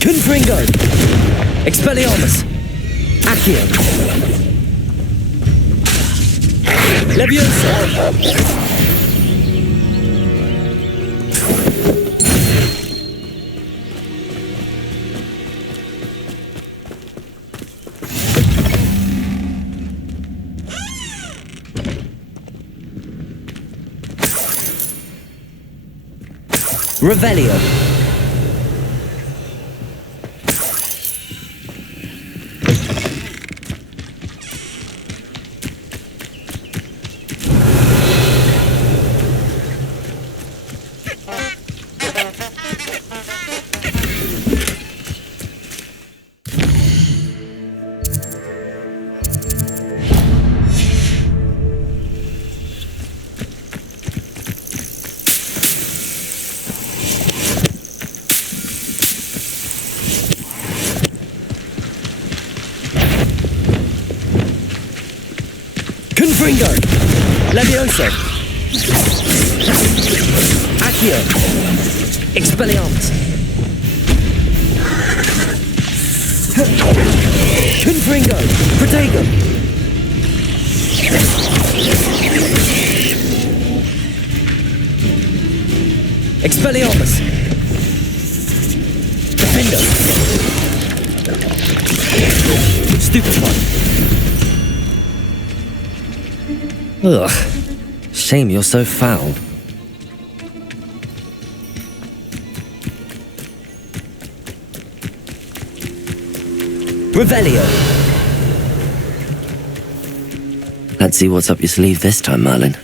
Confringo! Expelliarmus! Accio! Leviosa! Revelio. Confringo! Leviosa! Accio! Expelliarmus! Confringo! Protego! Expelliarmus! Defendo! Stupefy! Ugh. Shame you're so foul. Revelio. Let's see what's up your sleeve this time, Merlin.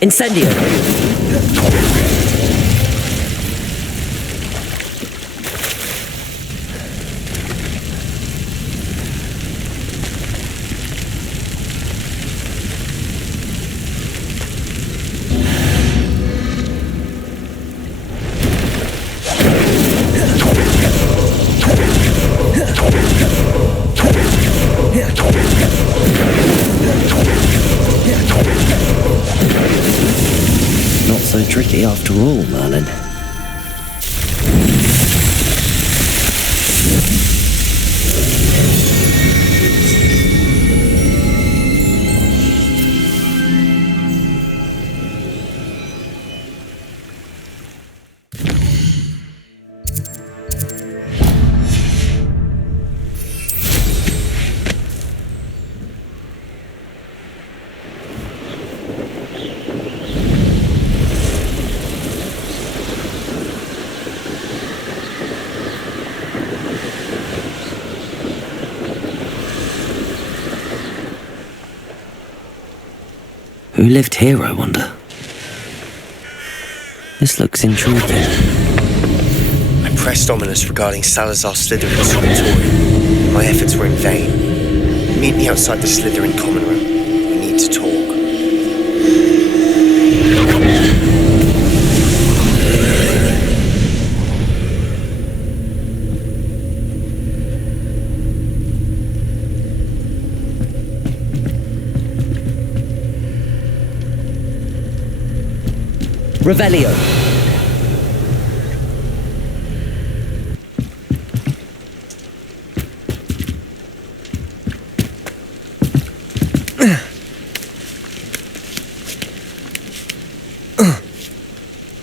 Incendio! Not so tricky after all, Merlin. Who lived here, I wonder? This looks intriguing. I pressed ominous regarding Salazar Slytherin's scriptorium. My efforts were in vain. Meet me outside the Slytherin common room. We need to talk. Revelio.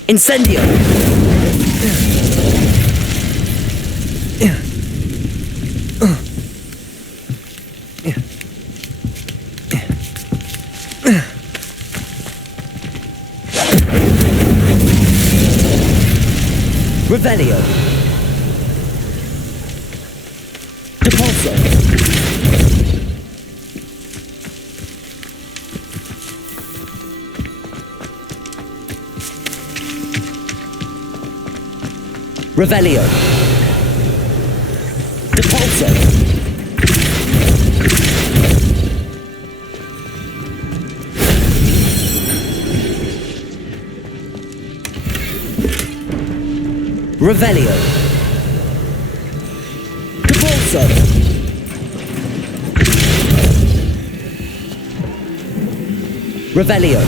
Incendio. Revelio. Depulso. Revelio. Depulso. Revelio. Depulso. Revelio.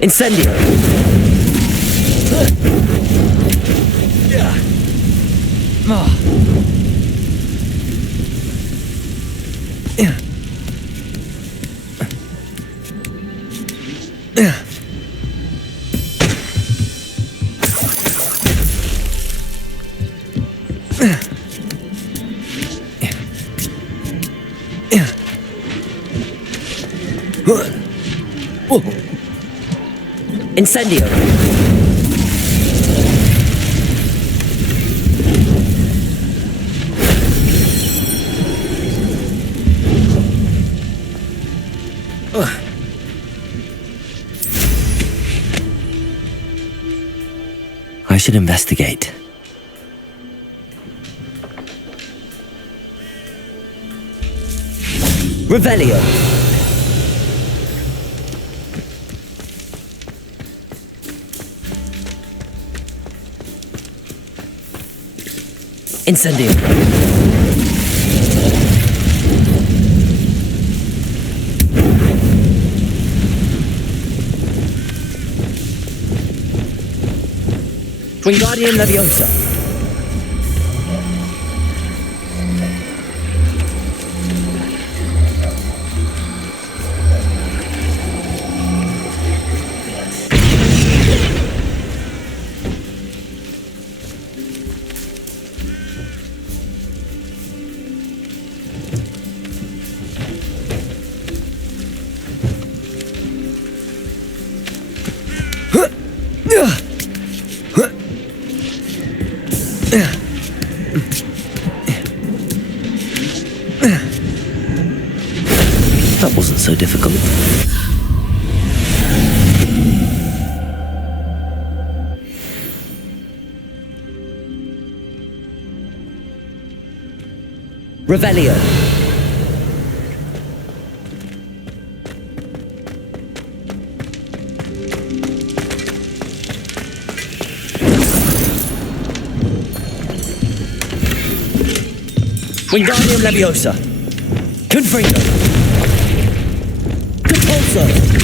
Incendio. Incendio. I should investigate. Revelio. Incendio. Wingardium Leviosa. That wasn't so difficult. Revelio. Wingardium Leviosa. Confringo. Depulso.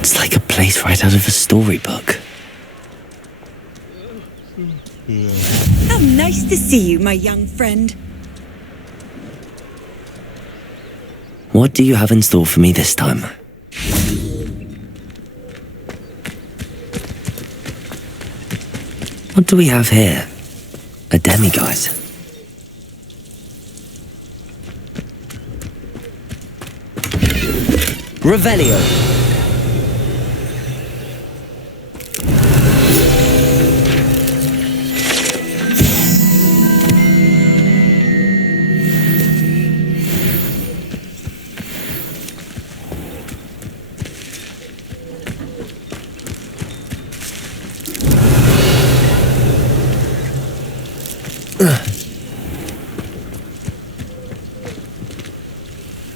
It's like a place right out of a storybook. How nice to see you, my young friend. What do you have in store for me this time? What do we have here? A demiguise. Revelio.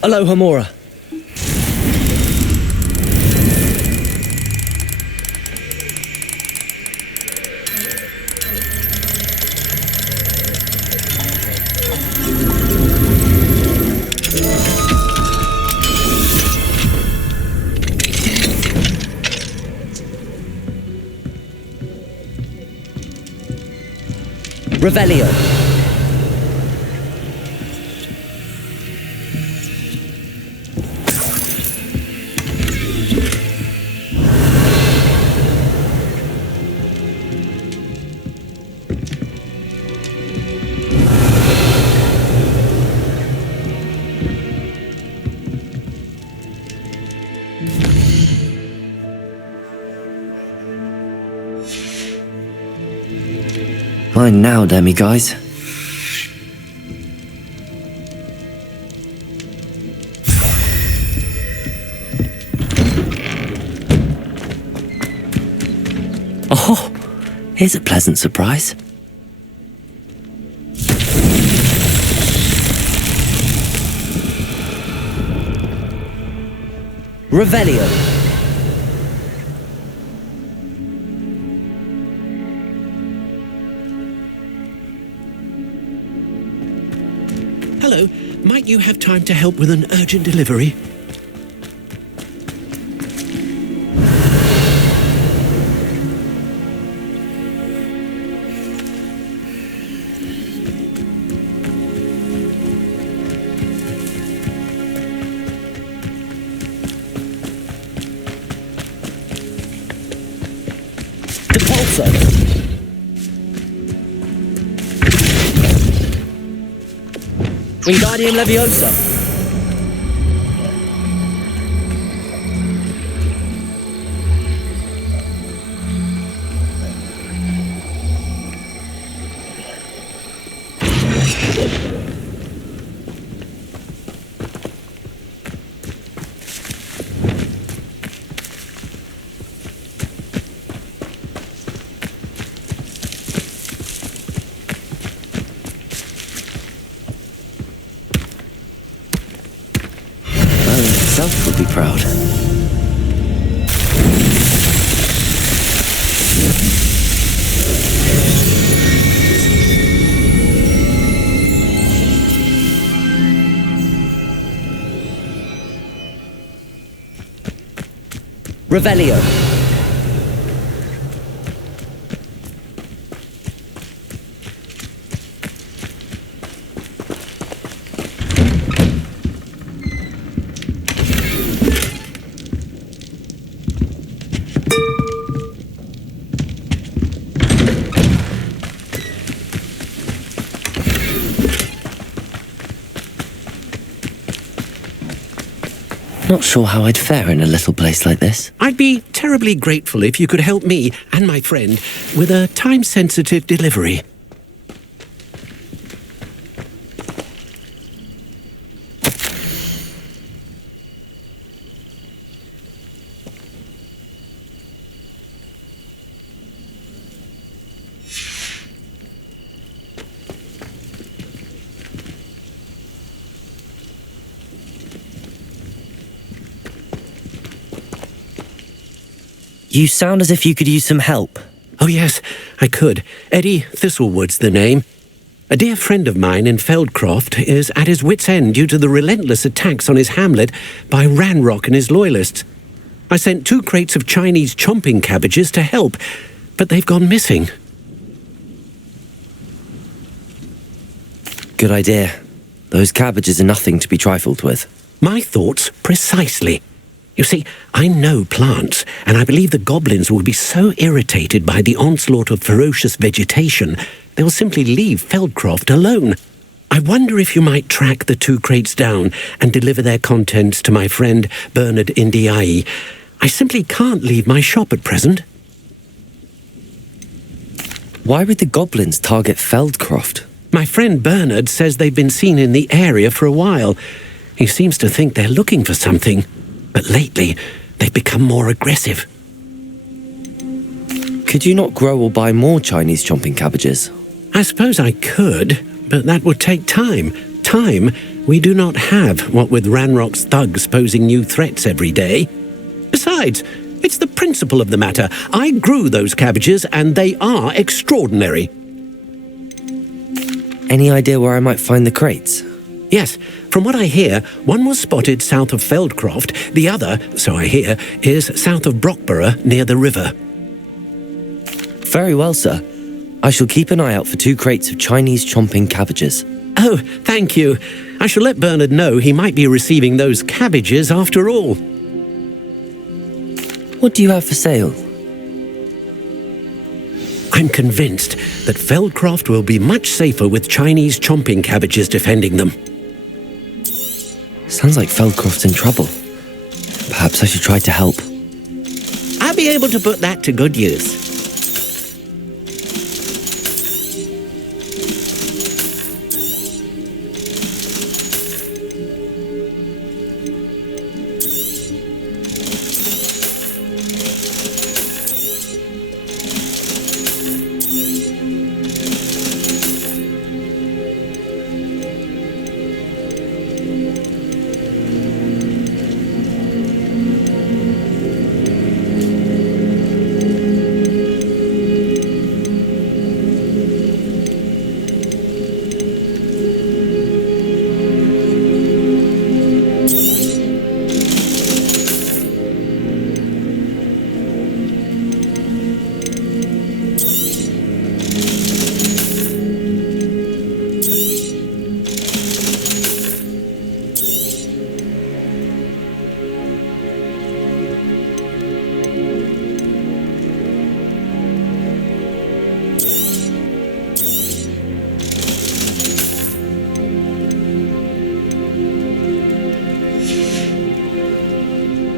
Alohomora. Revelio. Mine now, demiguise. Oh, here's a pleasant surprise. Revelio. Hello, might you have time to help with an urgent delivery? Depulso. Wingardium Leviosa. Itself would be proud. Revelio. Not sure how I'd fare in a little place like this. I'd be terribly grateful if you could help me and my friend with a time-sensitive delivery. You sound as if you could use some help. Oh yes, I could. Eddie Thistlewood's the name. A dear friend of mine in Feldcroft is at his wit's end due to the relentless attacks on his hamlet by Ranrock and his loyalists. I sent 2 crates of Chinese chomping cabbages to help, but they've gone missing. Good idea. Those cabbages are nothing to be trifled with. My thoughts precisely. You see, I know plants, and I believe the goblins will be so irritated by the onslaught of ferocious vegetation, they'll simply leave Feldcroft alone. I wonder if you might track the 2 crates down and deliver their contents to my friend Bernard Indiai. I simply can't leave my shop at present. Why would the goblins target Feldcroft? My friend Bernard says they've been seen in the area for a while. He seems to think they're looking for something, but lately they've become more aggressive. Could you not grow or buy more Chinese chomping cabbages? I suppose I could, but that would take time. Time we do not have, what with Ranrock's thugs posing new threats every day. Besides, it's the principle of the matter. I grew those cabbages, and they are extraordinary. Any idea where I might find the crates? Yes, from what I hear, one was spotted south of Feldcroft, the other, so I hear, is south of Brockborough near the river. Very well, sir. I shall keep an eye out for 2 crates of Chinese chomping cabbages. Oh, thank you. I shall let Bernard know he might be receiving those cabbages after all. What do you have for sale? I'm convinced that Feldcroft will be much safer with Chinese chomping cabbages defending them. Sounds like Feldcroft's in trouble. Perhaps I should try to help. I'll be able to put that to good use.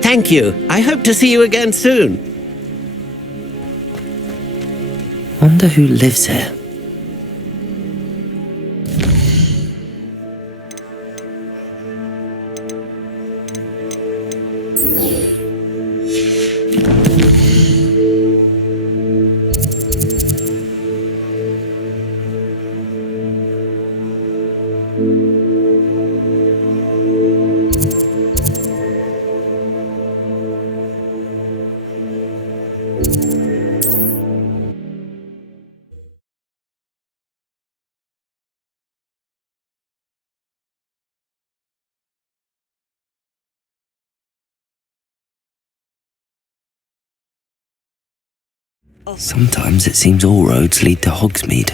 Thank you. I hope to see you again soon. Wonder who lives here. Sometimes it seems all roads lead to Hogsmeade.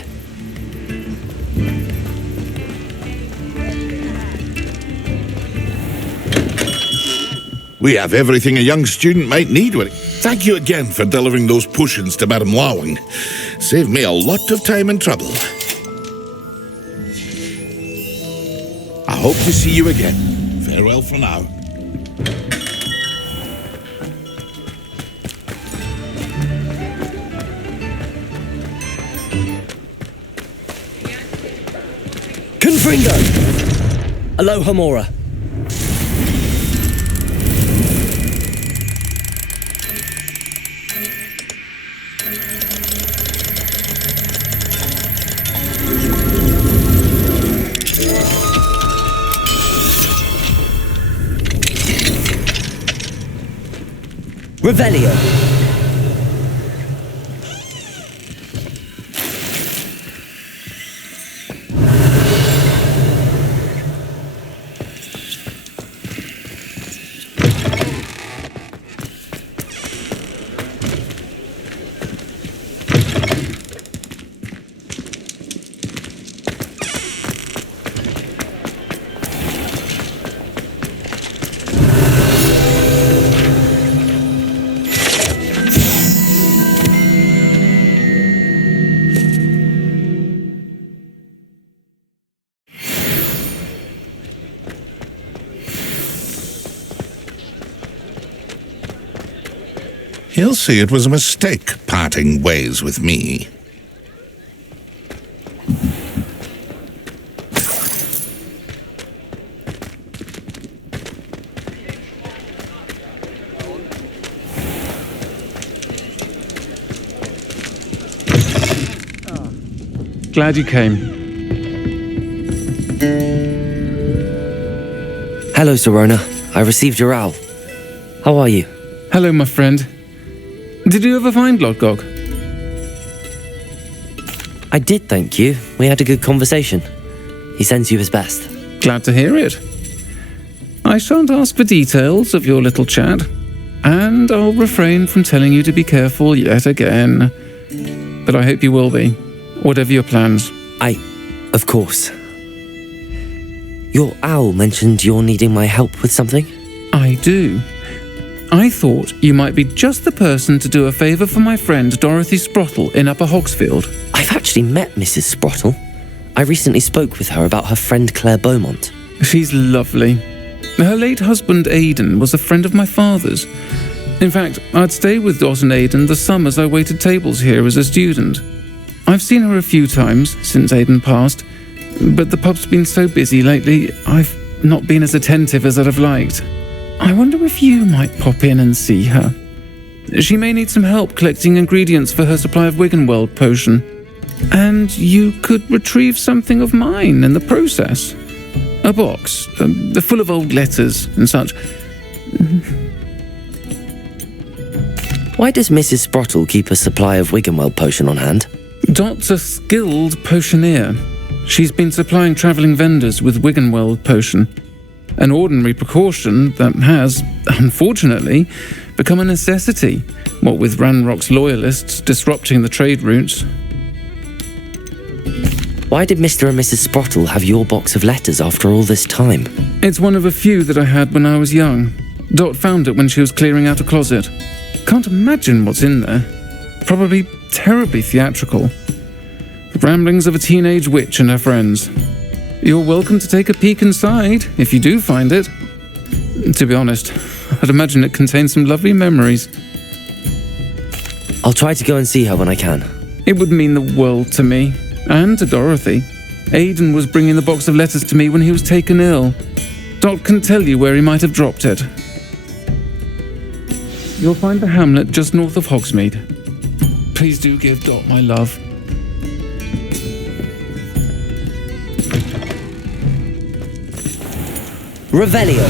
We have everything a young student might need. Thank you again for delivering those potions to Madame Lawing. Saved me a lot of time and trouble. I hope to see you again. Farewell for now. Confringo! Aloha Mora. Revelio. He'll see it was a mistake parting ways with me. Glad you came. Hello, Sirona. I received your owl. How are you? Hello, my friend. Did you ever find Lodgok? I did, thank you. We had a good conversation. He sends you his best. Glad to hear it. I shan't ask for details of your little chat, and I'll refrain from telling you to be careful yet again. But I hope you will be, whatever your plans. Of course. Your owl mentioned you're needing my help with something? I do. I thought you might be just the person to do a favour for my friend Dorothy Sprottle in Upper Hogsfield. I've actually met Mrs. Sprottle. I recently spoke with her about her friend Claire Beaumont. She's lovely. Her late husband Aidan was a friend of my father's. In fact, I'd stay with Dot and Aidan the summers I waited tables here as a student. I've seen her a few times since Aidan passed, but the pub's been so busy lately, I've not been as attentive as I'd have liked. I wonder if you might pop in and see her. She may need some help collecting ingredients for her supply of Wiggenweld potion. And you could retrieve something of mine in the process. A box, full of old letters and such. Why does Mrs. Sprottle keep a supply of Wiggenweld potion on hand? Dot's a skilled potioneer. She's been supplying travelling vendors with Wiggenweld potion. An ordinary precaution that has, unfortunately, become a necessity, what with Ranrock's loyalists disrupting the trade routes. Why did Mr. and Mrs. Sprottle have your box of letters after all this time? It's one of a few that I had when I was young. Dot found it when she was clearing out a closet. Can't imagine what's in there. Probably terribly theatrical. The ramblings of a teenage witch and her friends. You're welcome to take a peek inside, if you do find it. To be honest, I'd imagine it contains some lovely memories. I'll try to go and see her when I can. It would mean the world to me, and to Dorothy. Aidan was bringing the box of letters to me when he was taken ill. Dot can tell you where he might have dropped it. You'll find the hamlet just north of Hogsmeade. Please do give Dot my love. Revelio.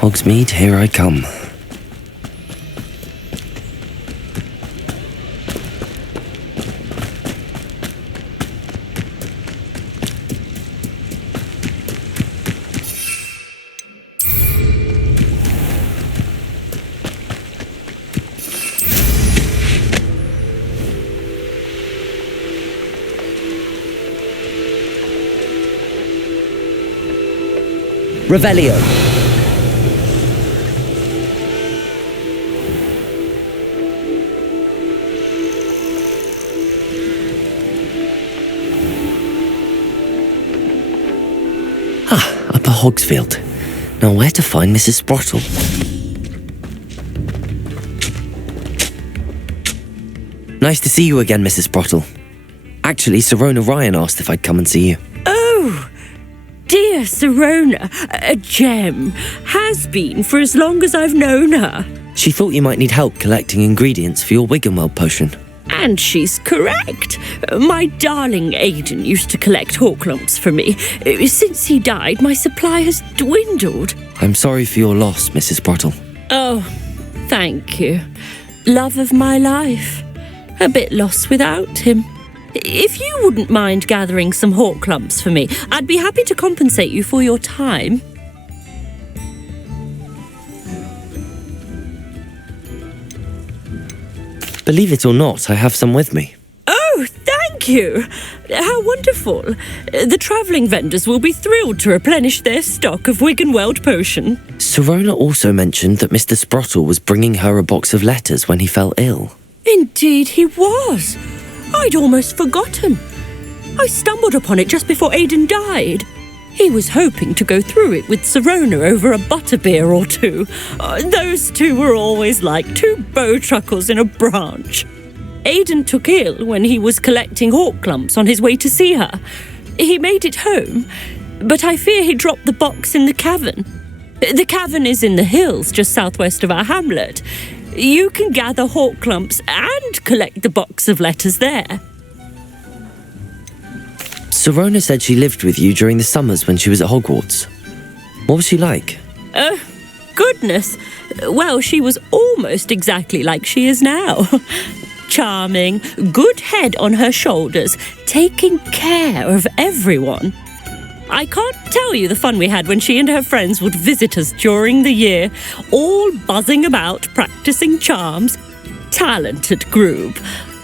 Hogsmeade, here I come. Revelio. Upper Hogsfield. Now where to find Mrs. Sprottle? Nice to see you again, Mrs. Sprottle. Actually, Sirona Ryan asked if I'd come and see you. Oh, dear Sirona, a gem. Has been for as long as I've known her. She thought you might need help collecting ingredients for your Wiggenweld potion. And she's correct. My darling Aidan used to collect Horklumps for me. Since he died, my supply has dwindled. I'm sorry for your loss, Mrs. Sprottle. Oh, thank you. Love of my life. A bit lost without him. If you wouldn't mind gathering some Horklumps for me, I'd be happy to compensate you for your time. Believe it or not, I have some with me. Oh, thank you. How wonderful. The travelling vendors will be thrilled to replenish their stock of Wiggenweld potion. Sirona also mentioned that Mr. Sprottle was bringing her a box of letters when he fell ill. Indeed he was. I'd almost forgotten. I stumbled upon it just before Aidan died. He was hoping to go through it with Sirona over a butterbeer or two. Those two were always like two bowtruckles in a branch. Aidan took ill when he was collecting hawk clumps on his way to see her. He made it home, but I fear he dropped the box in the cavern. The cavern is in the hills just southwest of our hamlet. You can gather hawk clumps and collect the box of letters there. Sirona said she lived with you during the summers when she was at Hogwarts. What was she like? Goodness. Well, she was almost exactly like she is now. Charming, good head on her shoulders, taking care of everyone. I can't tell you the fun we had when she and her friends would visit us during the year, all buzzing about, practicing charms. Talented group.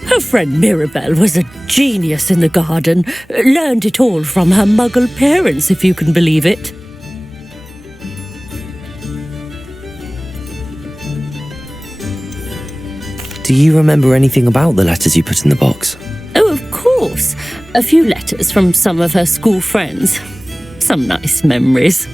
Her friend Mirabelle was a genius in the garden. Learned it all from her muggle parents, if you can believe it. Do you remember anything about the letters you put in the box? Oh, of course. A few letters from some of her school friends. Some nice memories.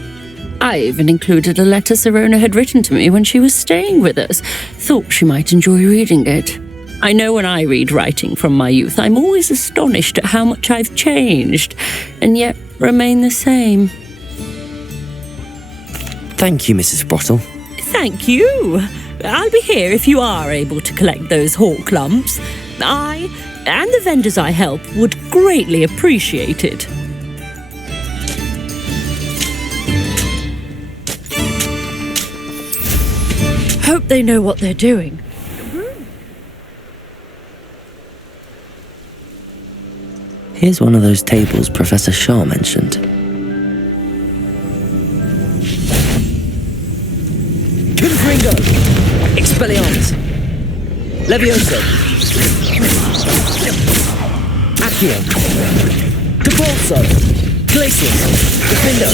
I even included a letter Sirona had written to me when she was staying with us. Thought she might enjoy reading it. I know when I read writing from my youth, I'm always astonished at how much I've changed, and yet remain the same. Thank you, Mrs. Sprottle. Thank you. I'll be here if you are able to collect those hawk clumps. I, and the vendors I help, would greatly appreciate it. Hope they know what they're doing. Here's one of those tables Professor Shah mentioned. Confringo! Expelliarmus! Levioso! Accio! Capulso! Glacius! Defendo!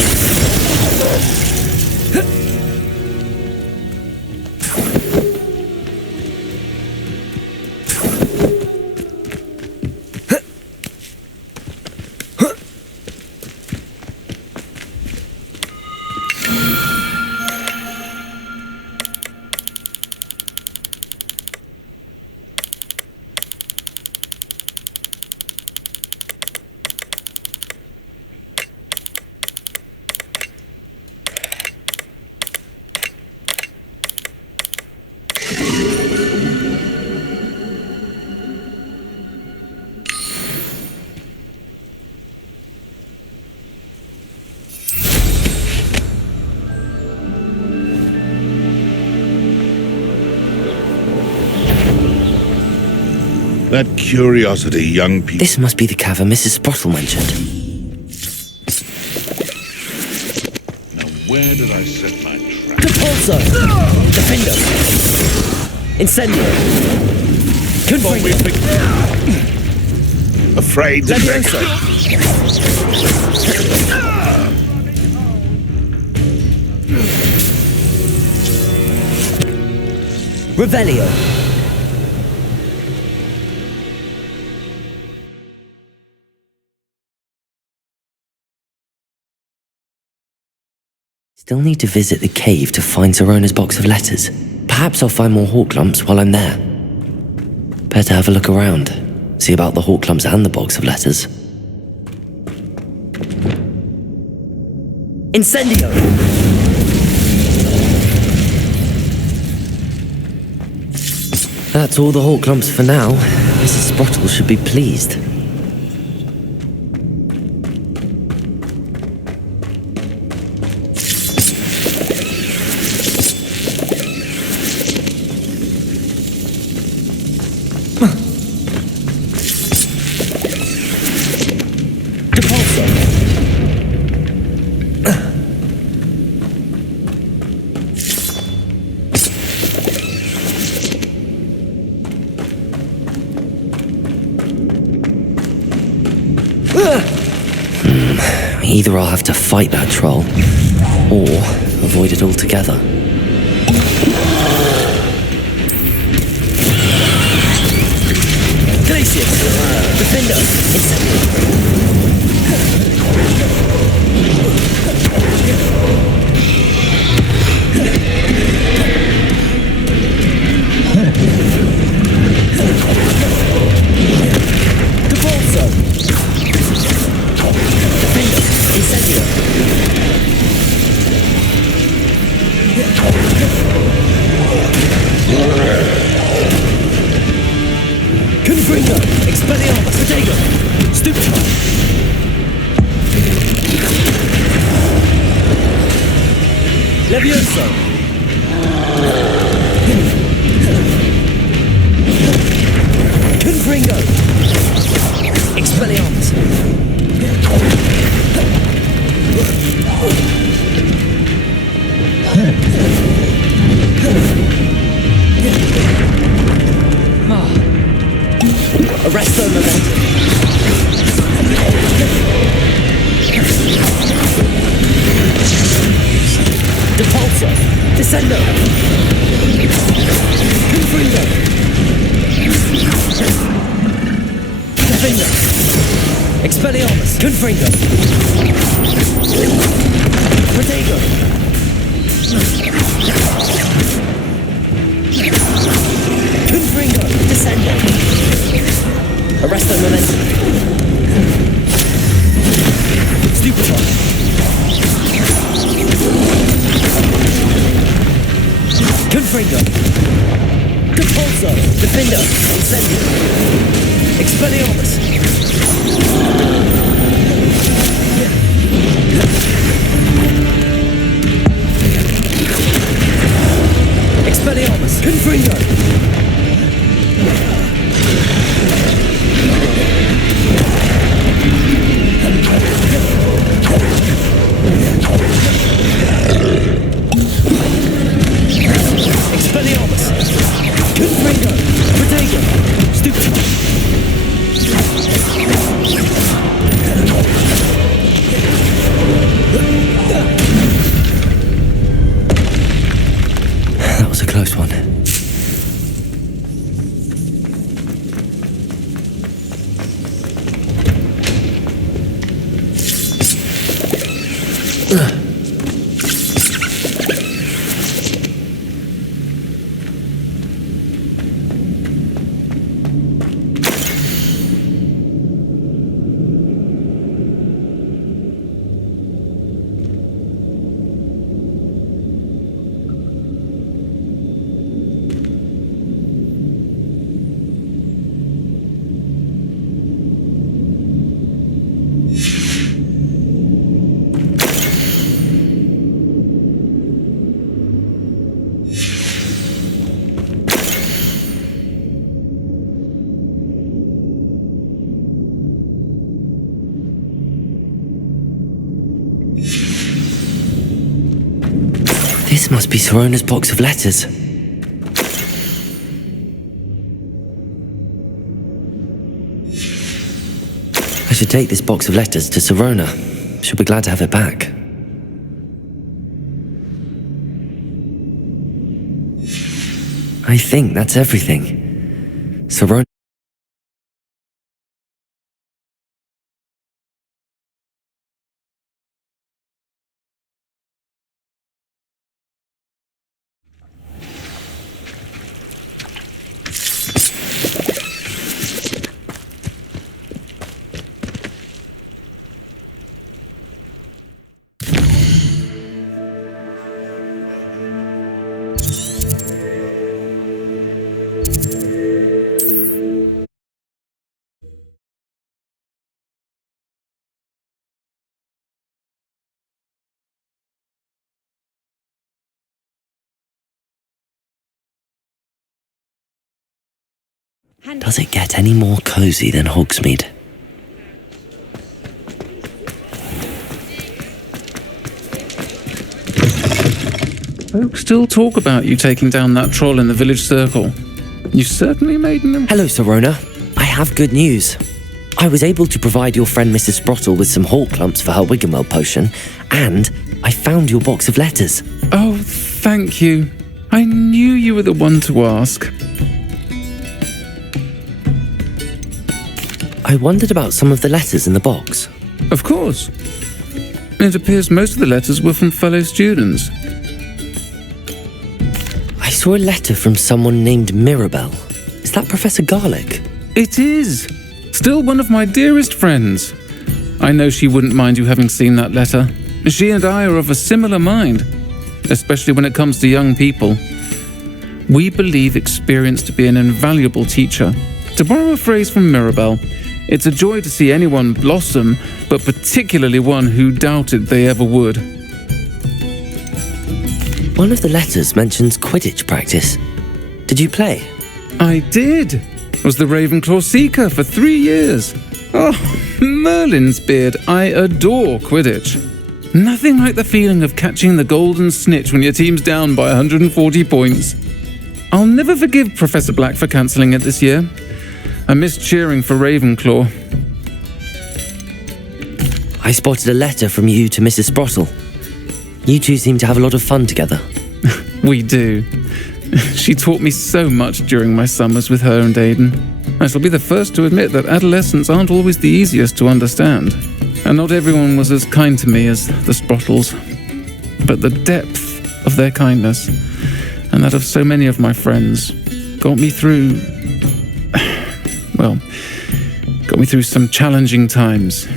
That curiosity young people... This must be the cavern Mrs. Sprottle mentioned. Now, where did I set my trap? Capulso! Defendo! Incendio! Confringo! Afraid to Levioso! Revelio! Still need to visit the cave to find Sirona's box of letters. Perhaps I'll find more hawk lumps while I'm there. Better have a look around. See about the hawk lumps and the box of letters. Incendio! That's all the hawk lumps for now. Mrs. Sprottle should be pleased. Either I'll have to fight that troll, or avoid it altogether. Glacius! Defender! Incendio! Devolso! Defender! Incendio! Confringo! Expelliarmus! Protego! Stupefy! Levioso! Confringo! Expelliarmus! Arresto momentum! Depulso! Descendo! Confringo! Defender! Expelliarmus! Confringo! Protego! Confringo! Descendo! Arresto momentum! Stupefy! Confringo! Depulso! Defender! Incendio! Expelliarmus! Expelliarmus! Confringo! Expelliarmus! Confringo! Protego! Stupefy! That was a close one. This must be Sirona's box of letters. I should take this box of letters to Sirona. She'll be glad to have it back. I think that's everything. Sirona. Does it get any more cozy than Hogsmeade? Folks still talk about you taking down that troll in the village circle. You certainly made an Hello, Sirona. I have good news. I was able to provide your friend Mrs. Sprottle with some Horklumps for her Wiggenweld potion, and I found your box of letters. Oh, thank you. I knew you were the one to ask. I wondered about some of the letters in the box. Of course. It appears most of the letters were from fellow students. I saw a letter from someone named Mirabelle. Is that Professor Garlick? It is. Still one of my dearest friends. I know she wouldn't mind you having seen that letter. She and I are of a similar mind, especially when it comes to young people. We believe experience to be an invaluable teacher. To borrow a phrase from Mirabelle, it's a joy to see anyone blossom, but particularly one who doubted they ever would. One of the letters mentions Quidditch practice. Did you play? I did. Was the Ravenclaw Seeker for 3 years. Oh, Merlin's beard, I adore Quidditch. Nothing like the feeling of catching the golden snitch when your team's down by 140 points. I'll never forgive Professor Black for cancelling it this year. I missed cheering for Ravenclaw. I spotted a letter from you to Mrs. Sprottle. You two seem to have a lot of fun together. We do. She taught me so much during my summers with her and Aiden. I shall be the first to admit that adolescents aren't always the easiest to understand. And not everyone was as kind to me as the Sprottles. But the depth of their kindness, and that of so many of my friends, got me through... well, got me through some challenging times,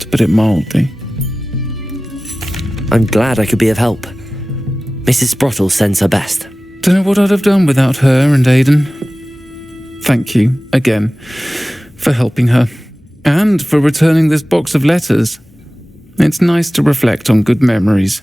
to put it mildly. I'm glad I could be of help. Mrs. Sprottle sends her best. Don't know what I'd have done without her and Aiden. Thank you, again, for helping her. And for returning this box of letters. It's nice to reflect on good memories.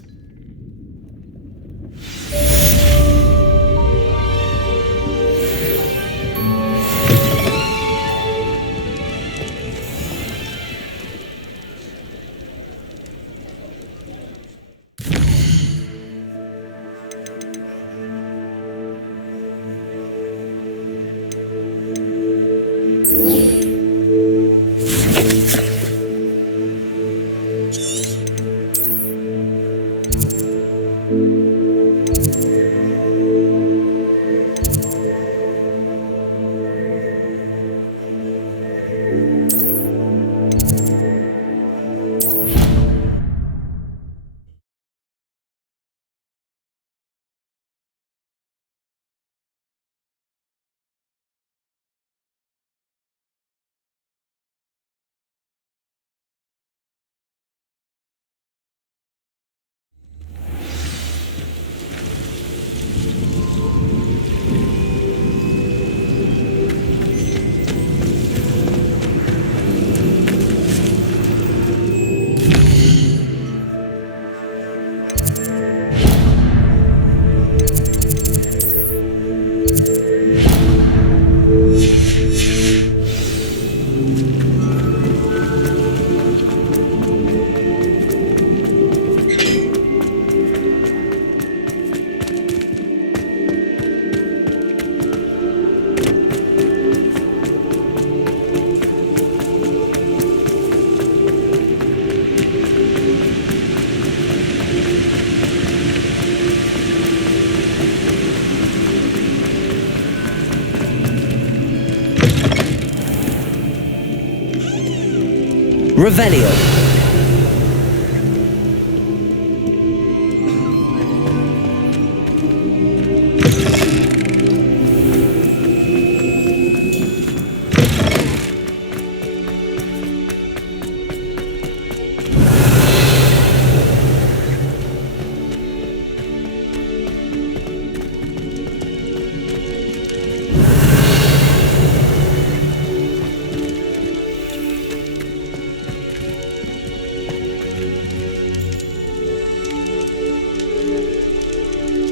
Revelio.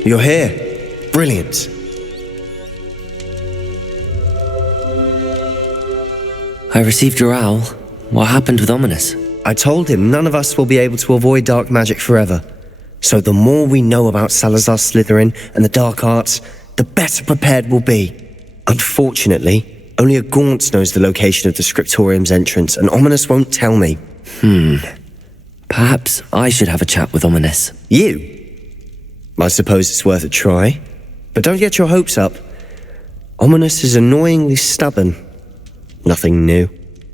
You're here. Brilliant. I received your owl. What happened with Ominous? I told him none of us will be able to avoid dark magic forever. So the more we know about Salazar Slytherin and the dark arts, the better prepared we'll be. Unfortunately, Only a Gaunt knows the location of the scriptorium's entrance, and Ominous won't tell me. Perhaps I should have a chat with Ominous. You? I suppose it's worth a try. But don't get your hopes up. Ominous is annoyingly stubborn. Nothing new.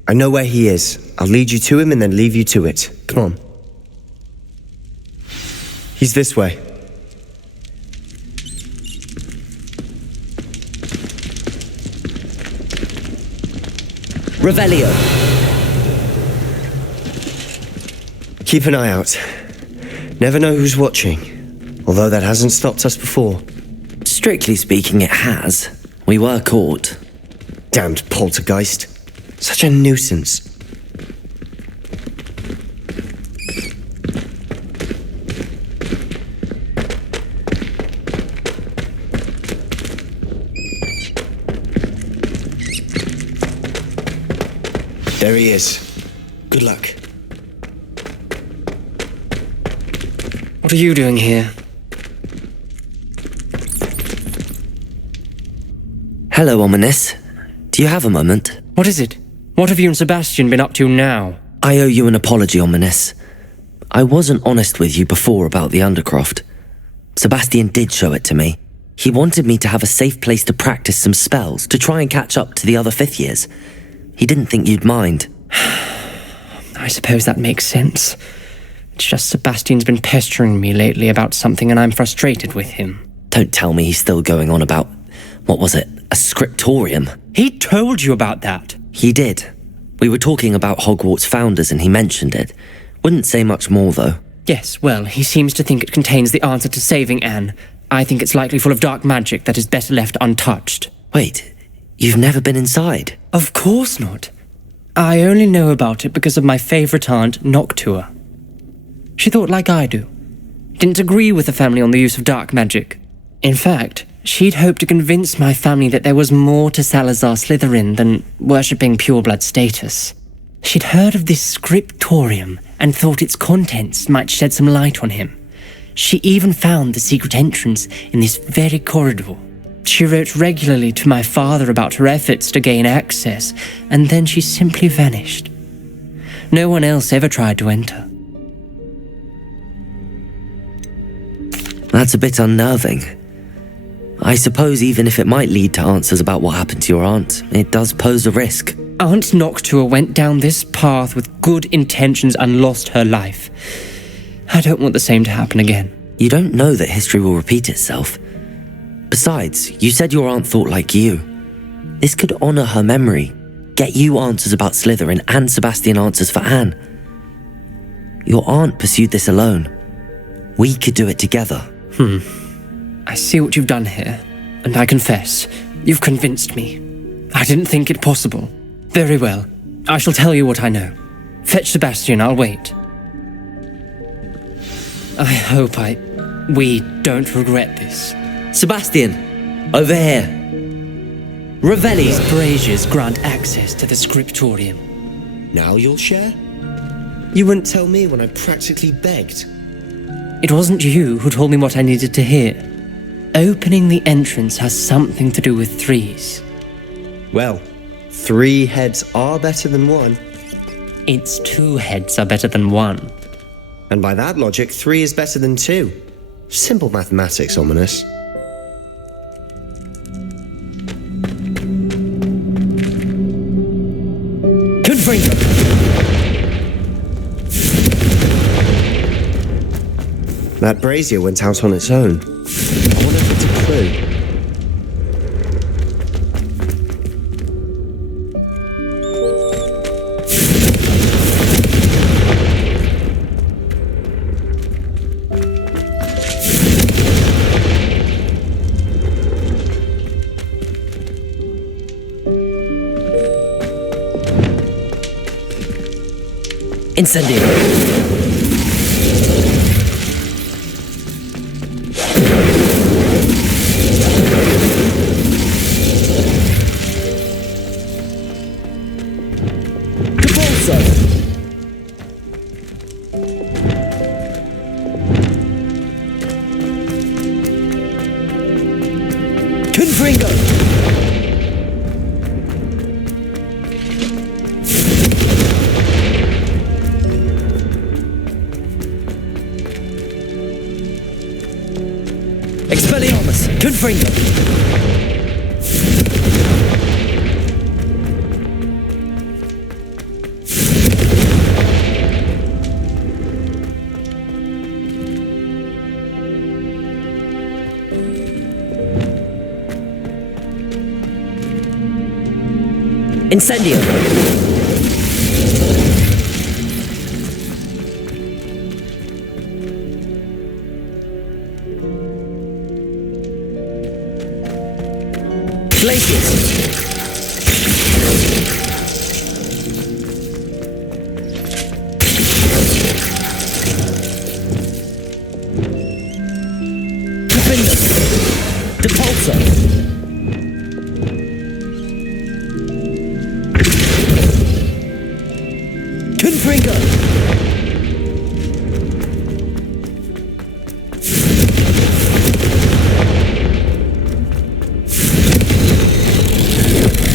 I know where he is. I'll lead you to him and then leave you to it. Come on. He's this way. Revelio. Keep an eye out. Never know who's watching. Although that hasn't stopped us before. Strictly speaking, it has. We were caught. Damned poltergeist. Such a nuisance. There he is. Good luck. What are you doing here? Hello, Ominous. Do you have a moment? What is it? What have you and Sebastian been up to now? I owe you an apology, Ominous. I wasn't honest with you before about the Undercroft. Sebastian did show it to me. He wanted me to have a safe place to practice some spells, to try and catch up to the other fifth years. He didn't think you'd mind. I suppose that makes sense. It's just Sebastian's been pestering me lately about something and I'm frustrated with him. Don't tell me he's still going on about, what was it, a scriptorium? He told you about that. He did. We were talking about Hogwarts founders and he mentioned it. Wouldn't say much more, though. Yes, well, he seems to think it contains the answer to saving Anne. I think it's likely full of dark magic that is better left untouched. Wait, you've never been inside? Of course not. I only know about it because of my favourite aunt, Noctua. She thought like I do. Didn't agree with the family on the use of dark magic. In fact, she'd hoped to convince my family that there was more to Salazar Slytherin than worshipping pureblood status. She'd heard of this scriptorium and thought its contents might shed some light on him. She even found the secret entrance in this very corridor. She wrote regularly to my father about her efforts to gain access, and then she simply vanished. No one else ever tried to enter. That's a bit unnerving. I suppose even if it might lead to answers about what happened to your aunt, it does pose a risk. Aunt Noctua went down this path with good intentions and lost her life. I don't want the same to happen again. You don't know that history will repeat itself. Besides, you said your aunt thought like you. This could honour her memory, get you answers about Slytherin and Sebastian answers for Anne. Your aunt pursued this alone. We could do it together. I see what you've done here, and I confess, you've convinced me. I didn't think it possible. Very well, I shall tell you what I know. Fetch Sebastian, I'll wait. I hope we don't regret this. Sebastian, over here. Revelio. These braziers grant access to the scriptorium. Now you'll share? You wouldn't tell me when I practically begged. It wasn't you who told me what I needed to hear. Opening the entrance has something to do with threes. Well, 3 heads are better than 1. It's 2 heads are better than 1. And by that logic, 3 is better than 2. Simple mathematics, Ominous. Confringo. That brazier went out on its own. I wonder if it's a clue. Incendio. Confringo. Expelliarmus! Confringo! Incendio! Glacius! Depulso! Confringo!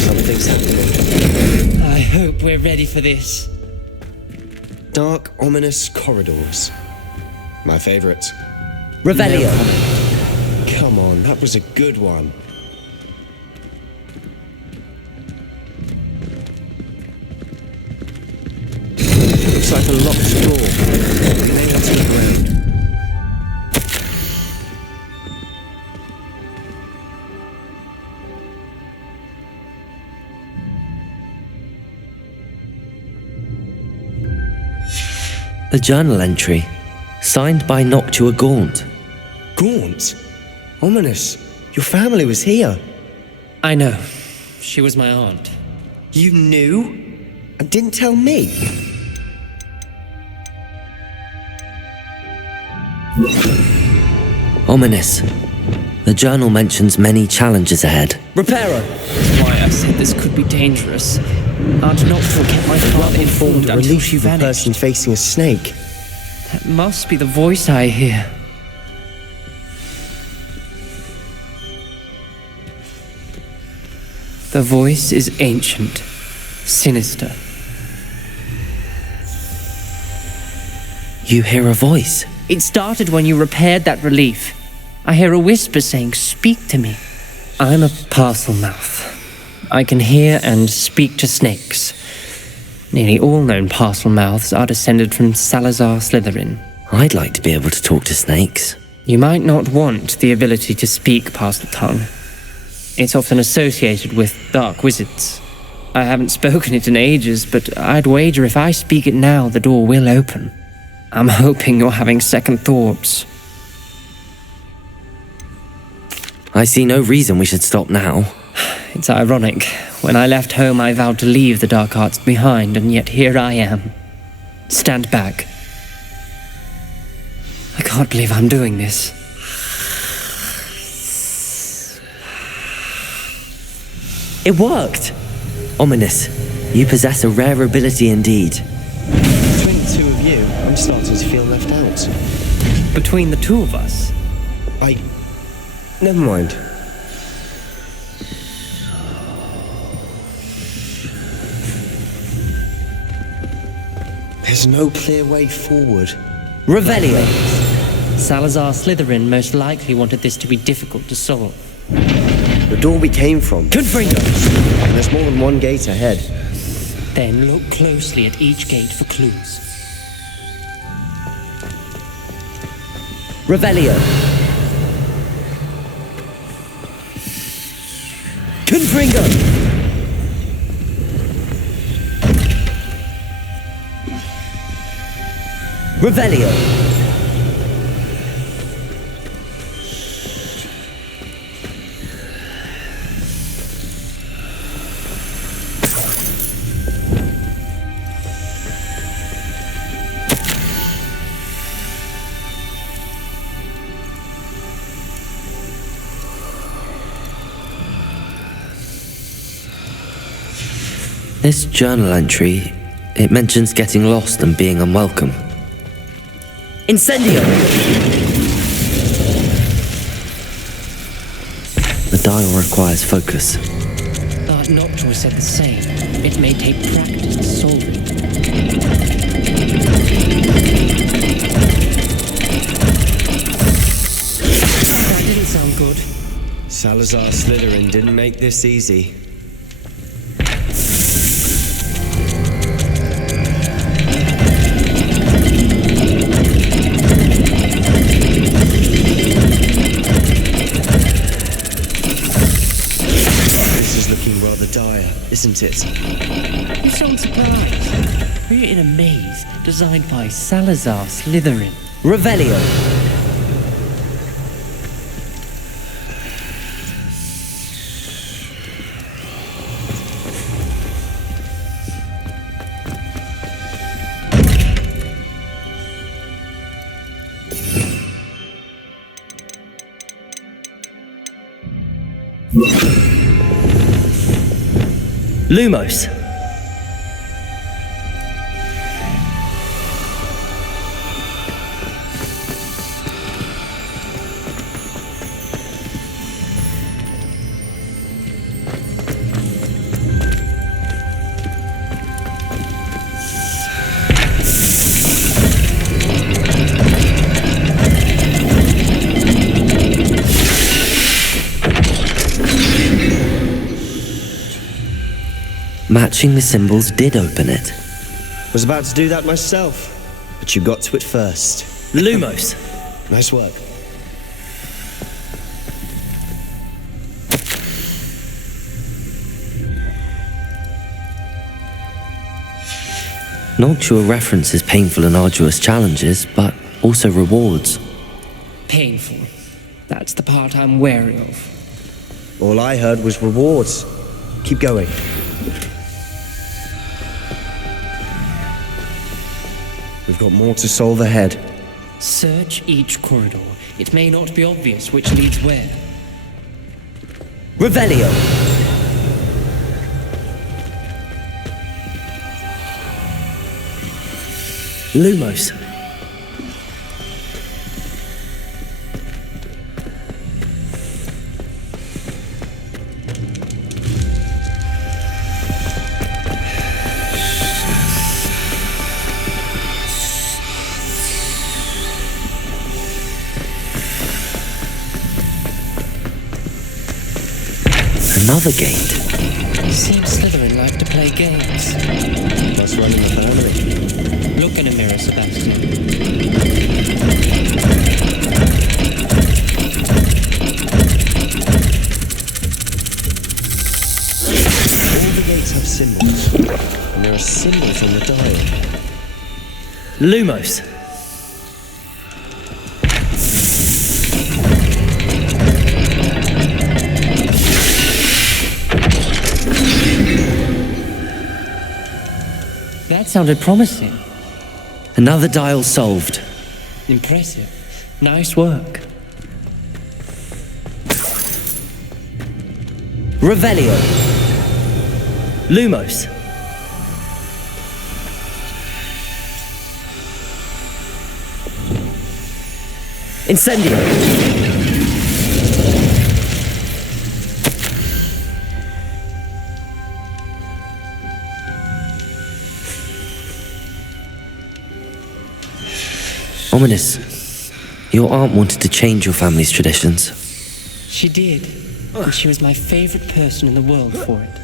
Something's happening. I hope we're ready for this. Dark, ominous corridors. My favourite. Revelio! Come on, that was a good one. Looks like a locked door. Maybe let's look around. A journal entry, signed by Noctua Gaunt. Gaunt? Ominous. Your family was here. I know. She was my aunt. You knew? And didn't tell me? Ominous. The journal mentions many challenges ahead. Reparo! Why, I said this could be dangerous. Aunt Noctua kept my father informed A until relief she of a vanished. person facing a snake. That must be the voice I hear. The voice is ancient, sinister. You hear a voice. It started when you repaired that relief. I hear a whisper saying, "Speak to me." I'm a parcel mouth. I can hear and speak to snakes. Nearly all known parcel mouths are descended from Salazar Slytherin. I'd like to be able to talk to snakes. You might not want the ability to speak parcel tongue. It's often associated with dark wizards. I haven't spoken it in ages, but I'd wager if I speak it now, the door will open. I'm hoping you're having second thoughts. I see no reason we should stop now. It's ironic. When I left home, I vowed to leave the dark arts behind, and yet here I am. Stand back. I can't believe I'm doing this. It worked! Ominous, you possess a rare ability indeed. Between the two of you, I'm starting to feel left out. Between the two of us, Never mind. There's no clear way forward. Revelio! Salazar Slytherin most likely wanted this to be difficult to solve. The door we came from. Confringo! And there's more than one gate ahead. Then look closely at each gate for clues. Revelio! Confringo! Revelio! This journal entry, it mentions getting lost and being unwelcome. Incendio! The dial requires focus. Aunt Noctua said the same. It may take practice to solve it. I didn't say Salazar Slytherin didn't make this easy. This is looking rather dire, isn't it? You sound surprised. We're in a maze designed by Salazar Slytherin. Revelio. Lumos. Matching the symbols did open it. Was about to do that myself, but you got to it first. Lumos. Nice work. Noctua references painful and arduous challenges, but also rewards. Painful. That's the part I'm wary of. All I heard was rewards. Keep going. We've got more to solve ahead. Search each corridor. It may not be obvious which leads where. Revelio. Lumos. Another gate. Seems Slytherin like to play games. Must run in the family. Look in a mirror, Sebastian. All the gates have symbols, and there are symbols on the dial. Lumos. That sounded promising. Another dial solved. Impressive. Nice work. Revelio. Lumos. Incendio. Ominous. Your aunt wanted to change your family's traditions. She did. And she was my favorite person in the world for it.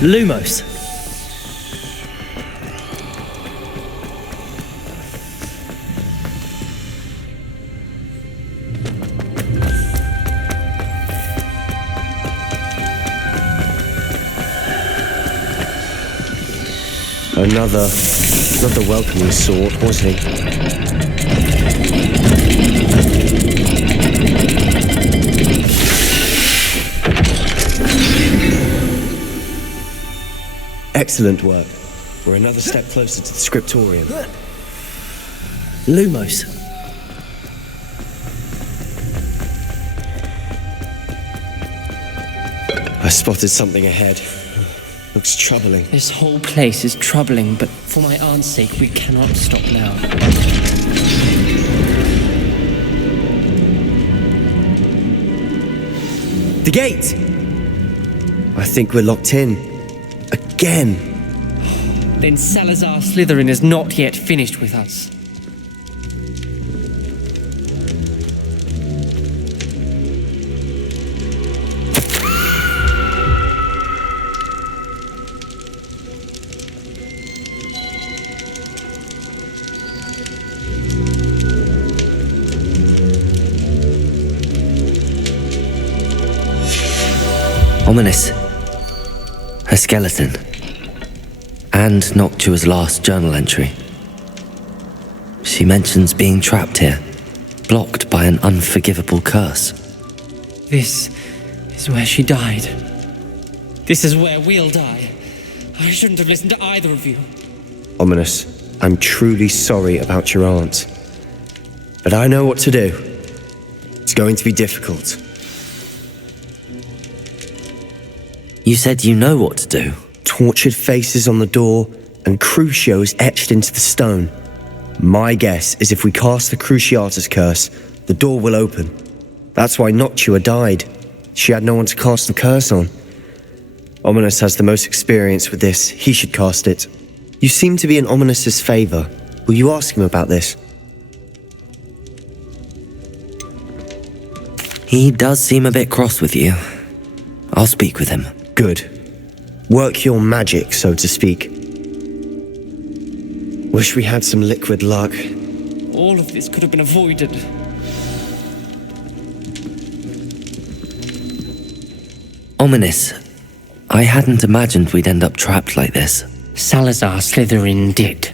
Lumos. Not the welcoming sort, was he? Excellent work. We're another step closer to the scriptorium. Lumos. I spotted something ahead. Looks troubling. This whole place is troubling, but for my aunt's sake, we cannot stop now. The gate! I think we're locked in. Again. Then Salazar Slytherin is not yet finished with us. Ominous. A skeleton. And Noctua's last journal entry. She mentions being trapped here, blocked by an unforgivable curse. This is where she died. This is where we'll die. I shouldn't have listened to either of you. Ominous, I'm truly sorry about your aunt. But I know what to do. It's going to be difficult. You said you know what to do. Tortured faces on the door and Crucios etched into the stone. My guess is if we cast the Cruciatus curse, the door will open. That's why Noctua died. She had no one to cast the curse on. Ominous has the most experience with this. He should cast it. You seem to be in Ominous's favor. Will you ask him about this? He does seem a bit cross with you. I'll speak with him. Good. Work your magic, so to speak. Wish we had some liquid luck. All of this could have been avoided. Ominous. I hadn't imagined we'd end up trapped like this. Salazar Slytherin did.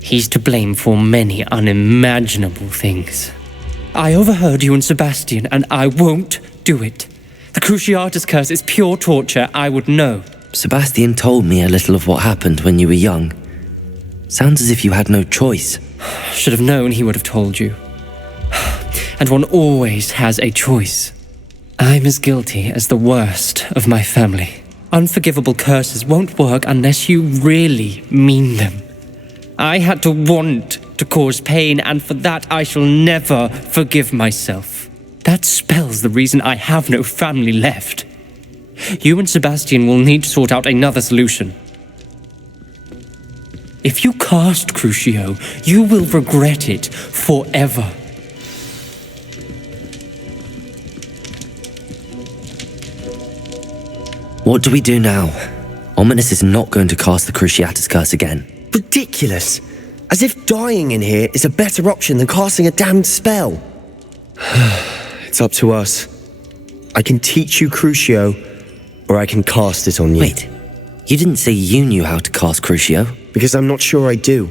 He's to blame for many unimaginable things. I overheard you and Sebastian, and I won't do it. The Cruciatus curse is pure torture, I would know. Sebastian told me a little of what happened when you were young. Sounds as if you had no choice. Should have known he would have told you. And one always has a choice. I'm as guilty as the worst of my family. Unforgivable curses won't work unless you really mean them. I had to want to cause pain, and for that I shall never forgive myself. That spells the reason I have no family left. You and Sebastian will need to sort out another solution. If you cast Crucio, you will regret it forever. What do we do now? Ominous is not going to cast the Cruciatus curse again. Ridiculous! As if dying in here is a better option than casting a damned spell. It's up to us. I can teach you Crucio, or I can cast it on you. Wait, you didn't say you knew how to cast Crucio? Because I'm not sure I do.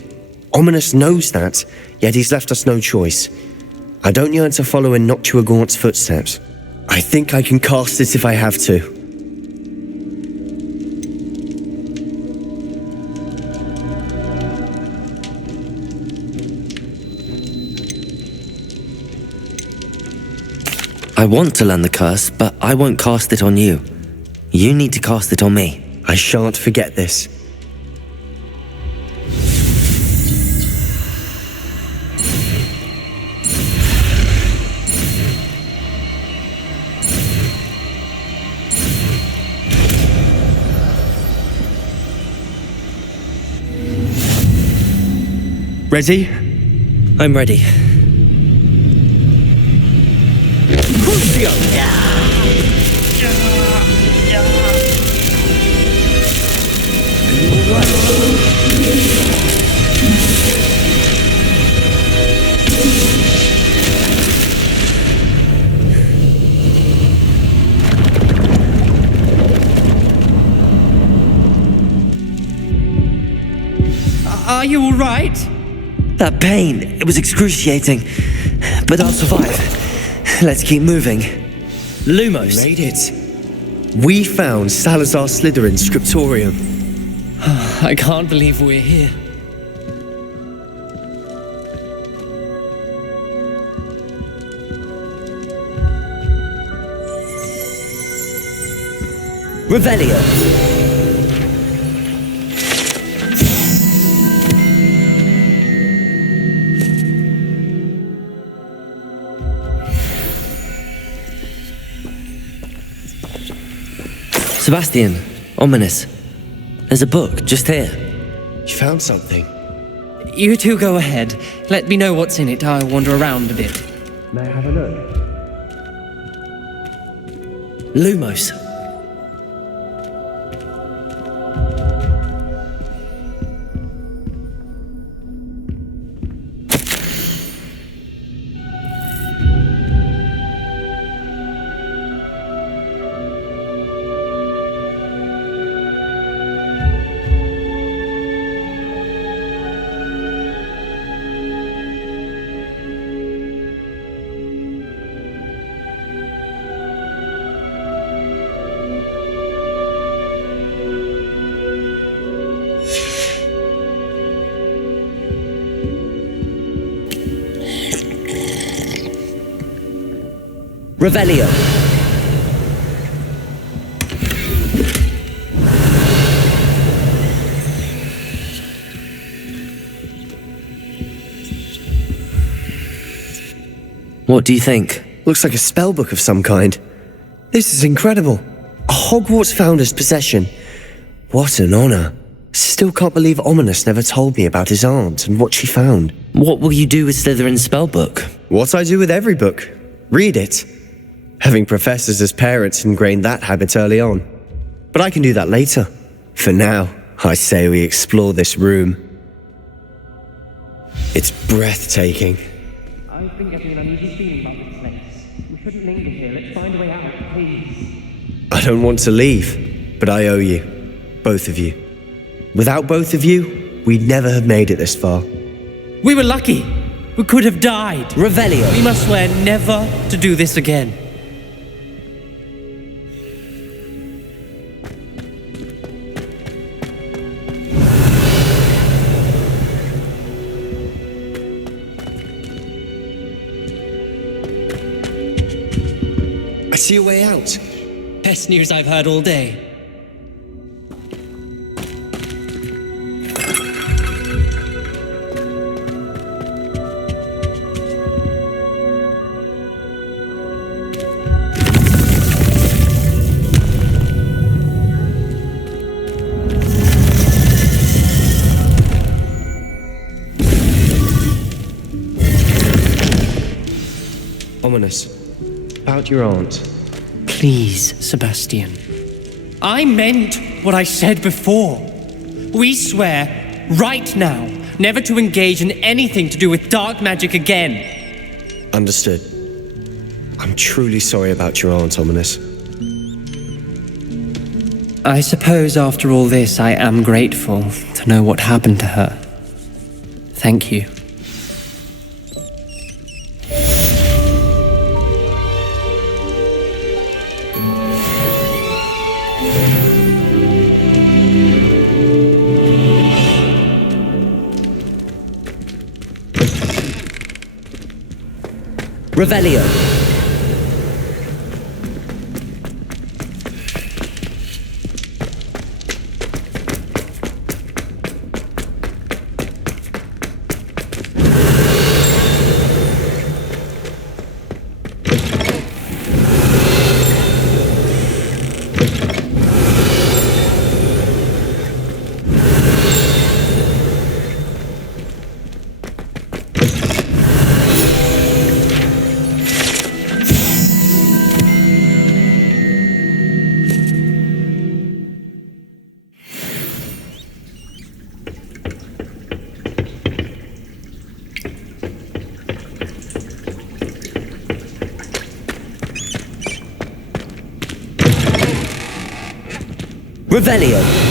Ominous knows that, yet he's left us no choice. I don't yearn to follow in Noctua Gaunt's footsteps. I think I can cast it if I have to. I want to learn the curse, but I won't cast it on you. You need to cast it on me. I shan't forget this. Ready? I'm ready. Are you all right? That pain, it was excruciating. But I'll survive. Let's keep moving. Lumos. Made it. We found Salazar Slytherin's scriptorium. I can't believe we're here. Revelio. Sebastian, Ominous. There's a book just here. You found something. You two go ahead. Let me know what's in it. I'll wander around a bit. May I have a look? Lumos. Revelio. What do you think? Looks like a spellbook of some kind. This is incredible. A Hogwarts founder's possession. What an honor. Still can't believe Ominous never told me about his aunt and what she found. What will you do with Slytherin's spellbook? What I do with every book. Read it. Having professors as parents ingrained that habit early on. But I can do that later. For now, I say we explore this room. It's breathtaking. I've been getting an uneasy feeling about this place. We shouldn't linger here. Let's find a way out, please. I don't want to leave, but I owe you. Both of you. Without both of you, we'd never have made it this far. We were lucky. We could have died. Revelio. We must swear never to do this again. I see a way out. Best news I've heard all day. Ominous. About your aunt. Please, Sebastian. I meant what I said before. We swear, right now, never to engage in anything to do with dark magic again. Understood. I'm truly sorry about your aunt, Ominous. I suppose after all this, I am grateful to know what happened to her. Thank you. Revelio. Revelio.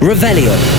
Revelio.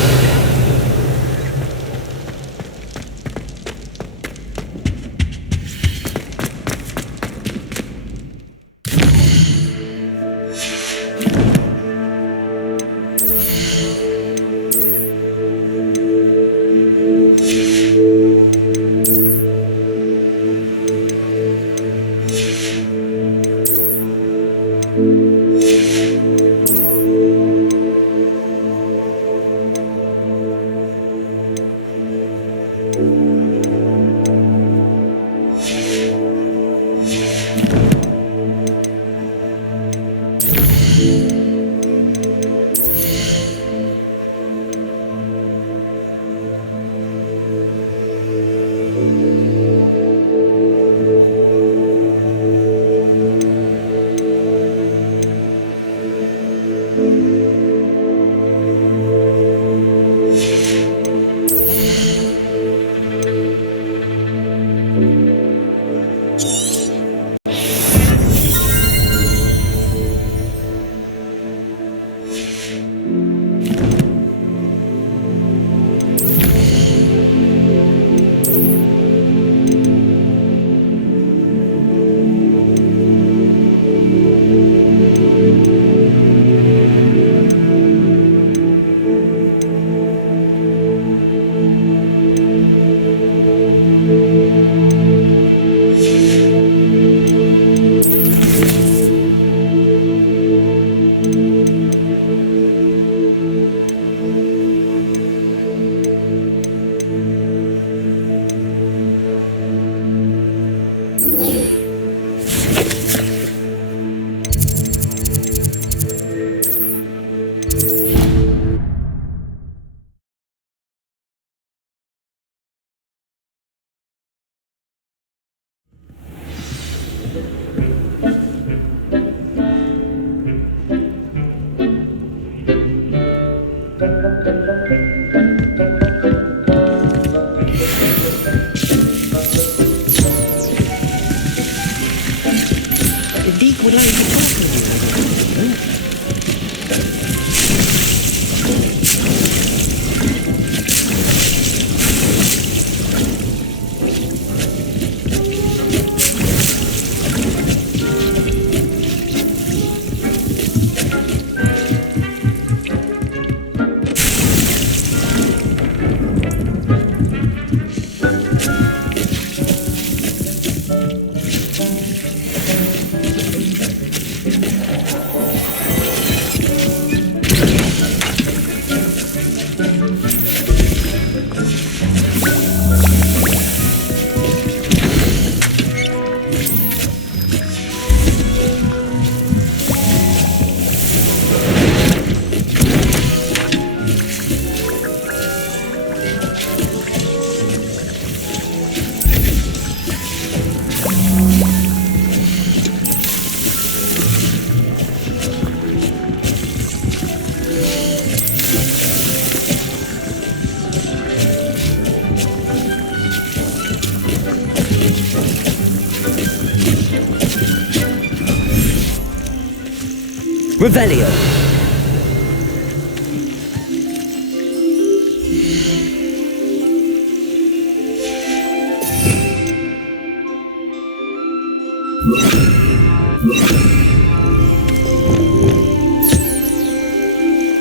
Revelio.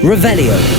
Revelio.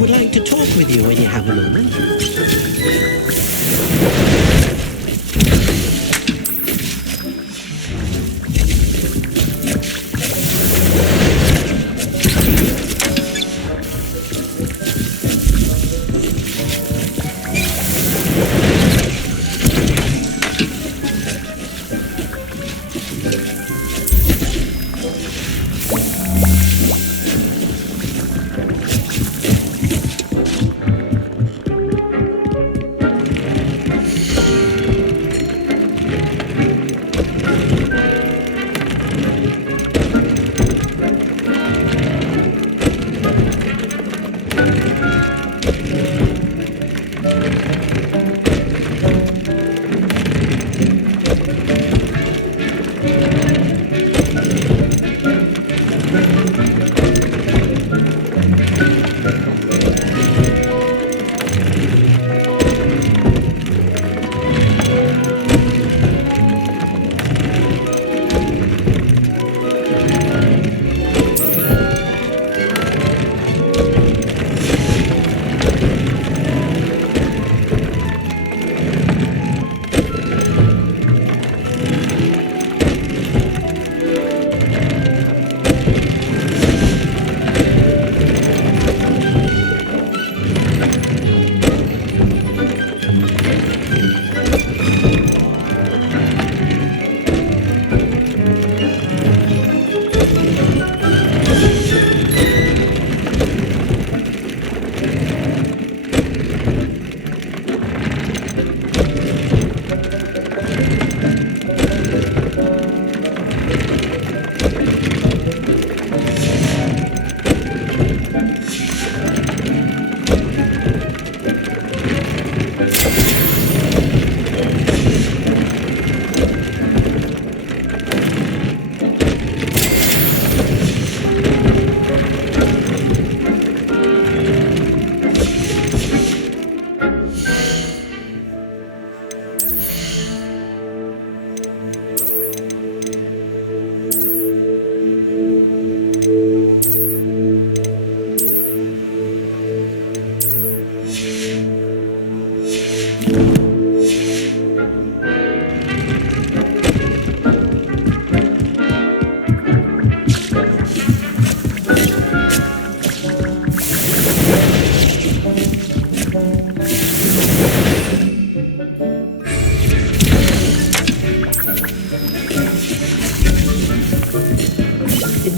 Would like to talk with you when you have a moment.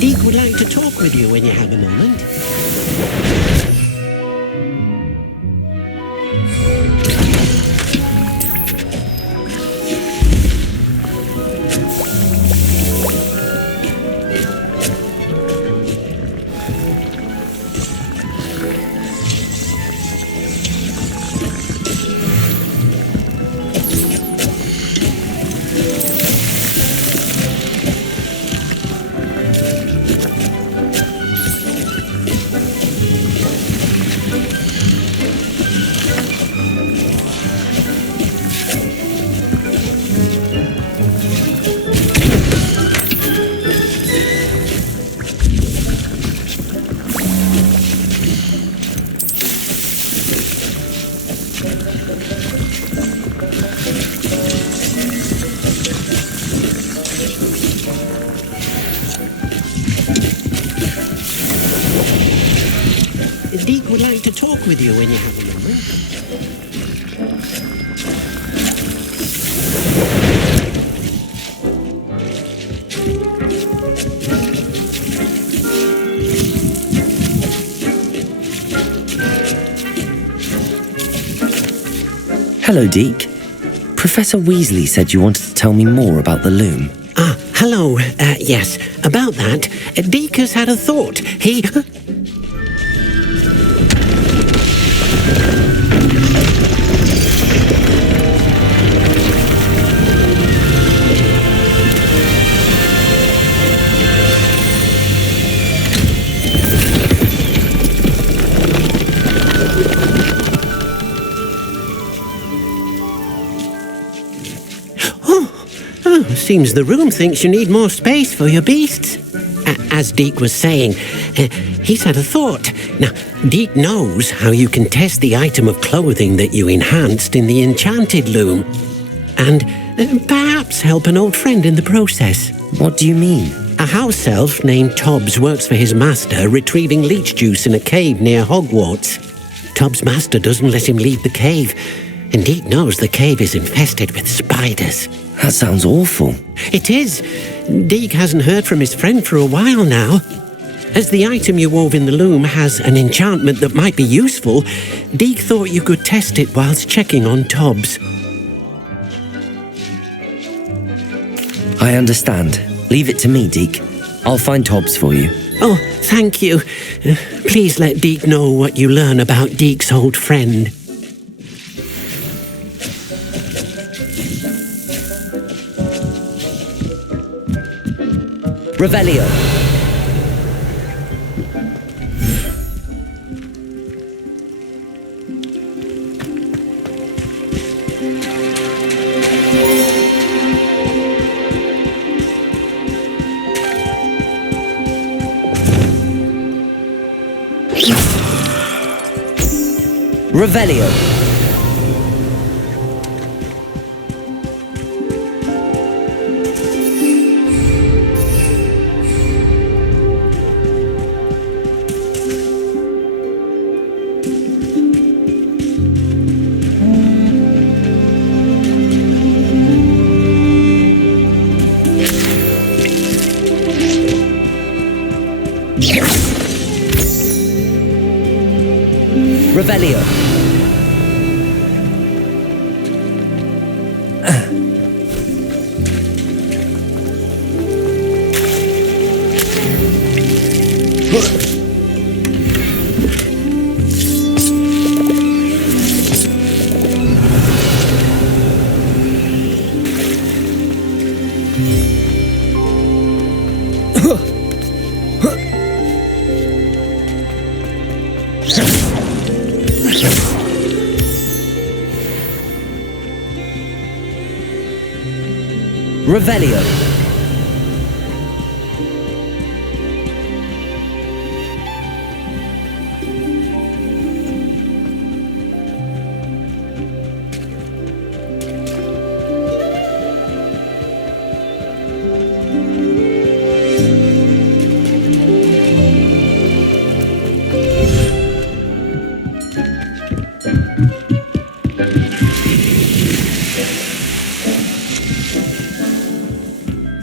Deke would like to talk with you when you have a moment. Deke would like to talk with you when you have a moment. Hello, Deke. Professor Weasley said you wanted to tell me more about the loom. Ah, hello. Yes, about that. Deke has had a thought. He... Seems the room thinks you need more space for your beasts. As Deke was saying, he's had a thought. Now, Deke knows how you can test the item of clothing that you enhanced in the enchanted loom. And perhaps help an old friend in the process. What do you mean? A house elf named Tobbs works for his master retrieving leech juice in a cave near Hogwarts. Tobbs' master doesn't let him leave the cave, and Deke knows the cave is infested with spiders. That sounds awful. It is. Deke hasn't heard from his friend for a while now. As the item you wove in the loom has an enchantment that might be useful, Deke thought you could test it whilst checking on Tobbs. I understand. Leave it to me, Deke. I'll find Tobbs for you. Oh, thank you. Please let Deke know what you learn about Deke's old friend. Revelio. Revelio. Revelio. Revelio.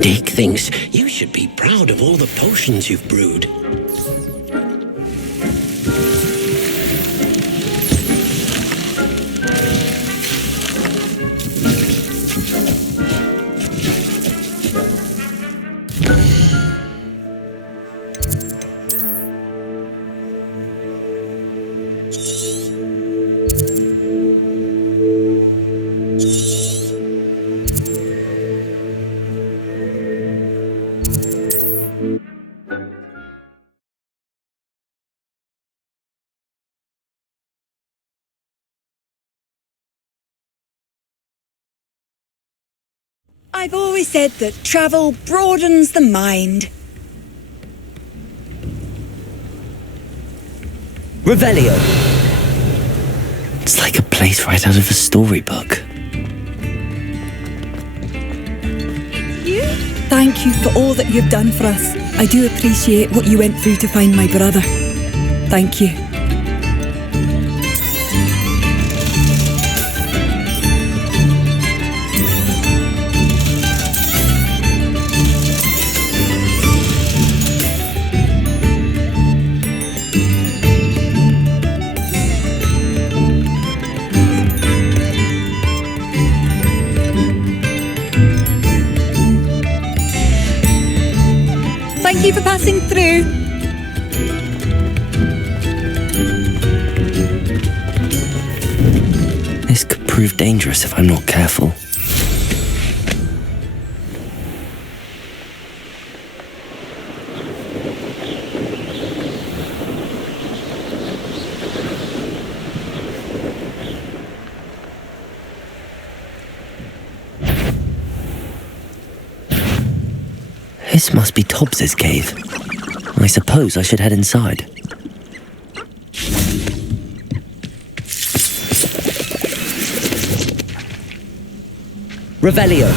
Deke thinks you should should be proud of all the potions you've brewed. I've always said that travel broadens the mind. Revelio. It's like a place right out of a storybook. You? Thank you for all that you've done for us. I do appreciate what you went through to find my brother. Thank you. Thank you for passing through. This could prove dangerous if I'm not careful. This must be Tobbs's cave. I suppose I should head inside. Revelio.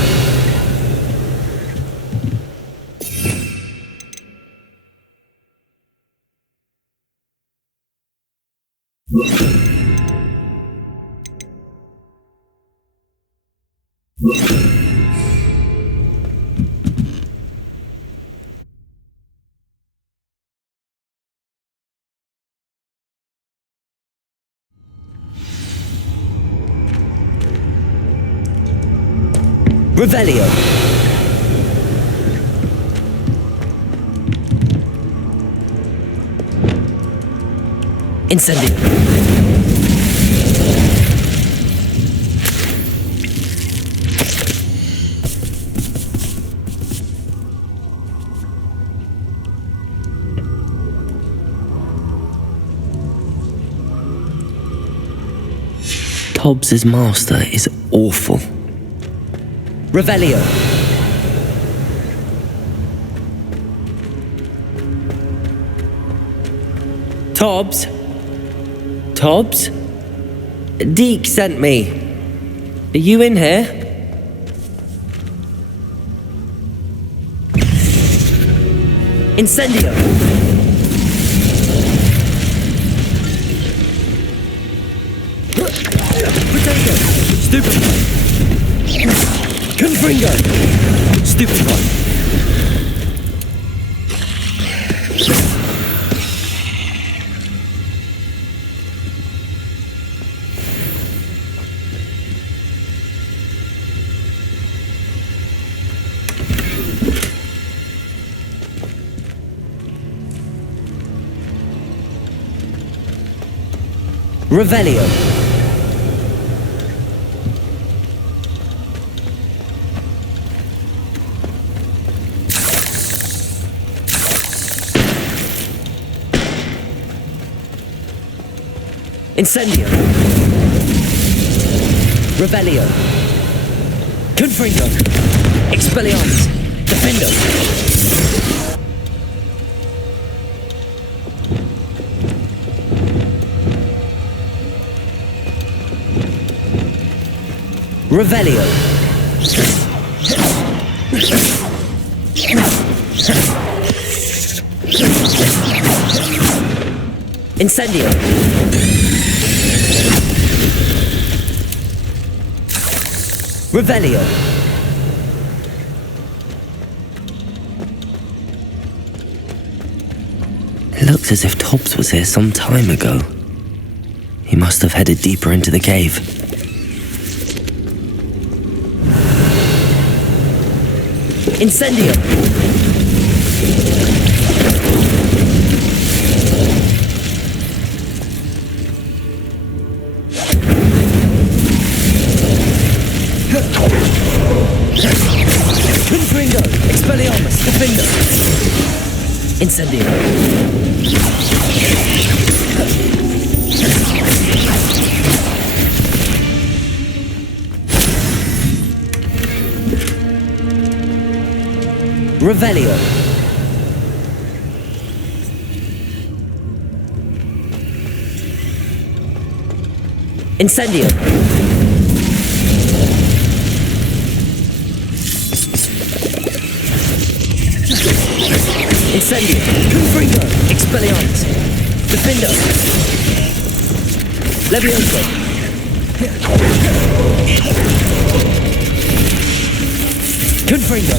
Revelio. Incendio. Tobbs's master is awful. Revelio. Tobbs? Tobbs? Deke sent me. Are you in here? Incendio! Potato! Stupid! Confringo! Stupid one! Revelio. Incendio. Revelio. Confringo. Expelliarmus. Defendo. Revelio. Incendio. Revelio. looks as if Tobbs was here some time ago. He must have headed deeper into the cave. Incendio! Confringo! Expelliarmus! Defendo! Incendio! Revelio. Incendio. Incendio. Confringo. Expelliarmus. Defendo. Levioso. Confringo.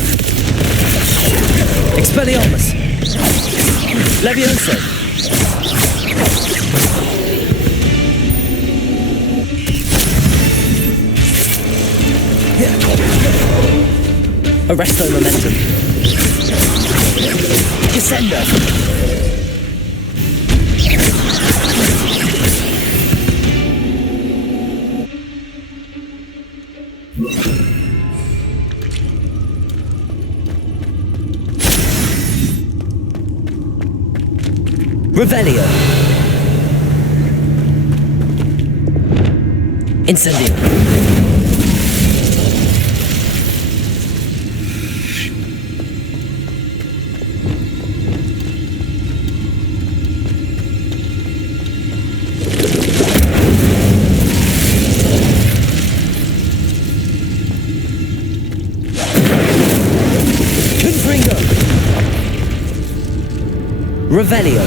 Expelliarmus. Levioso. Arresto momentum. Descendo. Revelio. Incendio. Confringo. Revelio.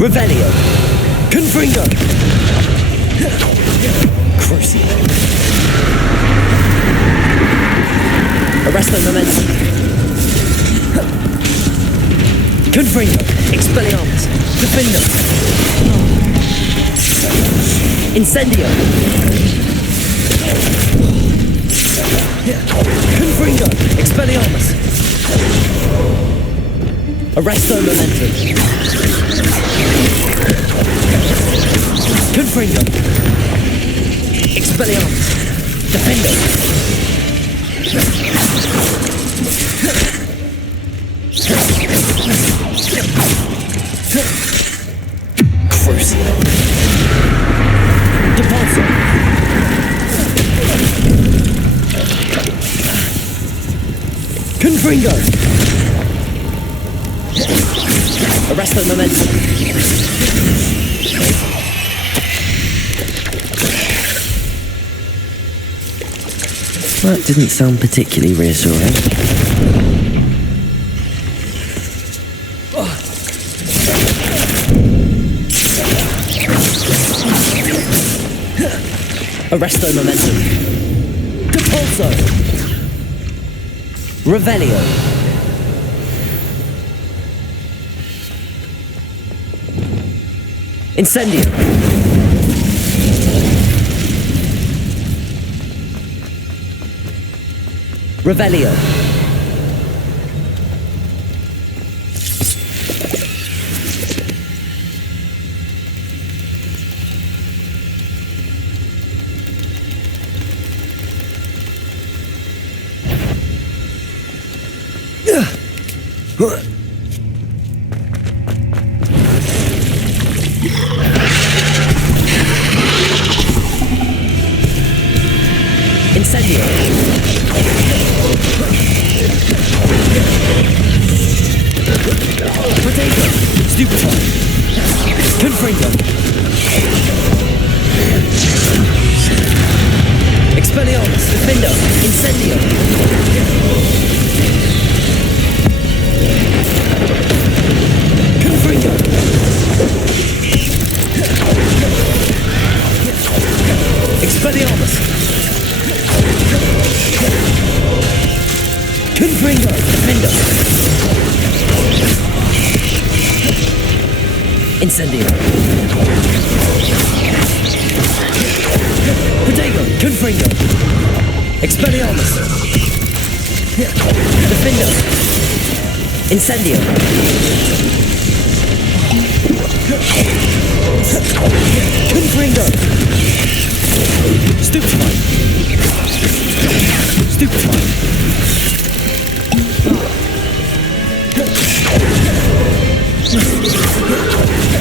Revelio. Confringo. Crucio. Arresto momentum. Confringo. Expelliarmus. Defendo. Incendio. Confringo. Expelliarmus. Arresto momentum. Confringo. Expelliarmus. Defendo. Crucio. Deposit. Confringo. Arresto momentum. That didn't sound particularly reassuring. Arresto momentum. Depulso. Revelio. Incendio. Revelio. Incendio. Stupefy. Confringo. Expelliarmus. Defender. Incendio. Confringo. Expelliarmus. Confringo. Defender. Incendio. Protego. Confringo. Expelliarmus. Defender. Incendio. Confringo. Stupefy. Stupefy.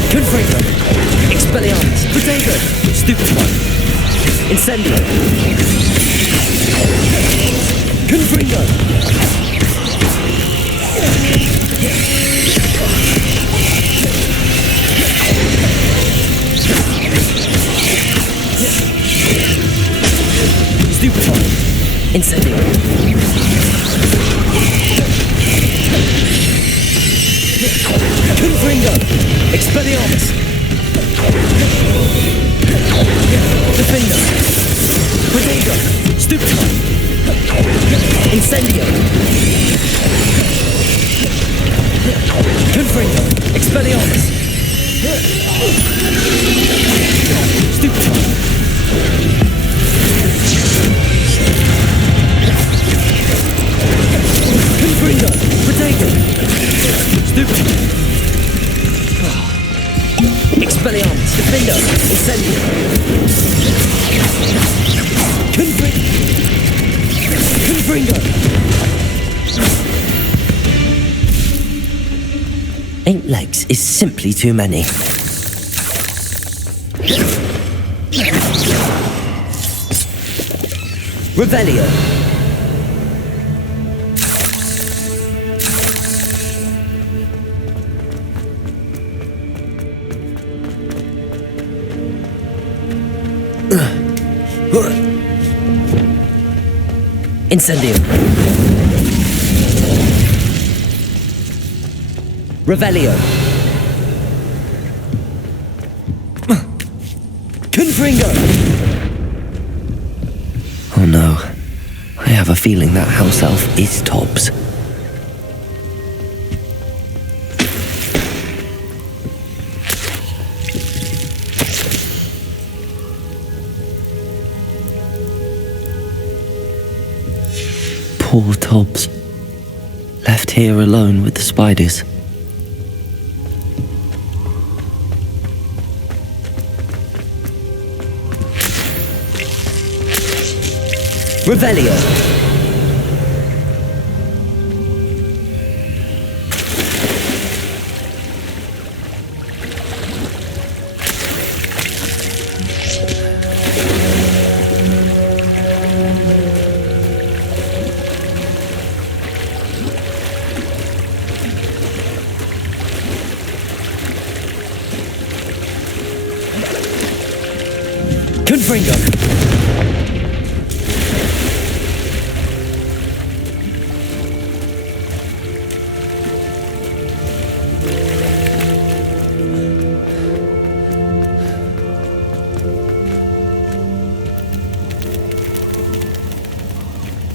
Confringo. Expelliarmus. Protego. Stupefy. Incendio. Confringo. Stupefy. Incendio. Confringo. Expelliarmus. Defender. Protego. Stupefy. Incendio. Confringo. Expelliarmus. Stupefy. Confringo. Protego. Stupefy. Expelliarmus. Defender. Incendio. Confringo. 8 legs is simply too many. Revelio. Incendio. Revelio. Confringo. Oh no. I have a feeling that house elf is Tobbs. Poor Tobbs. Left here alone with the spiders. Revelio. Confringo.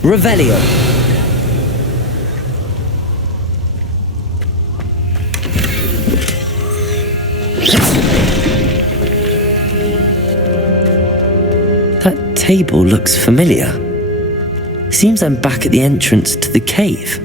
Revelio. That table looks familiar. Seems I'm back at the entrance to the cave.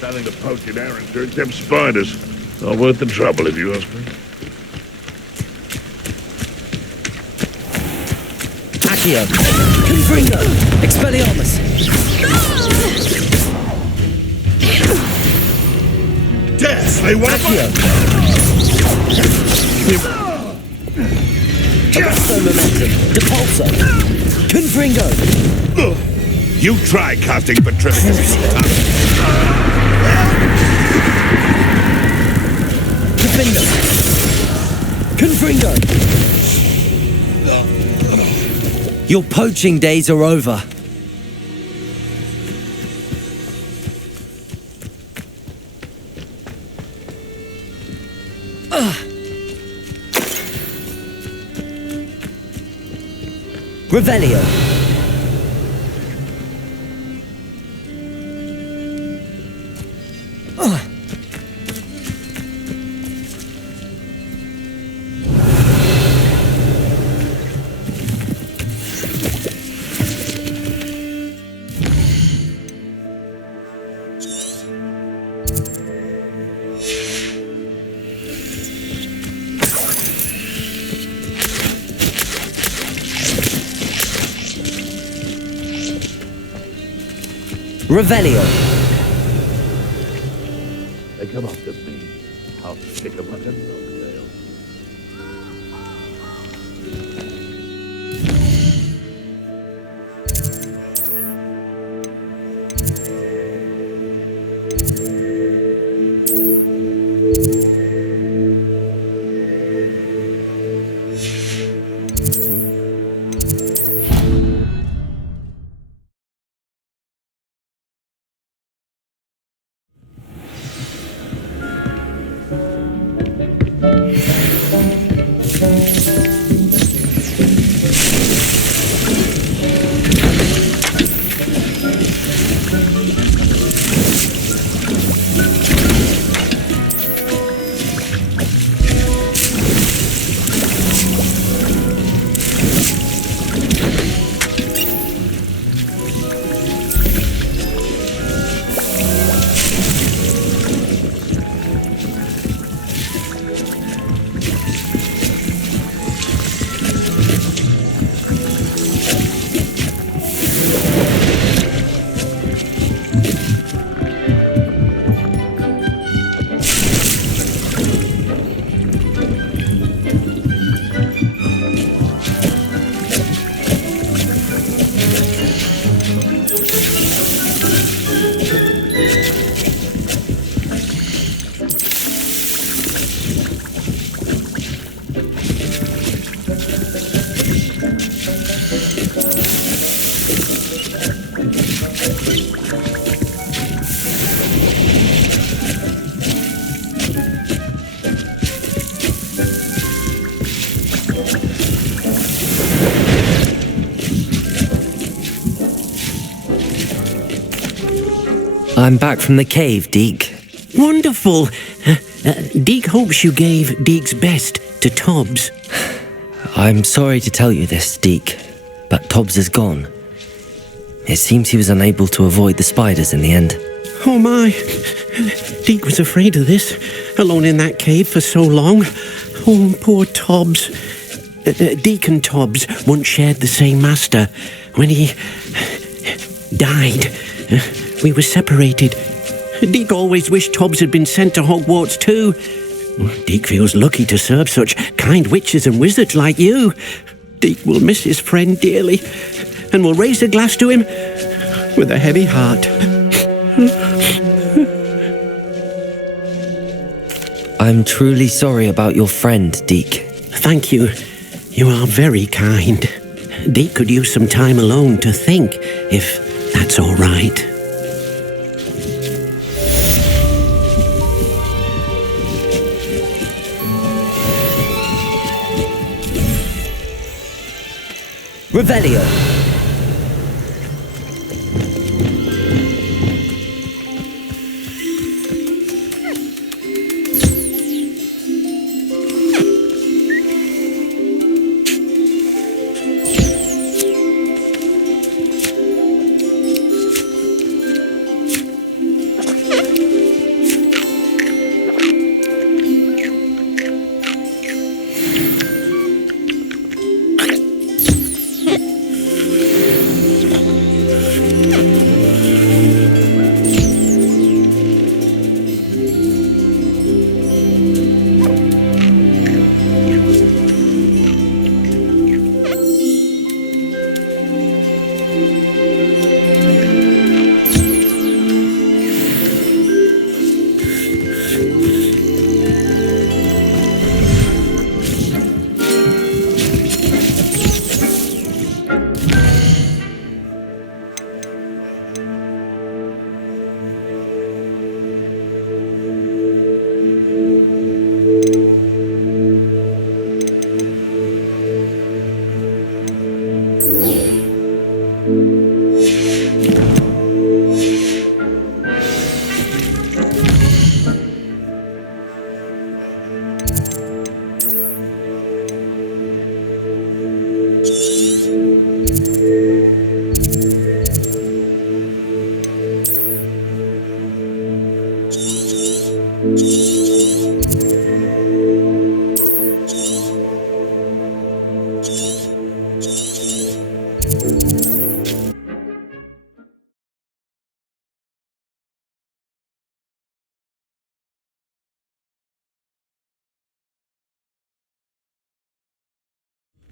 Nothing to poke in our dirt, them spiders. Not worth the trouble, if you ask me. Accio. Confringo. Expelliarmus. Yes, they want Accio. Arresto momentum. Depulso. Confringo. You try casting Petrificus. Confringo. Confringo. Your poaching days are over. Revelio. Revelio. They come after me. I'll stick them like a dogtail. I'm back from the cave, Deke. Wonderful. Deke hopes you gave Deke's best to Tobbs. I'm sorry to tell you this, Deke, but Tobbs is gone. It seems he was unable to avoid the spiders in the end. Oh my. Deke was afraid of this, alone in that cave for so long. Oh, poor Tobbs. Deke and Tobbs once shared the same master. When he died, we were separated. Deke always wished Tobbs had been sent to Hogwarts too. Deke feels lucky to serve such kind witches and wizards like you. Deke will miss his friend dearly, and will raise a glass to him with a heavy heart. I'm truly sorry about your friend, Deke. Thank you. You are very kind. Deke could use some time alone to think, if that's all right. Revelio.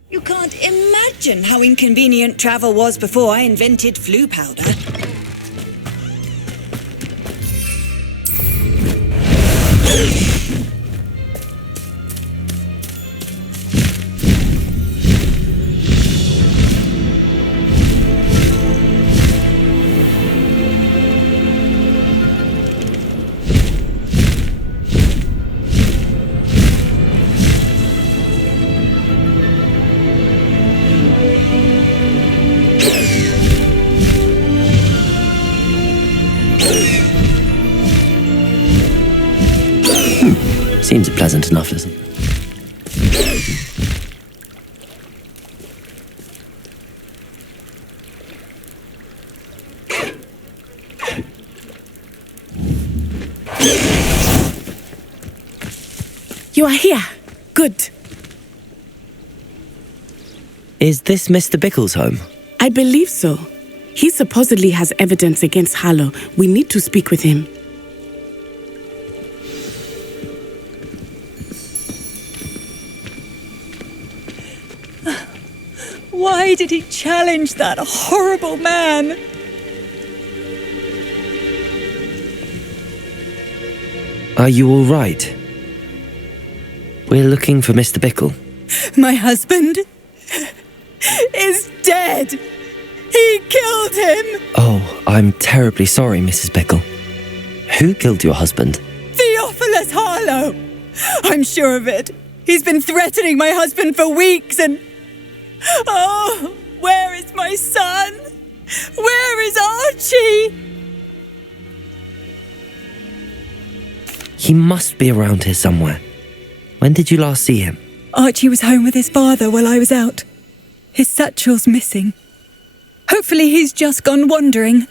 You can't imagine how inconvenient travel was before I invented flu powder. Seems pleasant enough, doesn't it? You are here. Good. Is this Mr. Bickle's home? I believe so. He supposedly has evidence against Harlow. We need to speak with him. Why did he challenge that horrible man? Are you all right? We're looking for Mr. Bickle. My husband is dead. He killed him. Oh, I'm terribly sorry, Mrs. Bickle. Who killed your husband? Theophilus Harlow. I'm sure of it. He's been threatening my husband for weeks and... Oh, where is my son? Where is Archie? He must be around here somewhere. When did you last see him? Archie was home with his father while I was out. His satchel's missing. Hopefully he's just gone wandering,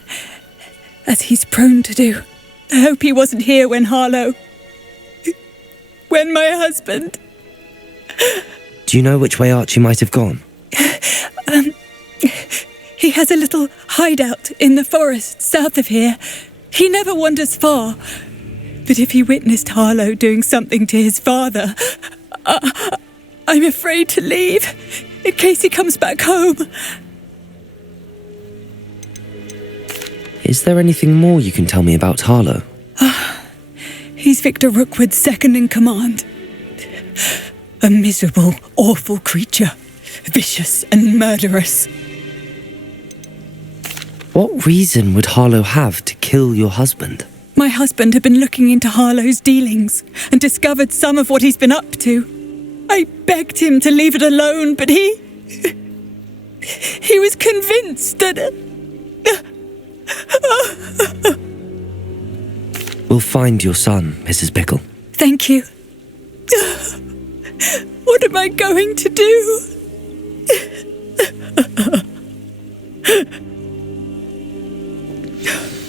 as he's prone to do. I hope he wasn't here when when my husband... Do you know which way Archie might have gone? He has a little hideout in the forest south of here. He never wanders far. But if he witnessed Harlow doing something to his father, I'm afraid to leave in case he comes back home. Is there anything more you can tell me about Harlow? He's Victor Rookwood's second in command. A miserable, awful creature. Vicious and murderous. What reason would Harlow have to kill your husband? My husband had been looking into Harlow's dealings and discovered some of what he's been up to. I begged him to leave it alone, but he was convinced that... We'll find your son, Mrs. Bickle. Thank you. What am I going to do?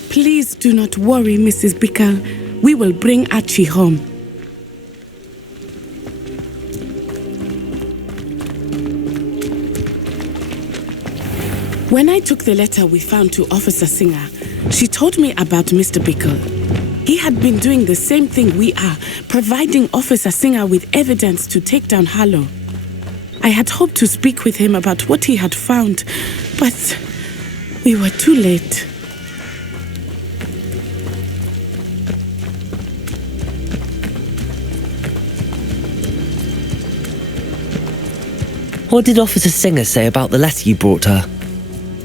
Please do not worry, Mrs. Bickle. We will bring Archie home. When I took the letter we found to Officer Singer, she told me about Mr. Bickle. He had been doing the same thing we are, providing Officer Singer with evidence to take down Harlow. I had hoped to speak with him about what he had found, but we were too late. What did Officer Singer say about the letter you brought her?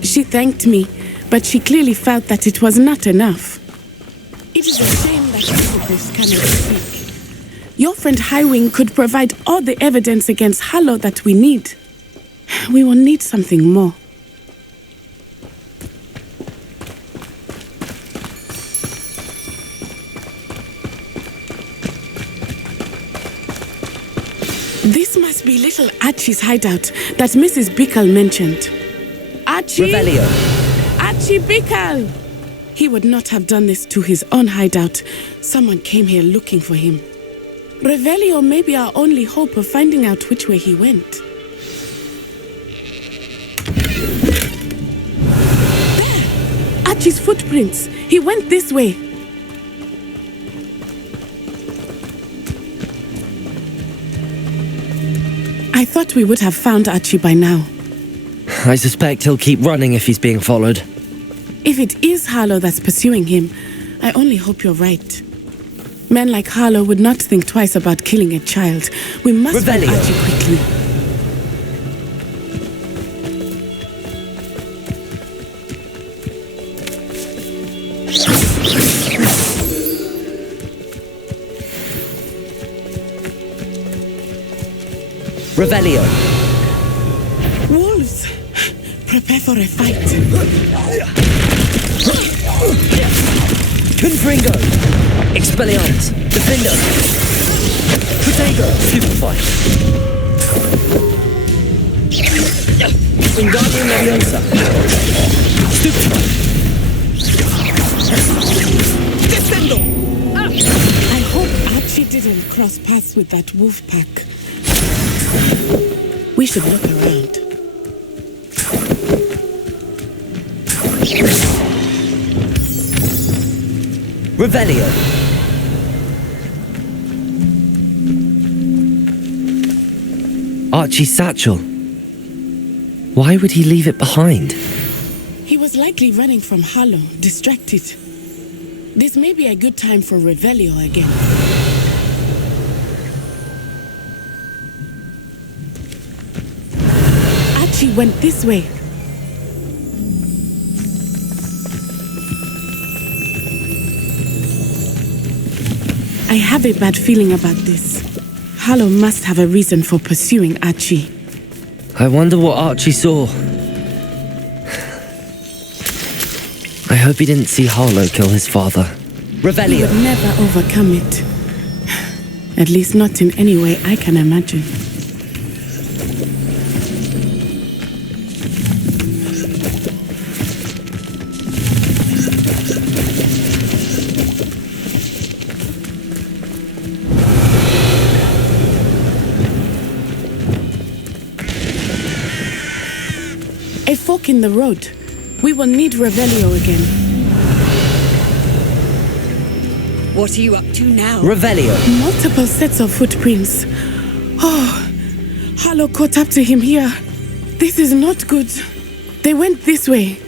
She thanked me, but she clearly felt that it was not enough. It is a shame that visitors cannot speak. Your friend Highwing could provide all the evidence against Harlow that we need. We will need something more. This must be little Archie's hideout that Mrs. Bickle mentioned. Archie! Revelio. Archie Bickle! He would not have done this to his own hideout. Someone came here looking for him. Revelio may be our only hope of finding out which way he went. There! Archie's footprints. He went this way. I thought we would have found Archie by now. I suspect he'll keep running if he's being followed. If it is Harlow that's pursuing him, I only hope you're right. Men like Harlow would not think twice about killing a child. We must find Revelio. Archie quickly. Revelio. Wolves! Prepare for a fight. Confringo. Expelliarmus. Defender. Protego. Stupefy. Wingardium Leviosa. Stupefy. Descendo. I hope Archie didn't cross paths with that wolf pack. We should look around. Revelio. Archie's satchel. Why would he leave it behind? He was likely running from Harlow, distracted. This may be a good time for Revelio again. Archie went this way. I have a bad feeling about this. Harlow must have a reason for pursuing Archie. I wonder what Archie saw. I hope he didn't see Harlow kill his father. He Revelio. would never overcome it. At least not in any way I can imagine. A fork in the road. We will need Revelio again. What are you up to now? Revelio. Multiple sets of footprints. Oh, Harlow caught up to him here. This is not good. They went this way.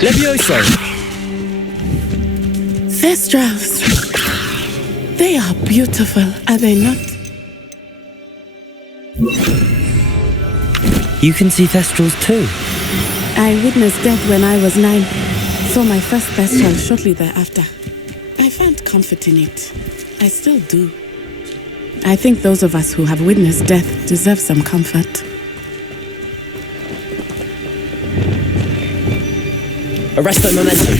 Levioso. Thestrals. They are beautiful, are they not? You can see Thestrals too. I witnessed death when I was 9. Saw my first Thestral shortly thereafter. I found comfort in it. I still do. I think those of us who have witnessed death deserve some comfort. Arresto Momentum.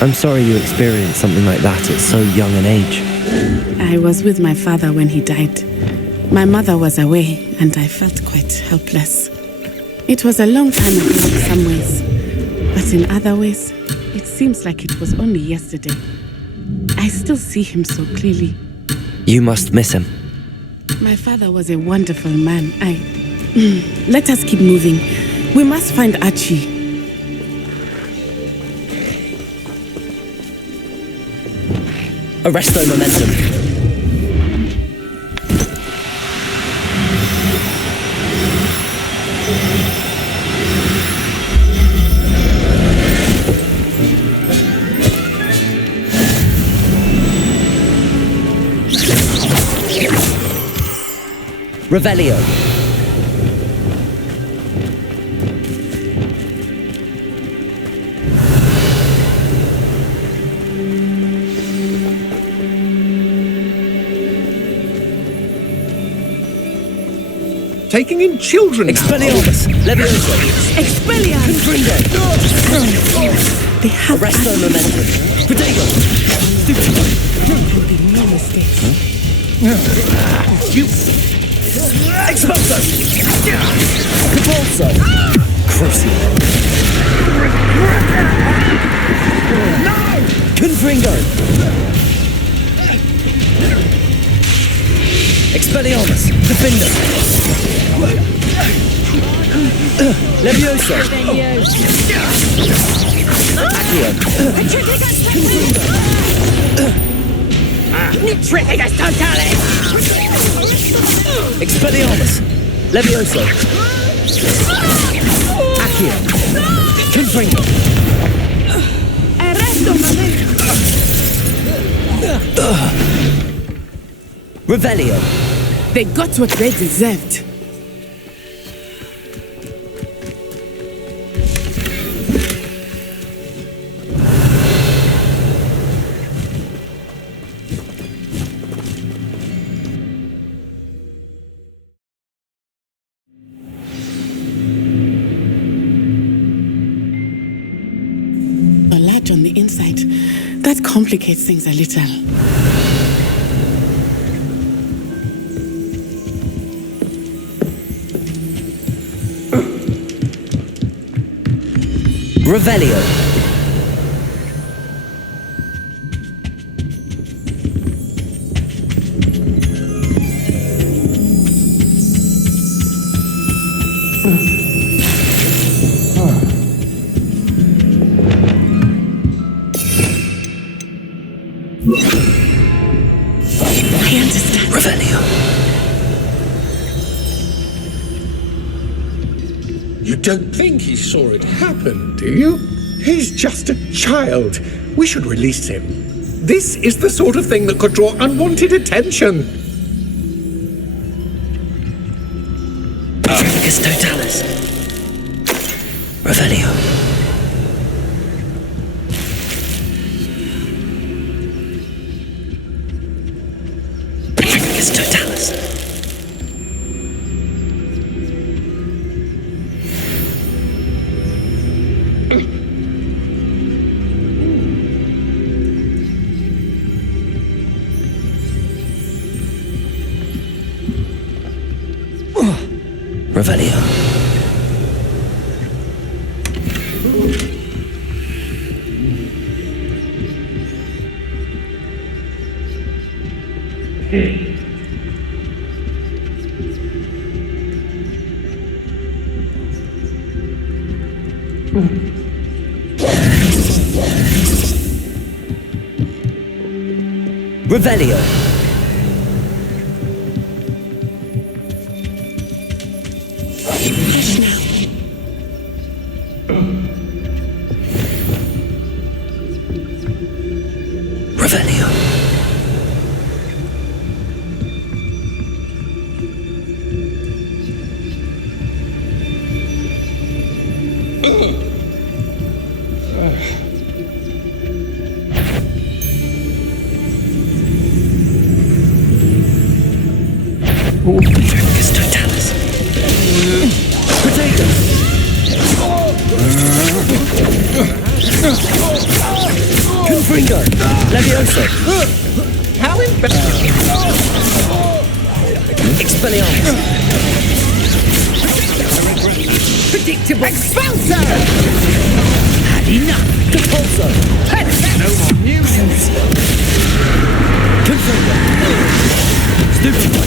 I'm sorry you experienced something like that at so young an age. I was with my father when he died. My mother was away, and I felt quite helpless. It was a long time ago in some ways, but in other ways, it seems like it was only yesterday. I still see him so clearly. You must miss him. My father was a wonderful man. Let us keep moving. We must find Archie. Arresto Momentum. Revelio. Taking in children. Expelliarmus. Levioso. Expelliarmus! Confringo. They have Arresto Momentum. Protego. no mistakes. Expulso! Capulso! Crucio! Confringo! Expelliarmus! Defender! Levioso! Accio! Nitrificus totale! Expelliarmus! Levioso! Accio! Confringo! Arresto Revelio! They got what they deserved. A latch on the inside. That complicates things a little. Revelio! I understand. Revelio! You don't think he saw it happen, do you? He's just a child. We should release him. This is the sort of thing that could draw unwanted attention. Trafficus totalis! Revelio! Trafficus totalis! Revelio. Revelio. Hush now. Revelio. Trafficus totalis. Potato. Confringo. Levioso. How embarrassing! Expelliarmus. Predictable expulso! Had enough. Capulso. No more news! Confringo. Stupefy.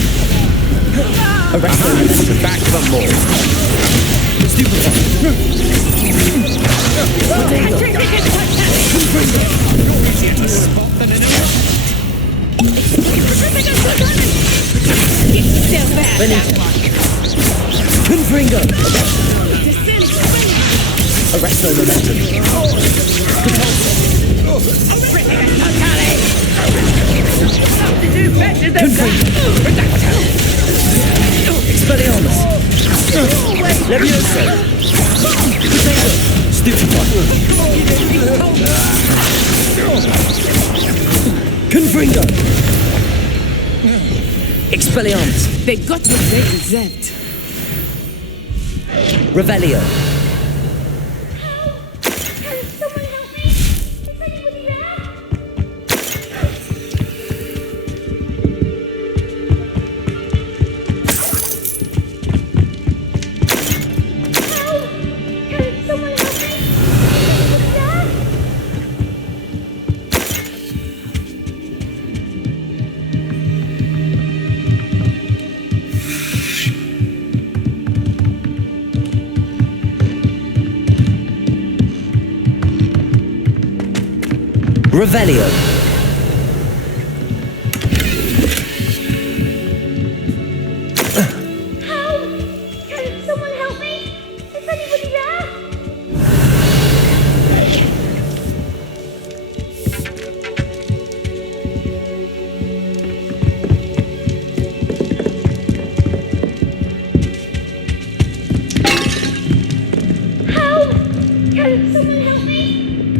Arrest Back for more. Stupefy. Potato. Confringo. Easier to spot than an It's still bad, that one. Confringo. Arresto momentum. To do better than that! Expelliarmus. Levioso. Stupefy. Confringo. Expelliarmus. They got what they deserved. Revelio. Revelio. Can someone help me? Is anybody there? Can someone help me?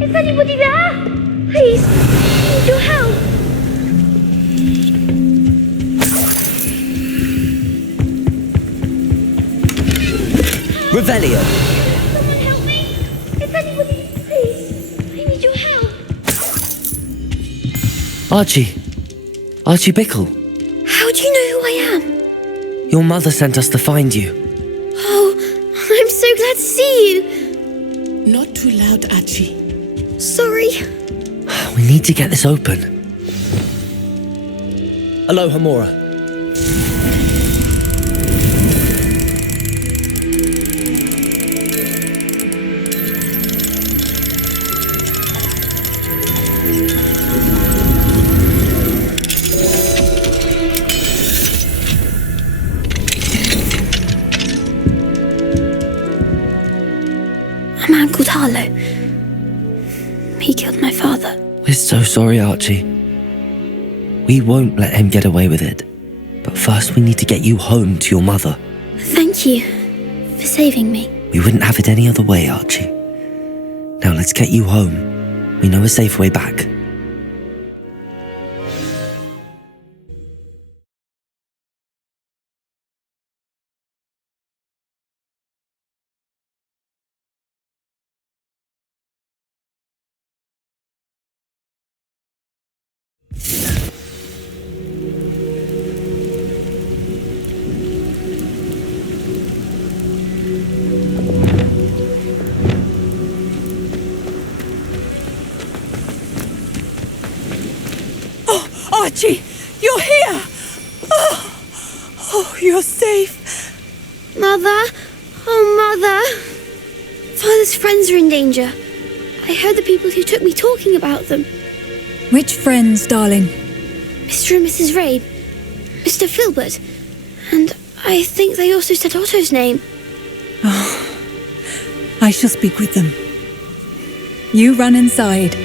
Is anybody there? Please, I need your help. Revelio. Someone help me? Is anybody? Please, I need your help. Archie Bickle. How do you know who I am? Your mother sent us to find you. Oh, I'm so glad to see you. Not too loud, Archie. Sorry. We need to get this open. Aloha, Mora. A man called Harlow. He killed my father. We're so sorry, Archie. We won't let him get away with it. But first we need to get you home to your mother. Thank you for saving me. We wouldn't have it any other way, Archie. Now let's get you home. We know a safe way back. Archie, you're here! Oh, you're safe. Mother? Oh, Mother. Father's friends are in danger. I heard the people who took me talking about them. Which friends, darling? Mr. and Mrs. Rabe, Mr. Filbert, and I think they also said Otto's name. Oh, I shall speak with them. You run inside.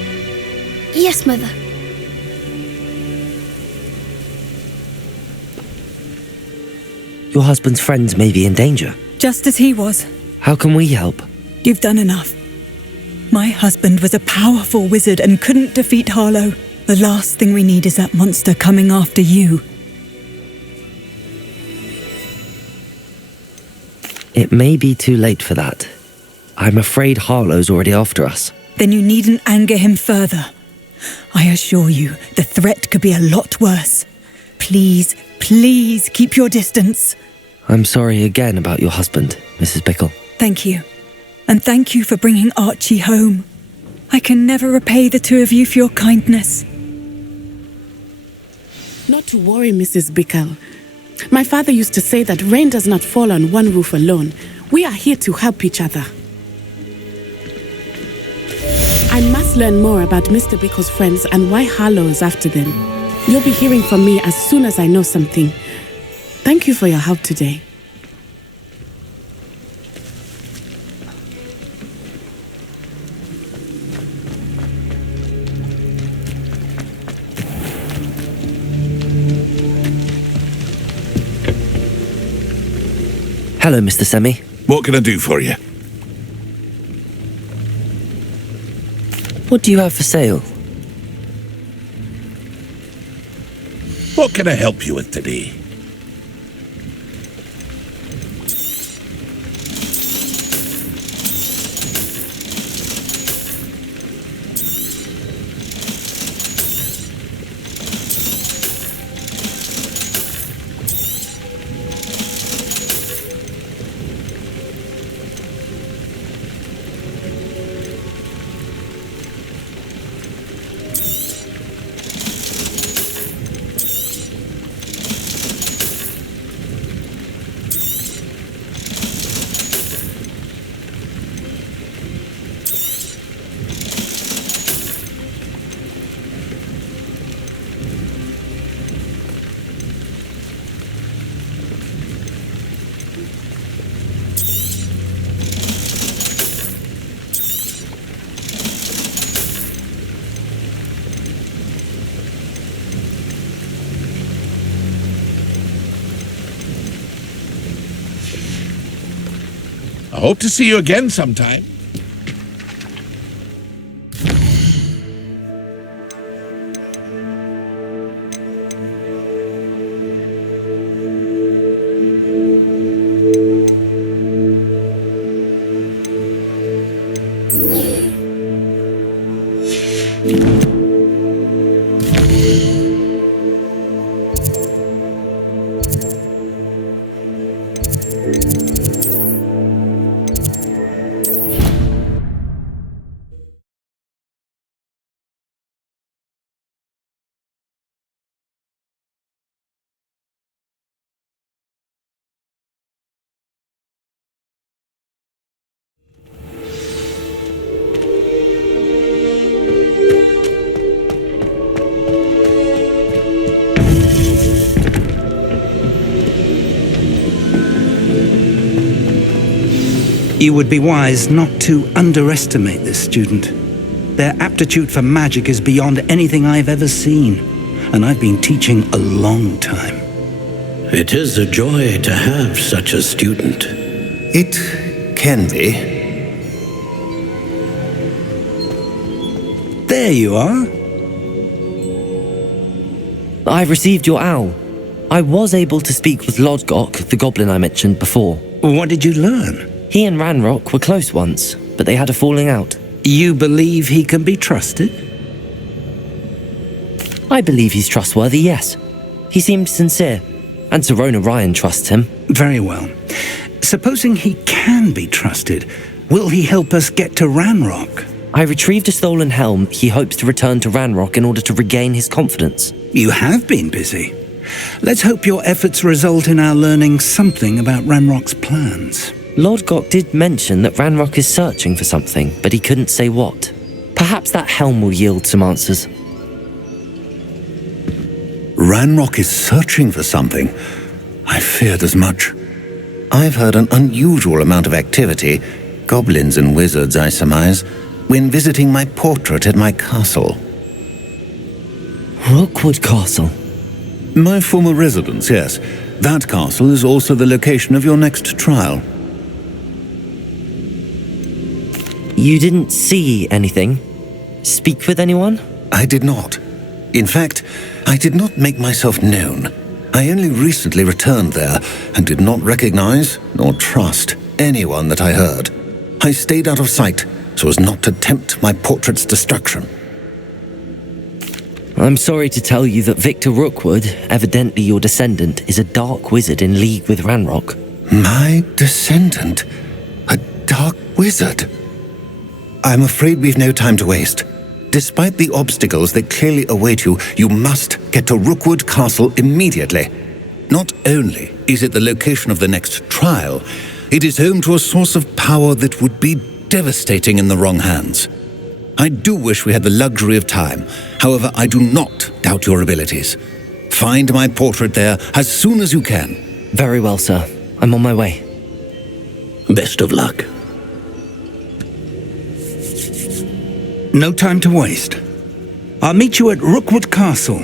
Yes, Mother. Your husband's friends may be in danger. Just as he was. How can we help? You've done enough. My husband was a powerful wizard and couldn't defeat Harlow. The last thing we need is that monster coming after you. It may be too late for that. I'm afraid Harlow's already after us. Then you needn't anger him further. I assure you, the threat could be a lot worse. Please, please keep your distance. I'm sorry again about your husband, Mrs. Bickle. Thank you. And thank you for bringing Archie home. I can never repay the two of you for your kindness. Not to worry, Mrs. Bickle. My father used to say that rain does not fall on one roof alone. We are here to help each other. I must learn more about Mr. Bickle's friends and why Harlow is after them. You'll be hearing from me as soon as I know something. Thank you for your help today. Hello, Mr. Semi. What can I do for you? What do you have for sale? What can I help you with today? I hope to see you again sometime. You would be wise not to underestimate this student. Their aptitude for magic is beyond anything I've ever seen, and I've been teaching a long time. It is a joy to have such a student. It can be. There you are. I've received your owl. I was able to speak with Lodgok, the goblin I mentioned before. What did you learn? He and Ranrock were close once, but they had a falling out. You believe he can be trusted? I believe he's trustworthy, yes. He seemed sincere, and Serona Ryan trusts him. Very well. Supposing he can be trusted, will he help us get to Ranrock? I retrieved a stolen helm he hopes to return to Ranrock in order to regain his confidence. You have been busy. Let's hope your efforts result in our learning something about Ranrock's plans. Lodgok did mention that Ranrock is searching for something, but he couldn't say what. Perhaps that helm will yield some answers. Ranrock is searching for something. I feared as much. I've heard an unusual amount of activity, goblins and wizards, I surmise, when visiting my portrait at my castle. Rookwood Castle? My former residence, yes. That castle is also the location of your next trial. You didn't see anything? Speak with anyone? I did not. In fact, I did not make myself known. I only recently returned there and did not recognize nor trust anyone that I heard. I stayed out of sight so as not to tempt my portrait's destruction. I'm sorry to tell you that Victor Rookwood, evidently your descendant, is a dark wizard in league with Ranrock. My descendant? A dark wizard? I'm afraid we've no time to waste. Despite the obstacles that clearly await you, you must get to Rookwood Castle immediately. Not only is it the location of the next trial, it is home to a source of power that would be devastating in the wrong hands. I do wish we had the luxury of time. However, I do not doubt your abilities. Find my portrait there as soon as you can. Very well, sir. I'm on my way. Best of luck. No time to waste. I'll meet you at Rookwood Castle.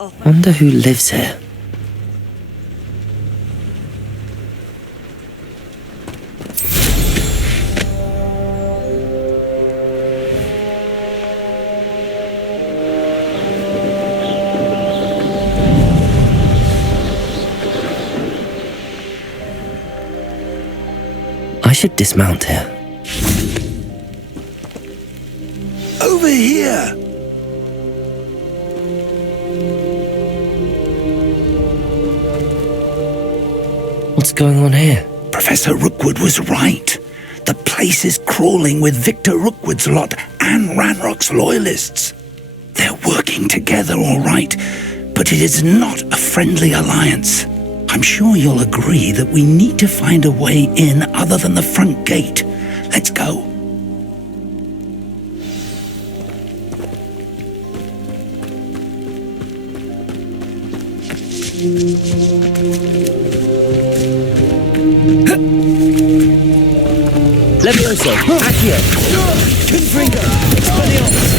Wonder who lives here. I should dismount here. Over here! What's going on here? Professor Rookwood was right. The place is crawling with Victor Rookwood's lot and Ranrock's loyalists. They're working together all right, but it is not a friendly alliance. I'm sure you'll agree that we need to find a way in other than the front gate. Let's go. Levioso, Accio, Confringo, Expelliarmus,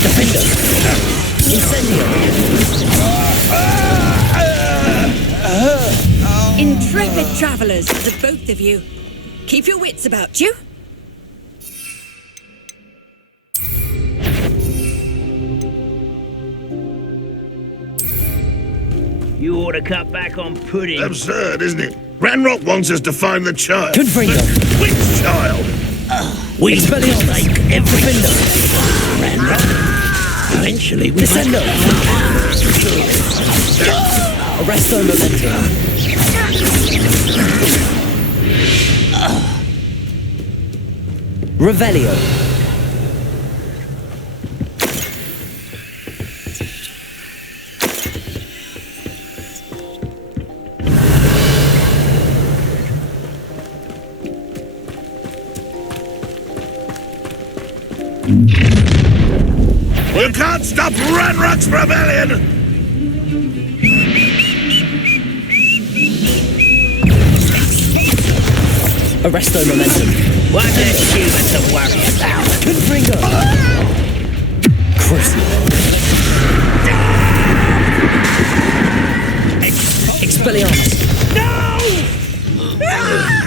Defender, Incendio. Intrepid travellers, the both of you. Keep your wits about you. You ought to cut back on pudding. Absurd, isn't it? Ranrock wants us to find the child. Confringo. Which child? We Expelliarmus, take everything. Defender, Eventually, we Descendo, Arresto Momentum. Revelio. We can't stop Ranrock's rebellion! Arresto Momentum. What does she want to worry about? Confringo. Crucible. Expelliarmus. No!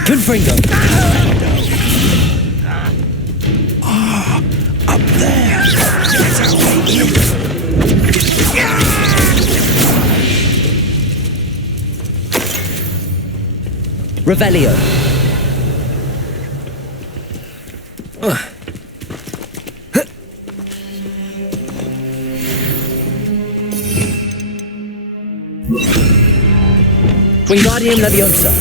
Confringo. Up there. Revelio. Wingardium Leviosa.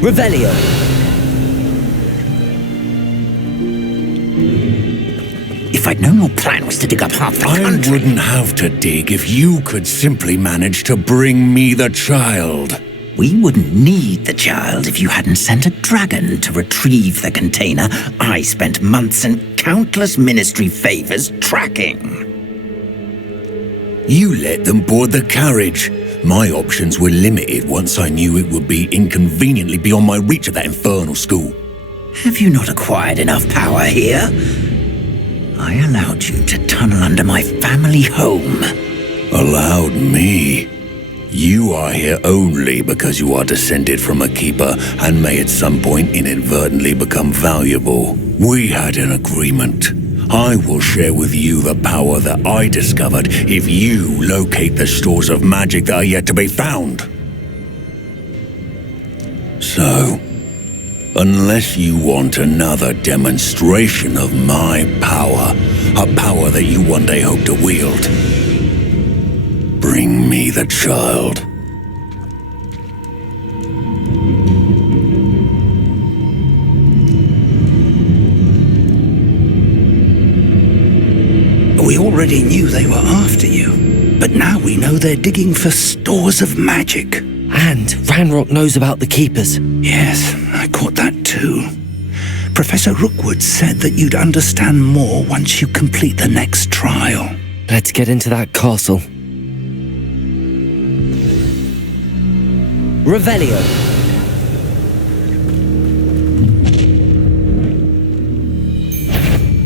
Revelio. If I'd known your plan was to dig up half the country... I wouldn't have to dig if you could simply manage to bring me the child. We wouldn't need the child if you hadn't sent a dragon to retrieve the container I spent months and countless ministry favors tracking. You let them board the carriage. My options were limited once I knew it would be inconveniently beyond my reach at that infernal school. Have you not acquired enough power here? I allowed you to tunnel under my family home. Allowed me? You are here only because you are descended from a keeper and may at some point inadvertently become valuable. We had an agreement. I will share with you the power that I discovered if you locate the stores of magic that are yet to be found. So, unless you want another demonstration of my power, a power that you one day hope to wield, bring me the child. We already knew they were after you, but now we know they're digging for stores of magic. And Ranrock knows about the Keepers. Yes, I caught that too. Professor Rookwood said that you'd understand more once you complete the next trial. Let's get into that castle. Revelio.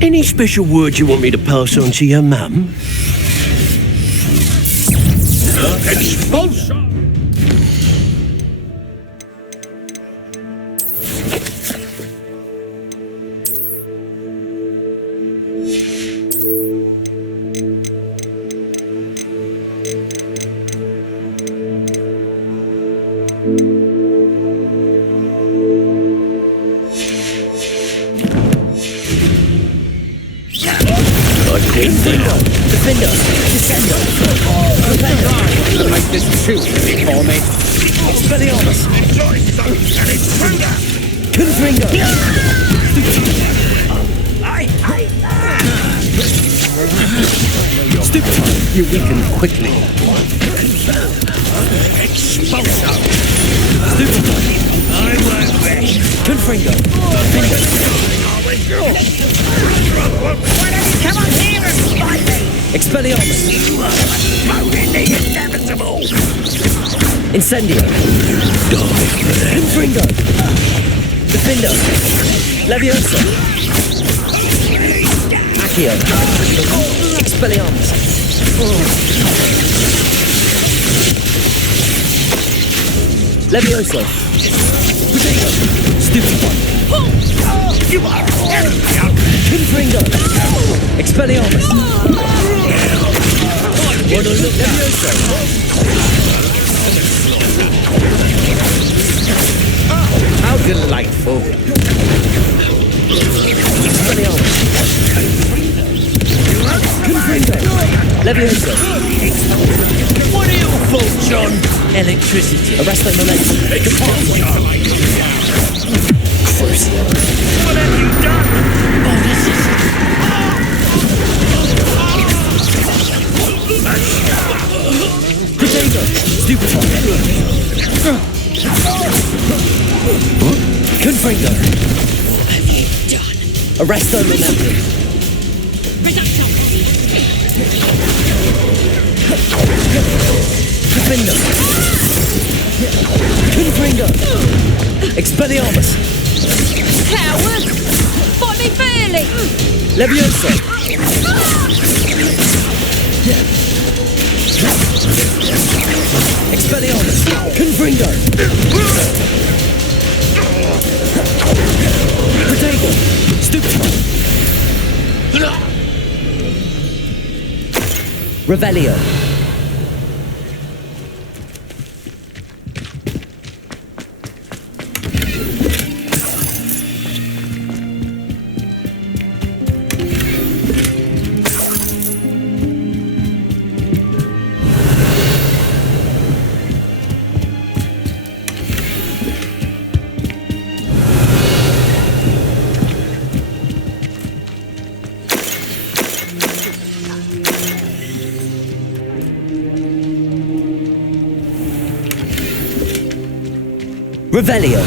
Any special words you want me to pass on to your mum? Expulsion! Defender. Descender. You'll make this too easy for me. Expelliarmus. Confringo. Stupid. You weaken quickly. Expulsion. Stupid. I won't rest. Confringo. Come on here and fight me! Expelliarmus. You are postponing the inevitable! Incendio. Confringo. Defender. Leviosa. Accio. Expelliarmus. Leviosa. Stupid one. You are terribly Confringo. Expelliarmus. Leviosa. How delightful. Expelliarmus. Confringo. Leviosa. What are your faults, John? Electricity. Arresto momentum. Crucial. What have you done? Oh, this is... Potato. Stupid one. Confringo. What have you done? Arresto momentum. Defender. Confringo. Expelliarmus. Coward! Fight me fairly! Leviosa. Expelliarmus. Confringo. Potato. Stupid one. Revelio. Revelio.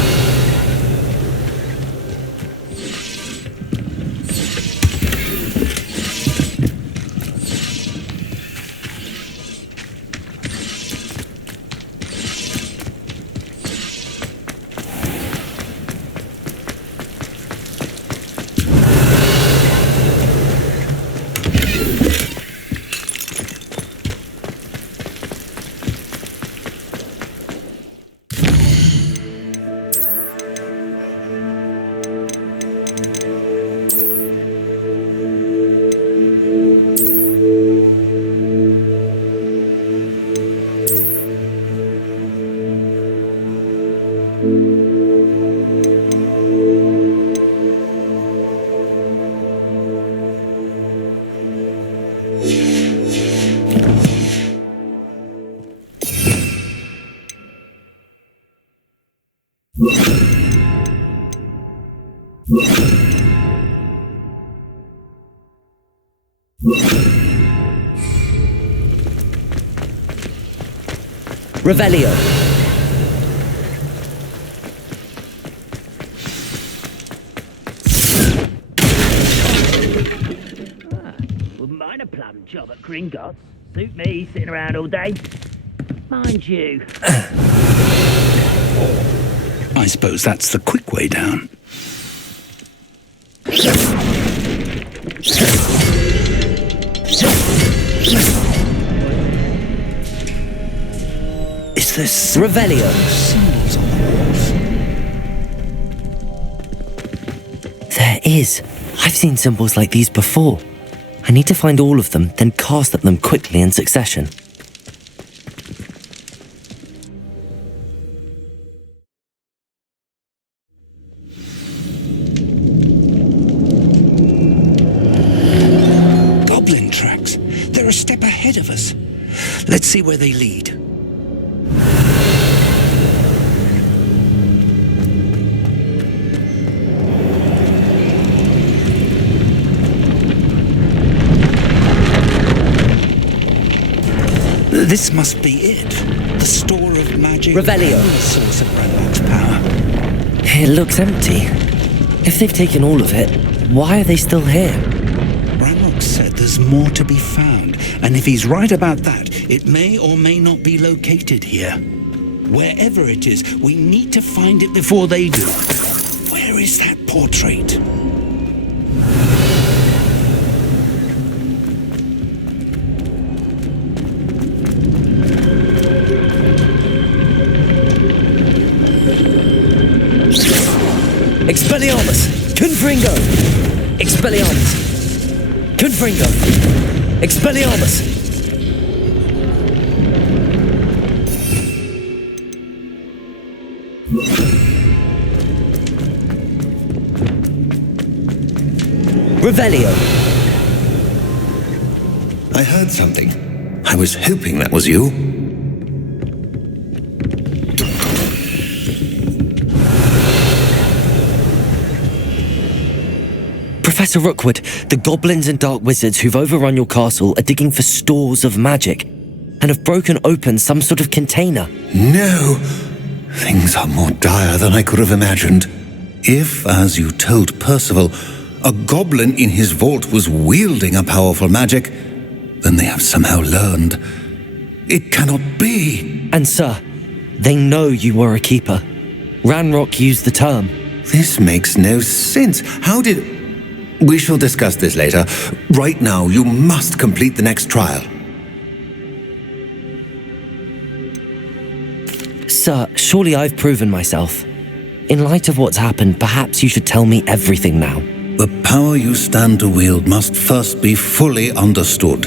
Revelio. Wouldn't mind a plum job at Gringotts. Suit me, sitting around all day. Mind you, I suppose that's the quick way down. Is this Revelio? Symbols on the walls. There is. I've seen symbols like these before. I need to find all of them, then cast at them quickly in succession. Goblin tracks. They're a step ahead of us. Let's see where they lead. This must be it. The store of magic. Revelio. The source of Ranrock's power. It looks empty. If they've taken all of it, why are they still here? Ranrock said there's more to be found, and if he's right about that, it may or may not be located here. Wherever it is, we need to find it before they do. Where is that portrait? Expelliarmus! Confringo! Expelliarmus! Confringo! Expelliarmus! Revelio! I heard something. I was hoping that was you. Professor Rookwood, the goblins and dark wizards who've overrun your castle are digging for stores of magic and have broken open some sort of container. No! Things are more dire than I could have imagined. If, as you told Percival, a goblin in his vault was wielding a powerful magic, then they have somehow learned. It cannot be. And sir, they know you were a keeper. Ranrock used the term. This makes no sense. How did... We shall discuss this later. Right now, you must complete the next trial. Sir, surely I've proven myself. In light of what's happened, perhaps you should tell me everything now. The power you stand to wield must first be fully understood.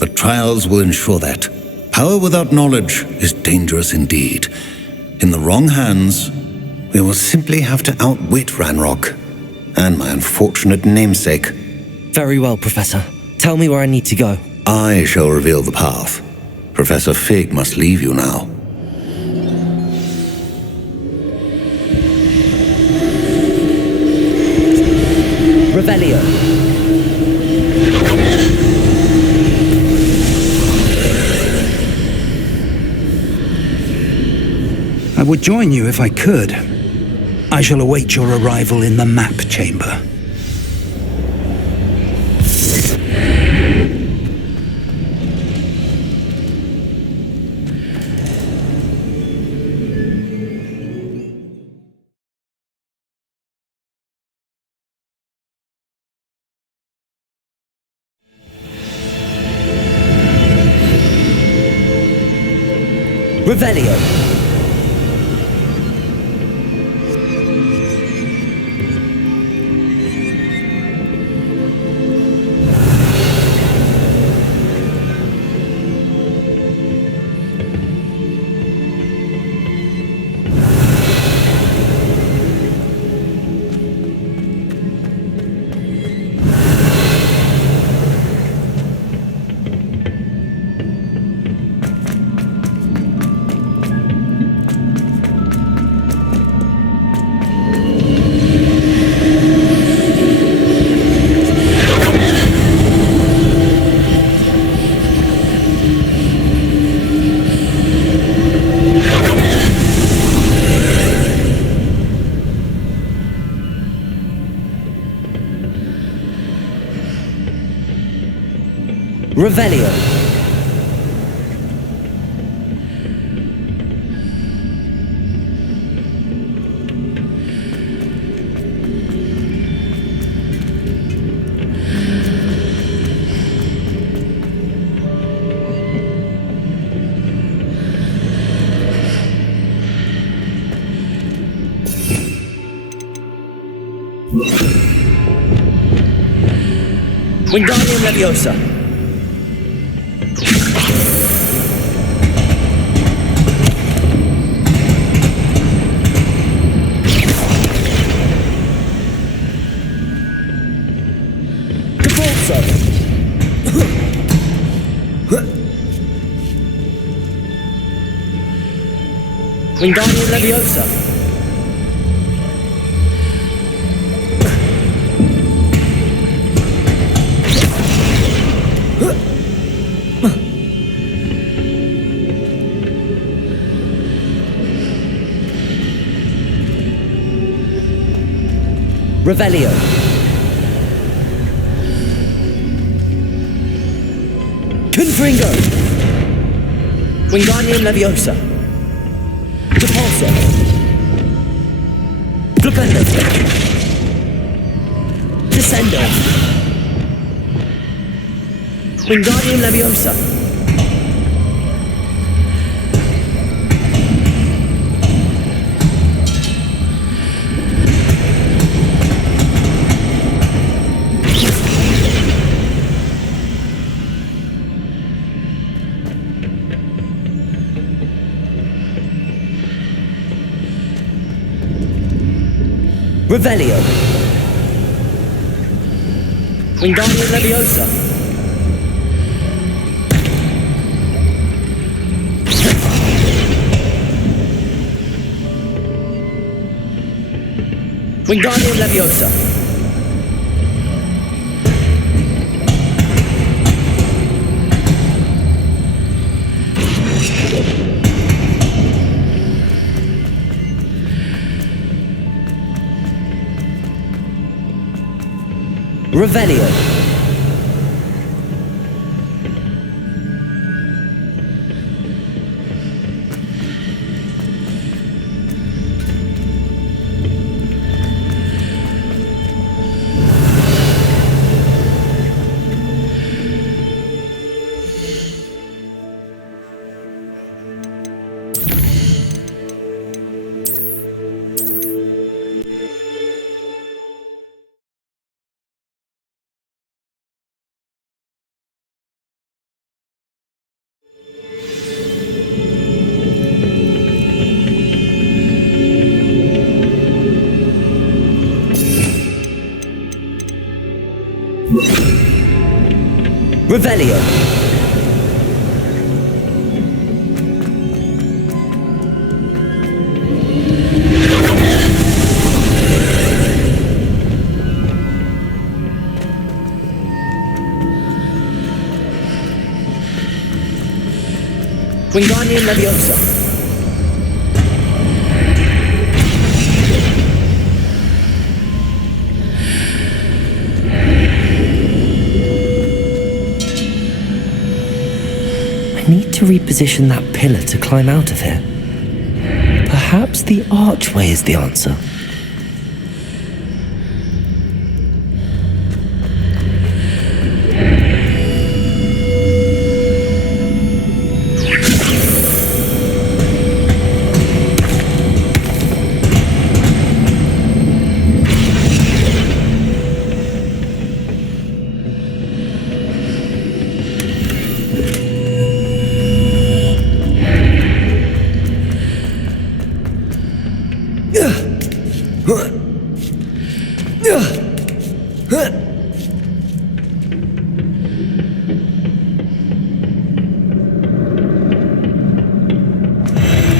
The trials will ensure that. Power without knowledge is dangerous indeed. In the wrong hands, we will simply have to outwit Ranrock and my unfortunate namesake. Very well, Professor. Tell me where I need to go. I shall reveal the path. Professor Fig must leave you now. Revelio! I would join you if I could. I shall await your arrival in the map chamber. Revelio! Revelio! Wingardium Leviosa. Wingardium Leviosa. Revelio. Confringo. Wingardium Leviosa. Depulso. Flipendo. Descendo. Wingardium Leviosa. Revelio. Wingardium Leviosa. Wingardium Leviosa. Revelio. Revelio. Wingardium Leviosa. I need to reposition that pillar to climb out of here. Perhaps the archway is the answer.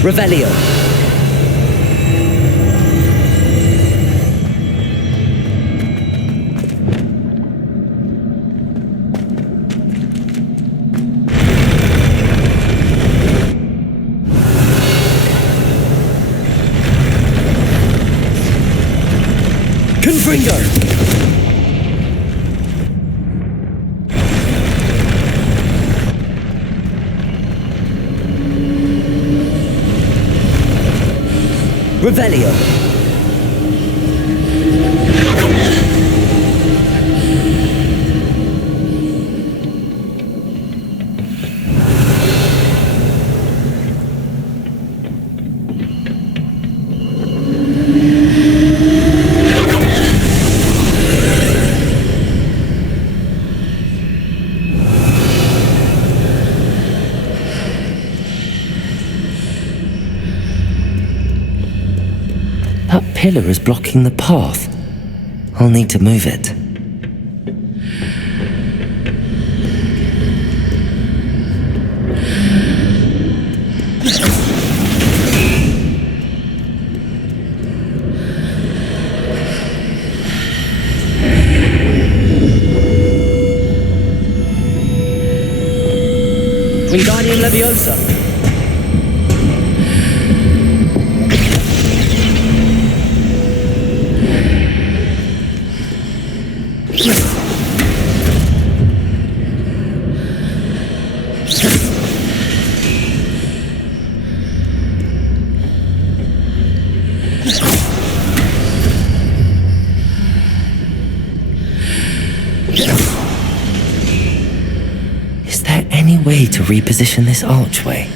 Revelio. Confringo. Revelio. pillar is blocking the path. I'll need to move it. Wingardium Leviosa. Is there any way to reposition this archway?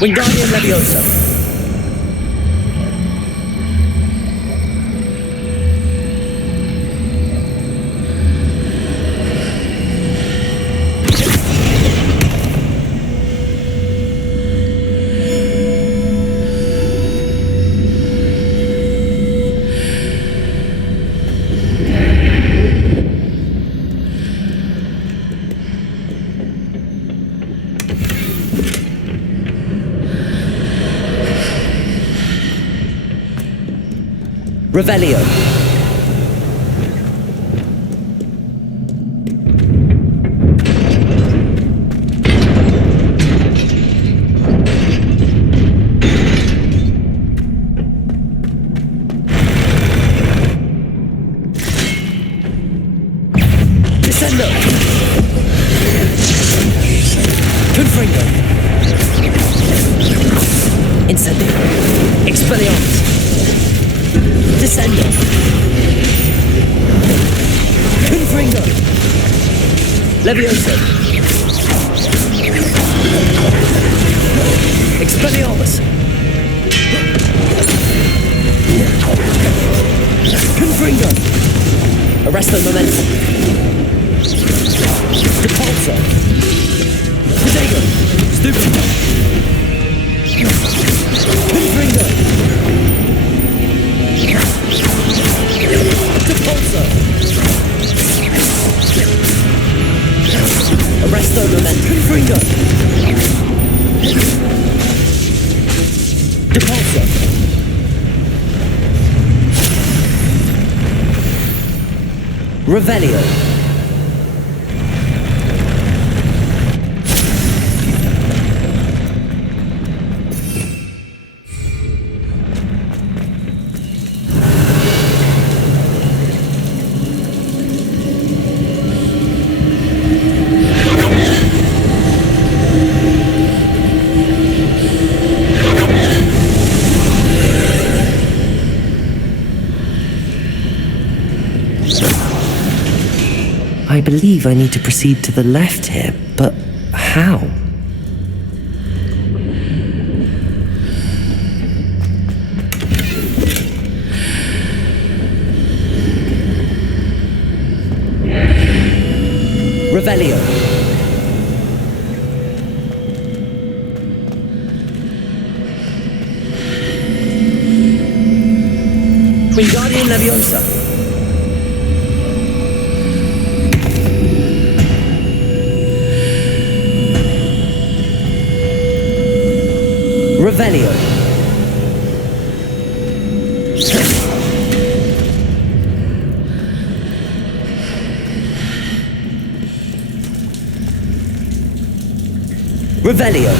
Wingardium Leviosa. Revelio. Descendo. Confringo. Incendio. Expelliarmus. Descendo. Confringo. Levioso. Expelliarmus. Confringo. Arresto momentum. Depulso. Protego. Stupido. Confringo. Depulso. Arresto momentum. Confringo. Depulso. Revelio. I believe I need to proceed to the left here, but how? Revelio. Wingardium Leviosa. Revelio. Revelio.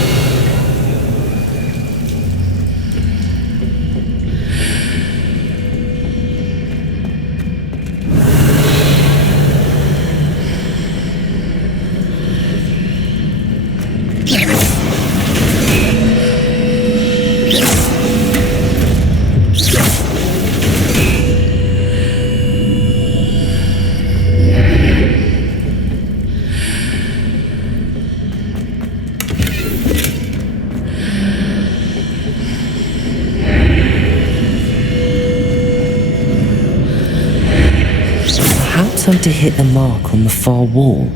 I'm to hit the mark on the far wall.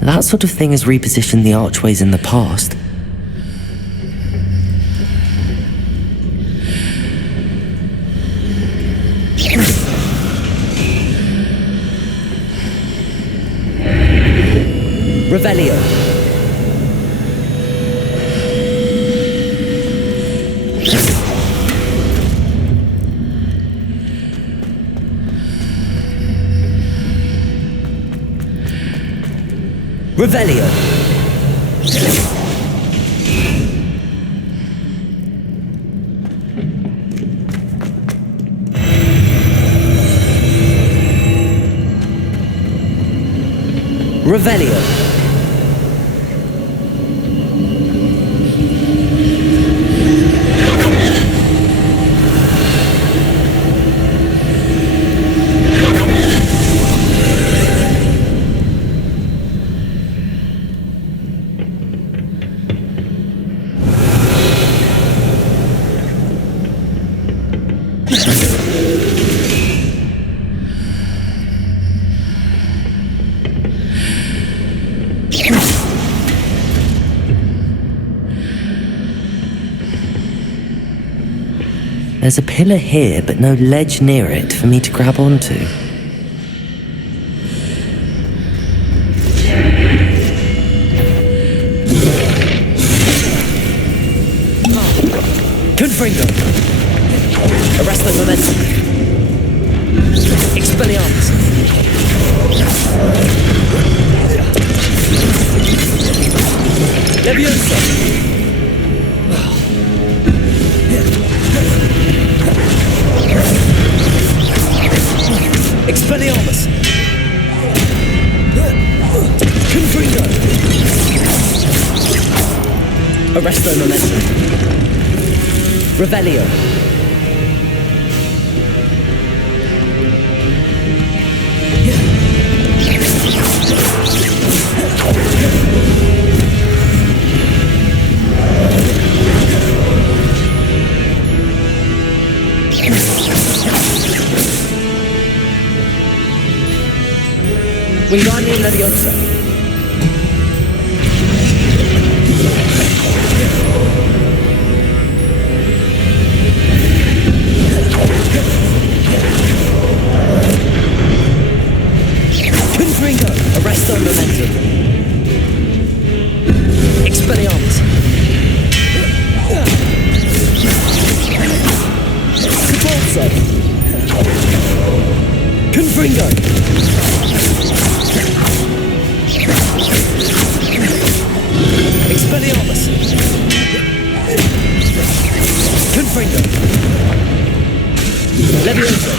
That sort of thing has repositioned the archways in the past. Revelio. Revelio. Revelio. There's a pillar here, but no ledge near it for me to grab onto. Confringo. Arresto momentum. Expelliarmus. Leviosa. Expelliarmus. Confringo. Arresto momentum. Revelio. Wingardium Leviosa. Confringo. Arresto momentum. Expelliarmus. Cabalzo. Confringo. Expelliarmus. Confringo. Leviosa.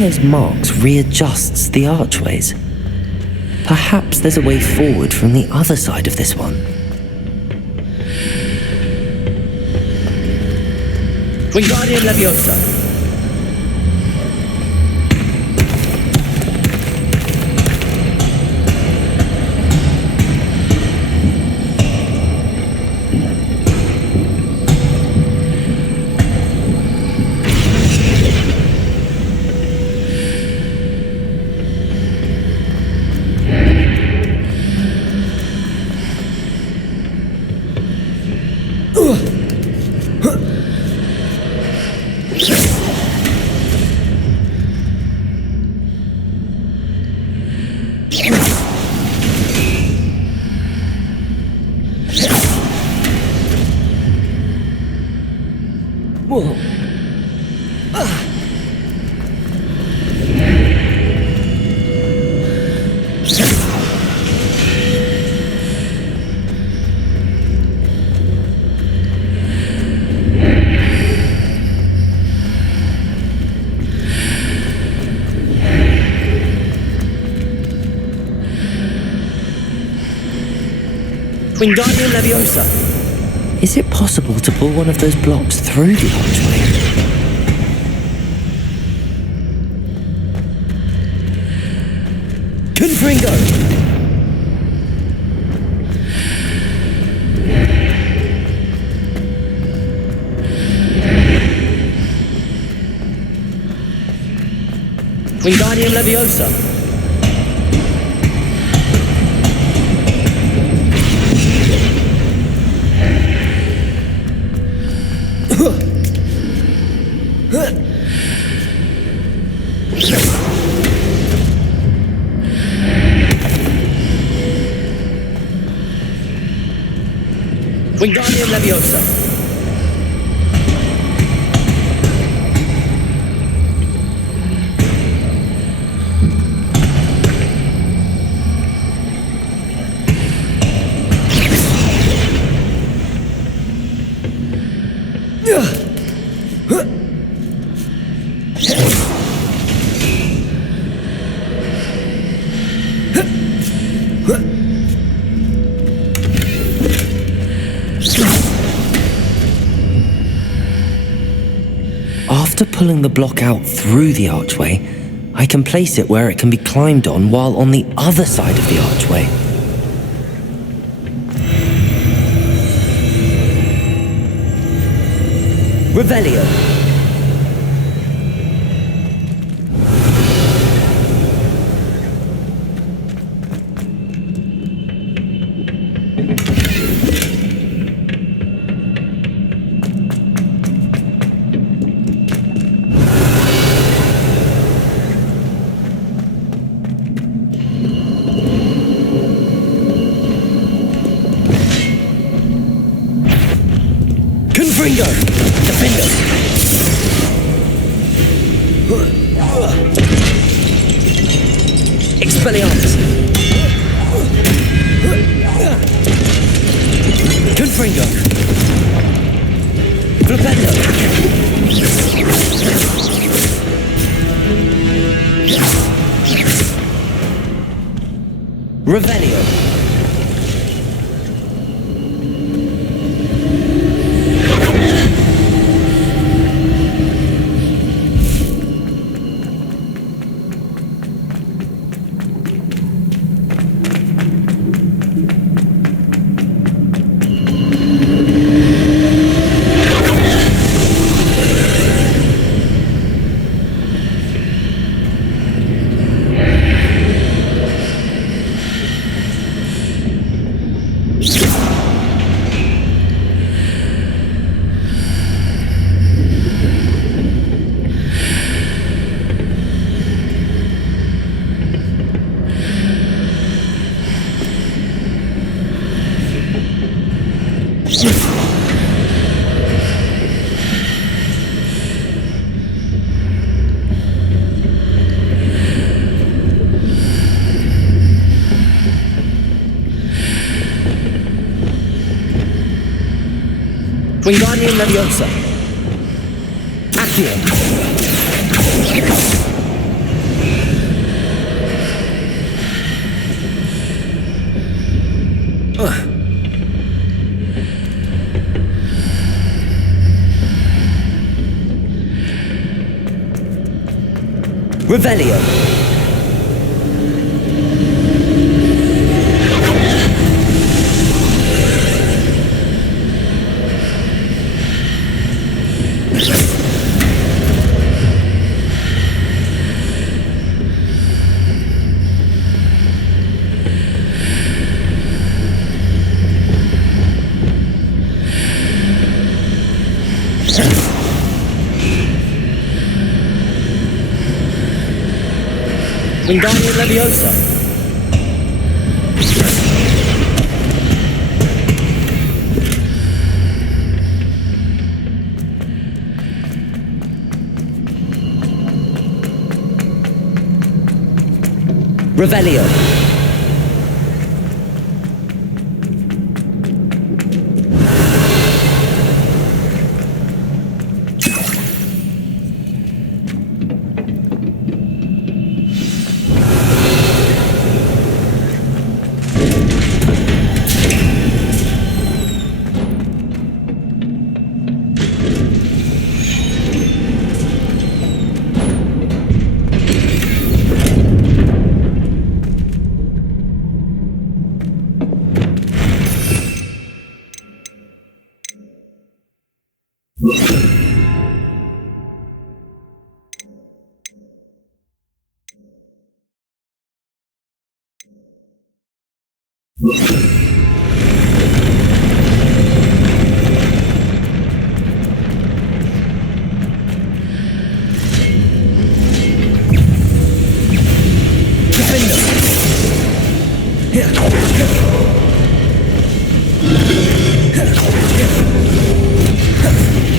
Those marks readjusts the archways. Perhaps there's a way forward from the other side of this one. Wingardium Leviosa. Wingardium Leviosa. Is it possible to pull one of those blocks through the archway? Confringo! Wingardium Leviosa. Wingardium Leviosa. After pulling the block out through the archway, I can place it where it can be climbed on while on the other side of the archway. Revelio. Confringo! Defendo. Expelliarmus. Confringo! Flipendo. Revelio. Wingardium Leviosa. Accio. Revelio. Wingardium Leviosa. Revelio.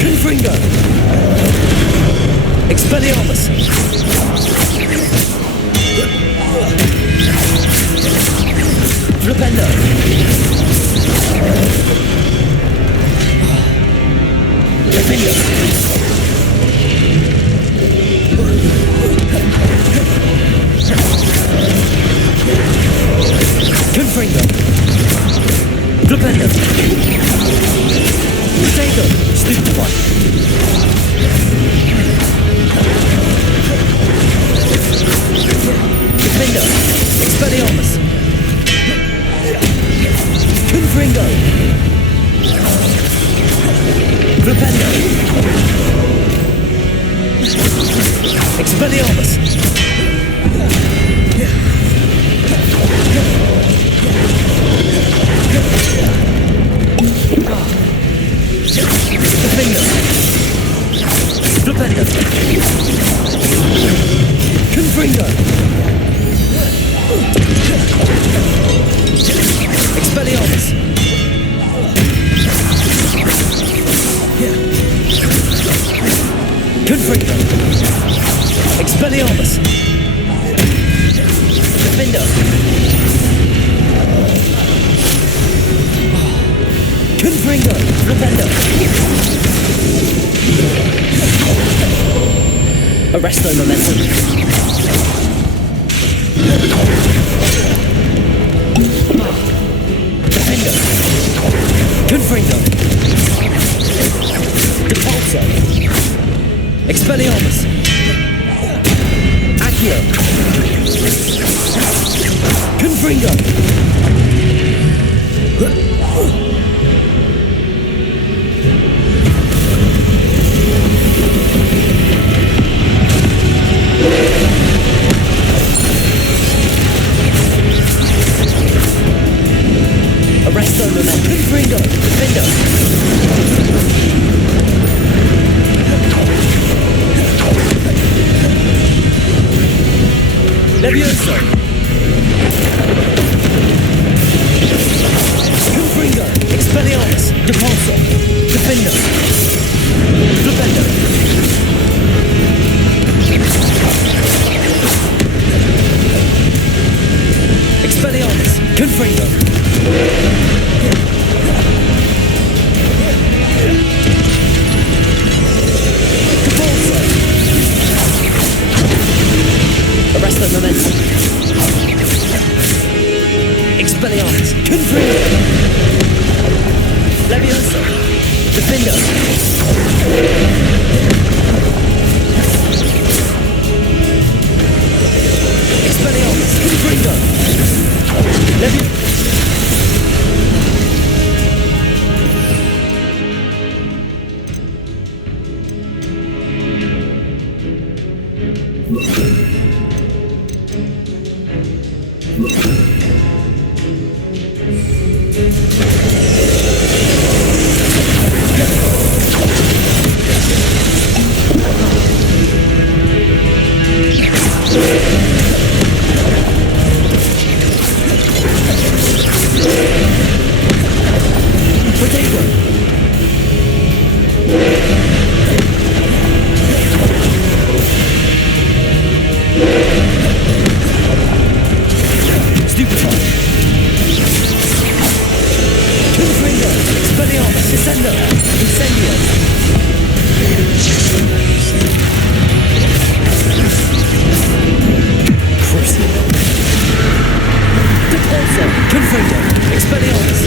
Confringo. Expelliarmus. Flipendo. Flipendo. Confringo. Flipendo. Potato. Stupefy. Defender. Expelliarmus. Confringo. Flipendo. Expelliarmus. Defender. Flipendo. Confringo. Expelliarmus. Confringo. Expelliarmus. Defender. Confringo. Flipendo. Arresto momentum. Defender. Confringo. Depulso. Expelliarmus. Accio. Confringo. Arresto momentum. Confringo. Defender. Levioso. Confringo. Expelliarmus. Depulso. Defender. Flipendo. Expelliarmus. Confringo. Depulso. Arresto momentum. Expelliarmus. Confringo. Levioso. Defender. Expelliarmus. Confringo. Levioso. Expelliarmus, Descendo, Incendio. Crucio. Depulso, Confringo, Expelliarmus.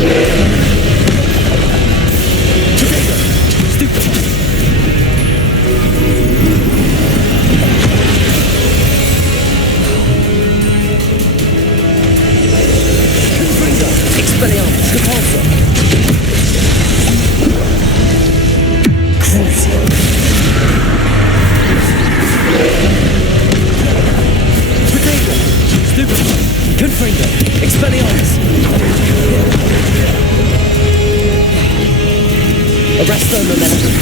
Chicago, Stupefy. Confringo, Expelliarmus, Depulso. Crucio. Potato, Stupefy, Confringo, Expelliarmus. Arresto Momentum.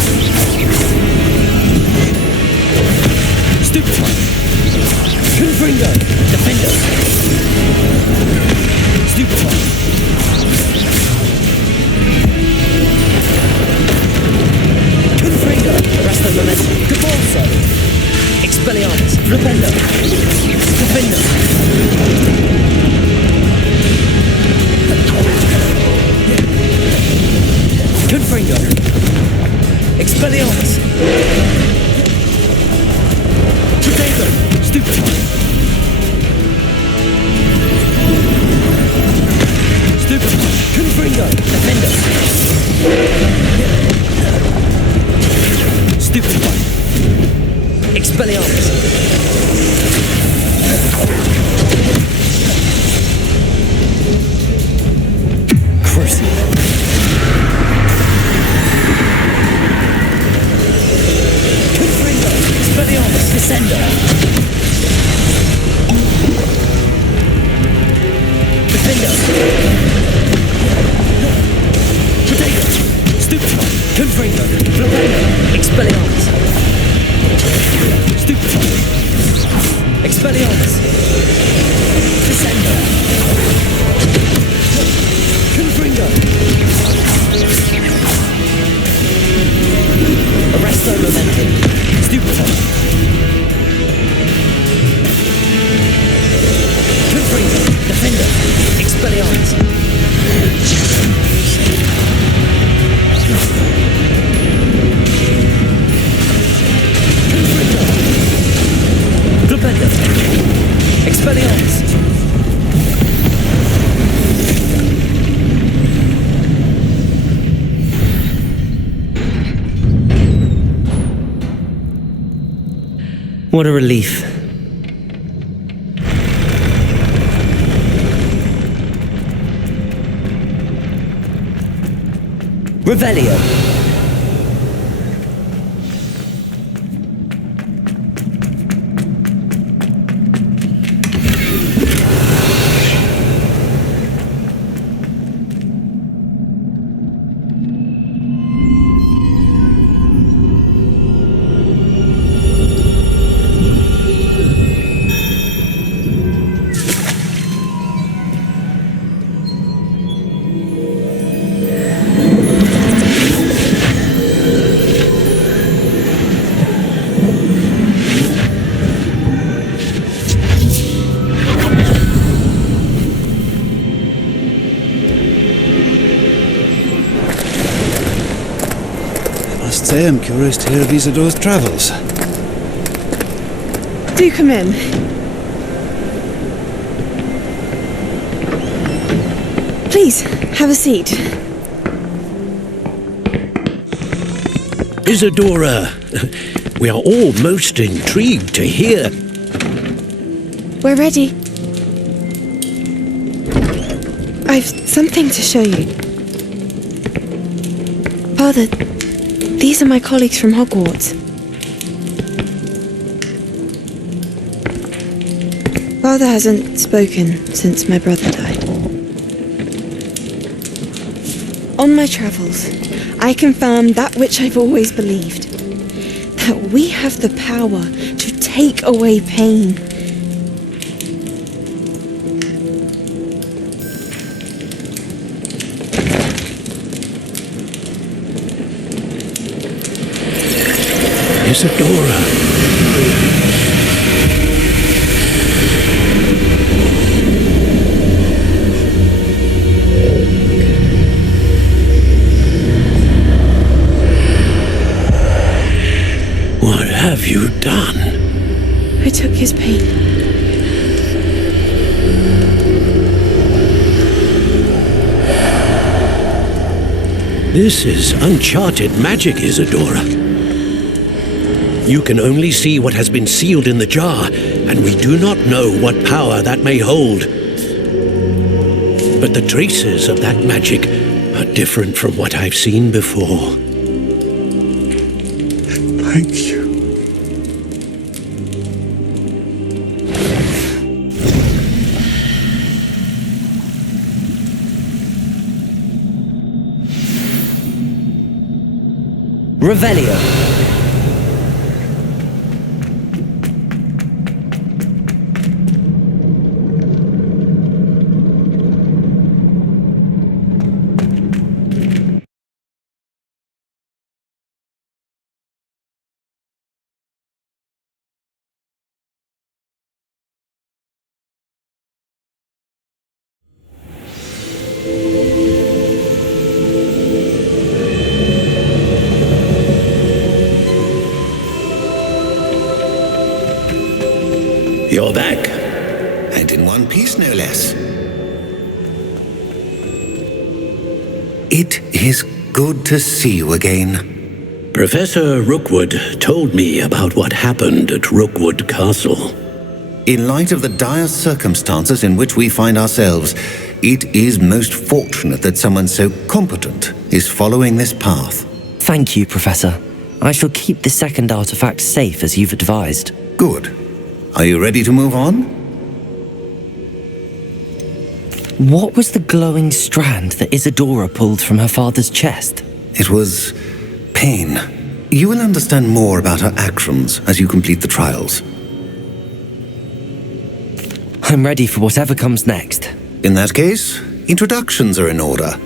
Stupefy. Confringo, Defendo. Stupefy. Confringo, Arresto Momentum. Cabalso. Expelliarmus, Flipendo. Defendo. Confringo. Expelliarmus. Potato. Stupefy. Stupefy. Confringo. Defendo. Stupefy. Expelliarmus. Crucio. Confringo. Expelliarmus. Descendo. Defendo. Potato. Stupefy. Confringo. Flipendo. Expelliarmus. Stupefy. Expelliarmus. Descendo. Confringo. Arresto Momentum. Stupefy. Confringo. Defendo. Expelliarmus. Confringo. Flipendo. Expelliarmus. What a relief. Revelio. I am curious to hear of Isidore's travels. Do come in. Please, have a seat. Isidora, we are all most intrigued to hear. We're ready. I've something to show you. Father, these are my colleagues from Hogwarts. Father hasn't spoken since my brother died. On my travels, I confirmed that which I've always believed. That we have the power to take away pain. Isidora. you done? I took his pain. This is uncharted magic, Isadora. You can only see what has been sealed in the jar, and we do not know what power that may hold. But the traces of that magic are different from what I've seen before. Thank you. Revelio. You're back. And in one piece, no less. It is good to see you again. Professor Rookwood told me about what happened at Rookwood Castle. In light of the dire circumstances in which we find ourselves, it is most fortunate that someone so competent is following this path. Thank you, Professor. I shall keep the second artifact safe as you've advised. Good. Are you ready to move on? What was the glowing strand that Isadora pulled from her father's chest? It was pain. You will understand more about her actions as you complete the trials. I'm ready for whatever comes next. In that case, introductions are in order.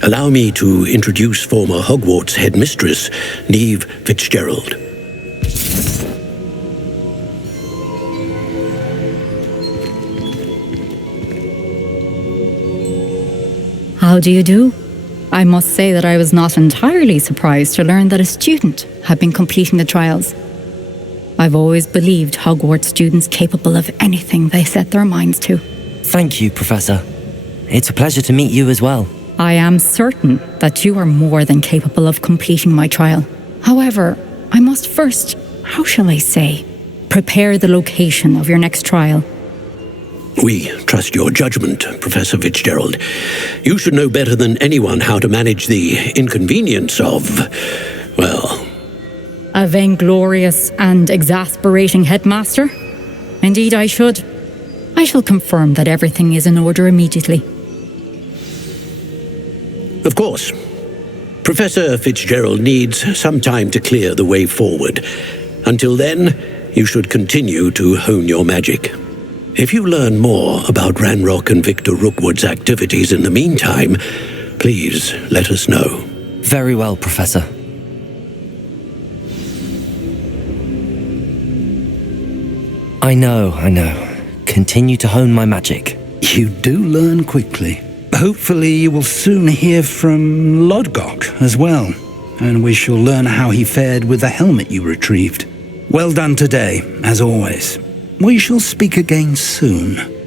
Allow me to introduce former Hogwarts headmistress, Neve Fitzgerald. How do you do? I must say that I was not entirely surprised to learn that a student had been completing the trials. I've always believed Hogwarts students capable of anything they set their minds to. Thank you, Professor. It's a pleasure to meet you as well. I am certain that you are more than capable of completing my trial. However, I must first, how shall I say, prepare the location of your next trial. We trust your judgment, Professor Fitzgerald. You should know better than anyone how to manage the inconvenience of, well... A vainglorious and exasperating headmaster? Indeed I should. I shall confirm that everything is in order immediately. Of course. Professor Fitzgerald needs some time to clear the way forward. Until then, you should continue to hone your magic. If you learn more about Ranrock and Victor Rookwood's activities in the meantime, please let us know. Very well, Professor. I know. Continue to hone my magic. You do learn quickly. Hopefully you will soon hear from Lodgok as well, and we shall learn how he fared with the helmet you retrieved. Well done today, as always. We shall speak again soon.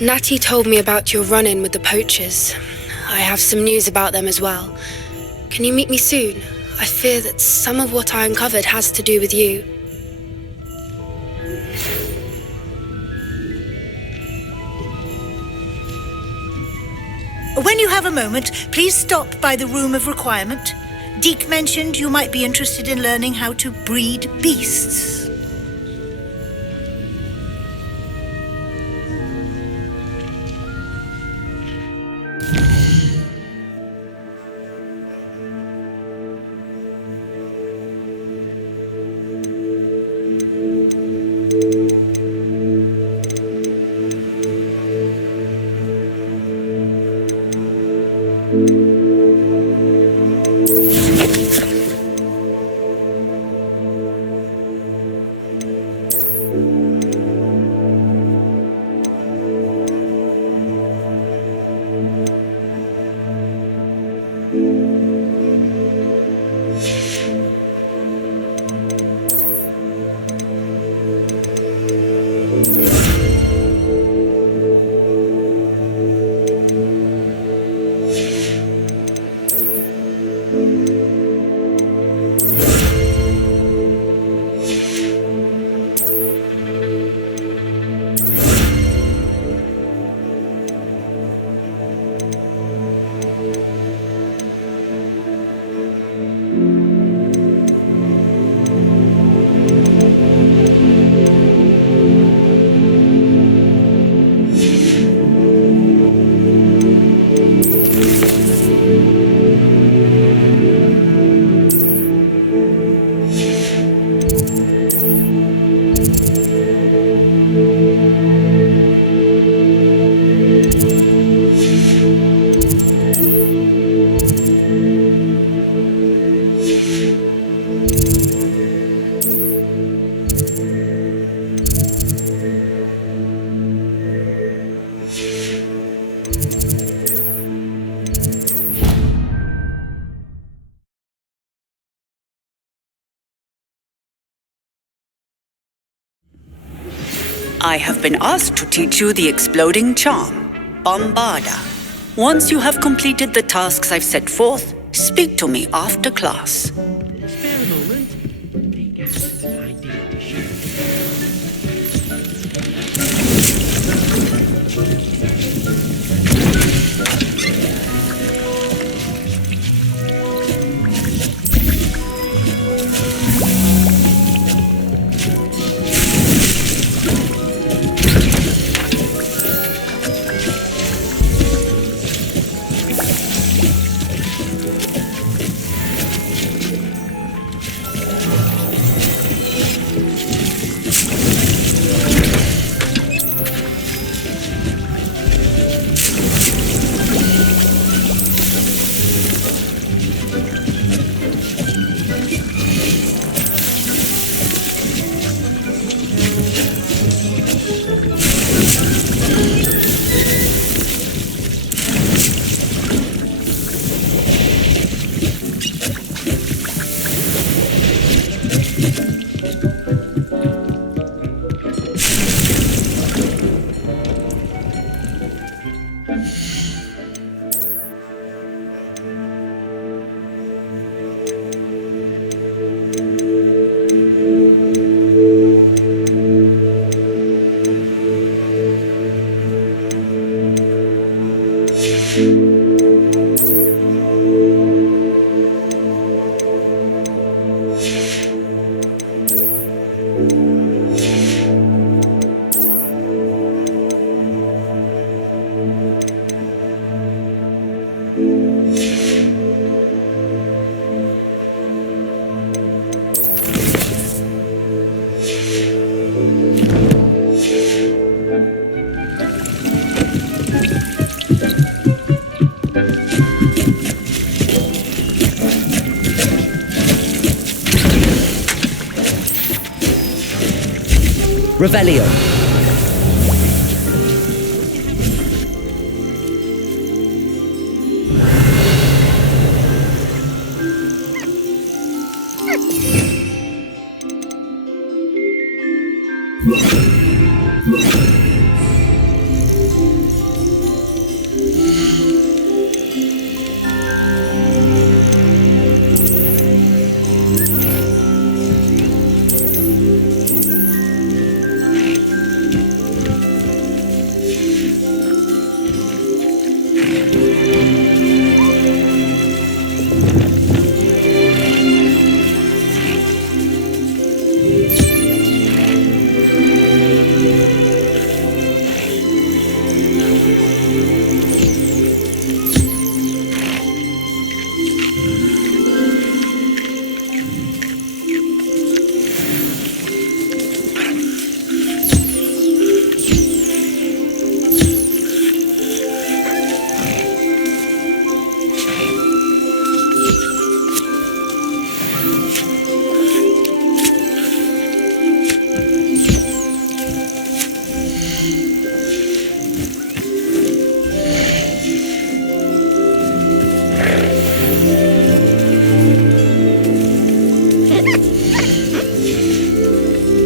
Natty told me about your run-in with the poachers. I have some news about them as well. Can you meet me soon? I fear that some of what I uncovered has to do with you. When you have a moment, please stop by the Room of Requirement. Deke mentioned you might be interested in learning how to breed beasts. I have been asked to teach you the exploding charm, Bombarda. Once you have completed the tasks I've set forth, speak to me after class. Revelio.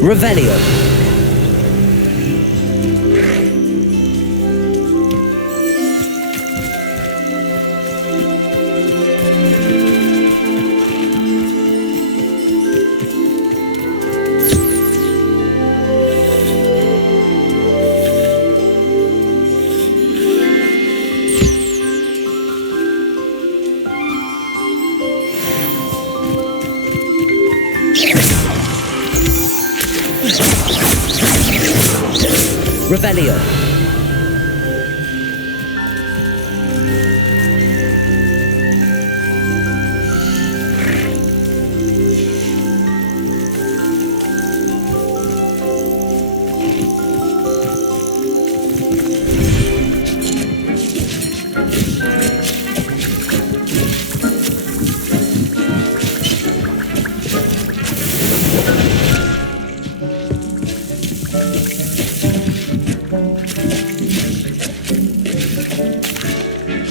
Revelio. Revelio.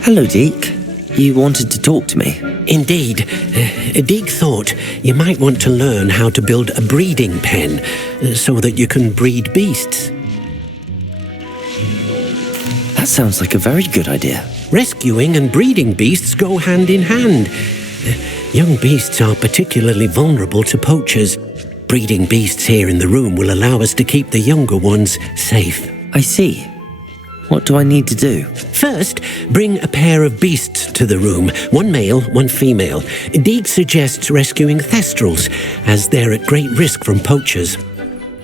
Hello, Deke. You wanted to talk to me? Indeed. Deke thought you might want to learn how to build a breeding pen so that you can breed beasts. That sounds like a very good idea. Rescuing and breeding beasts go hand in hand. Young beasts are particularly vulnerable to poachers. Breeding beasts here in the room will allow us to keep the younger ones safe. I see. What do I need to do? First, bring a pair of beasts to the room. One male, one female. Deke suggests rescuing thestrals, as they're at great risk from poachers.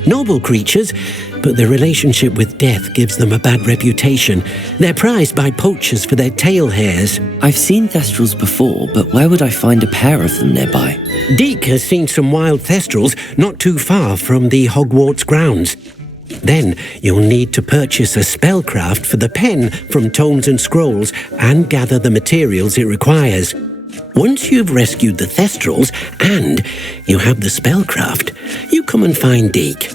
Noble creatures, but their relationship with death gives them a bad reputation. They're prized by poachers for their tail hairs. I've seen thestrals before, but where would I find a pair of them nearby? Deke has seen some wild thestrals not too far from the Hogwarts grounds. Then you'll need to purchase a spellcraft for the pen from Tomes and Scrolls and gather the materials it requires. Once you've rescued the thestrals and you have the spellcraft, you come and find Deke.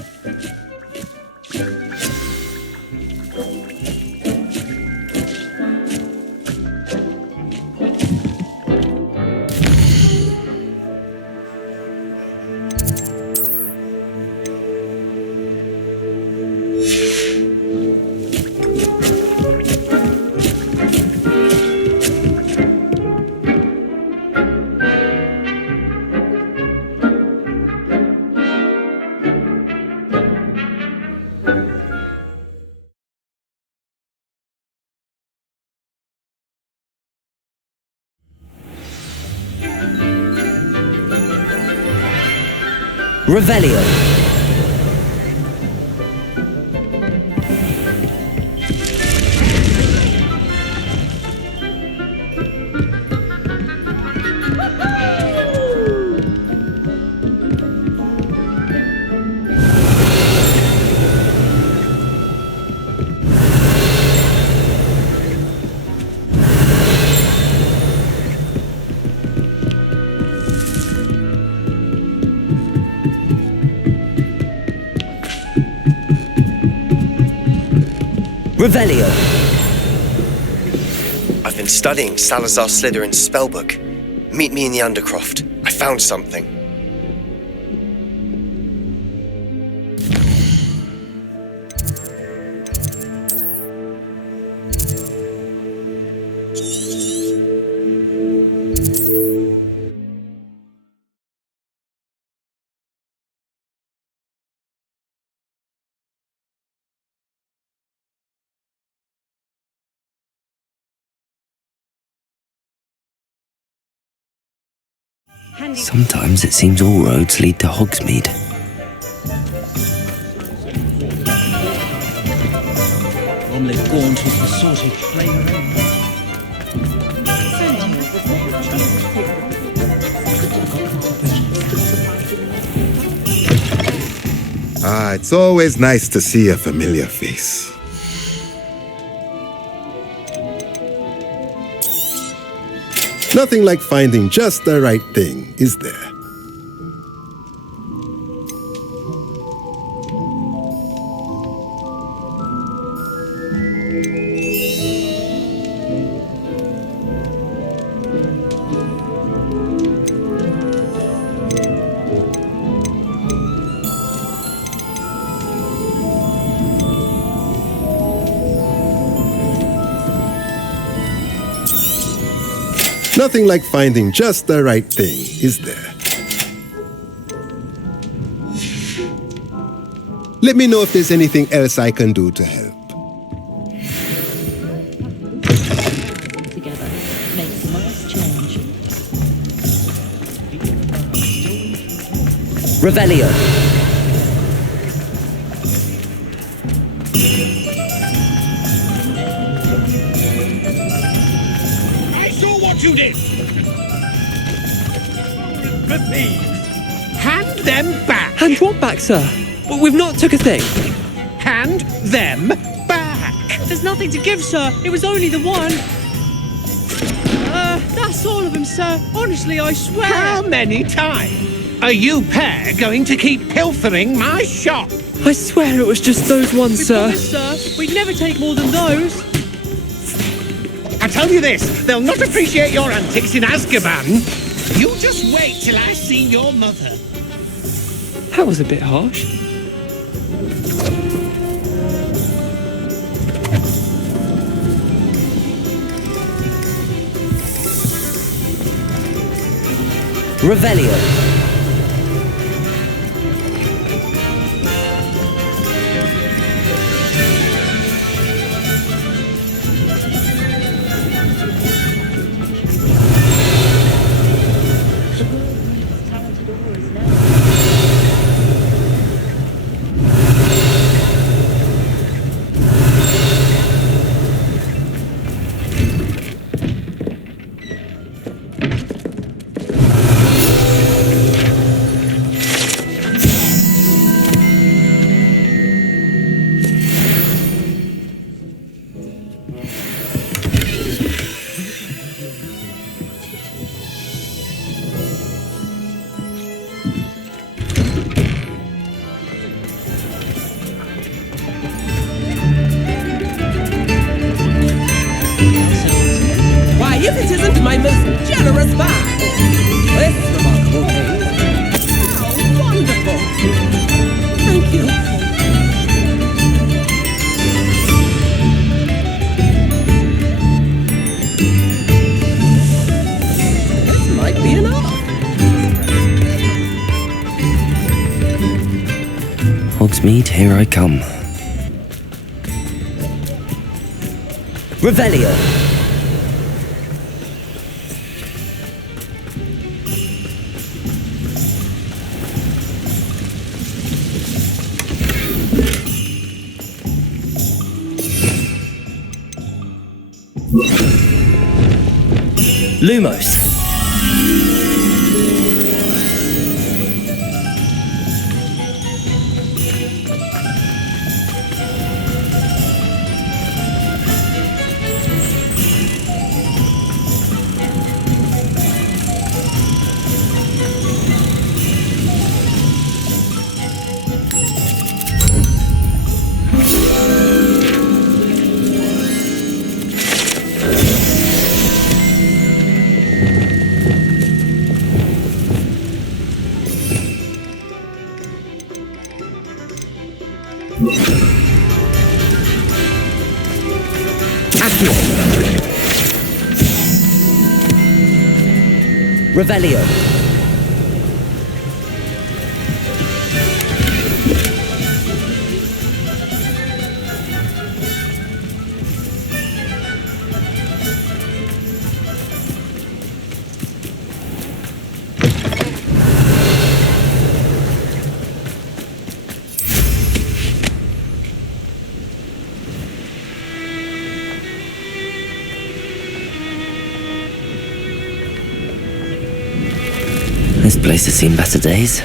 Revelio. Revelio. I've been studying Salazar Slytherin's spellbook. Meet me in the Undercroft. I found something. Sometimes it seems all roads lead to Hogsmeade. Only gaunt is the sort of flavour. It's always nice to see a familiar face. Nothing like finding just the right thing, is there? Nothing like finding just the right thing, is there? Let me know if there's anything else I can do to help. Together makes a nice change. Revelio. I saw what you did! The thieves! Hand them back! Hand what back, sir? Well, we've not took a thing. Hand them back! There's nothing to give, sir. It was only the one. That's all of them, sir. Honestly, I swear. How many times are you pair going to keep pilfering my shop? I swear it was just those ones, We sir. promise, sir. We'd never take more than those. I tell you this, they'll not appreciate your antics in Azkaban. You just wait till I see your mother. That was a bit harsh. Revelio. Why, if it isn't my most generous man! This remarkable thing. How wonderful! Thank you. This might be enough. Hogsmeade, here I come. Revelio. Lumos. Revelio. This place has seen better days.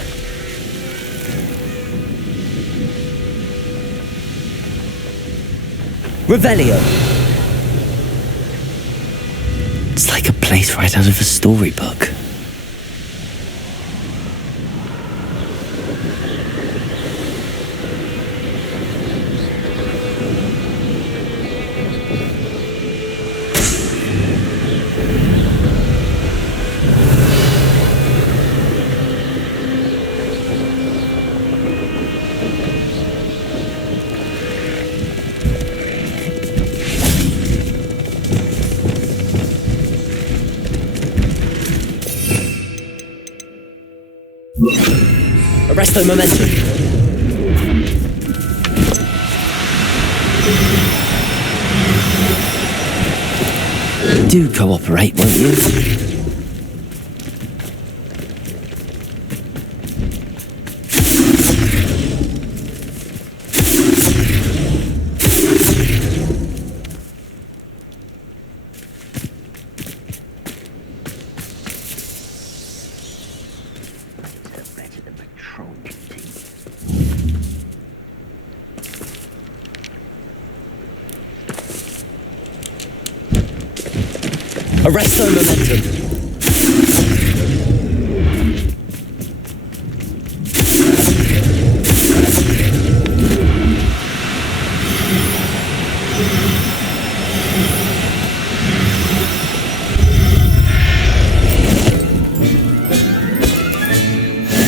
Revelio. It's like a place right out of a storybook. Arresto momentum. Do cooperate, won't you? Arresto momentum.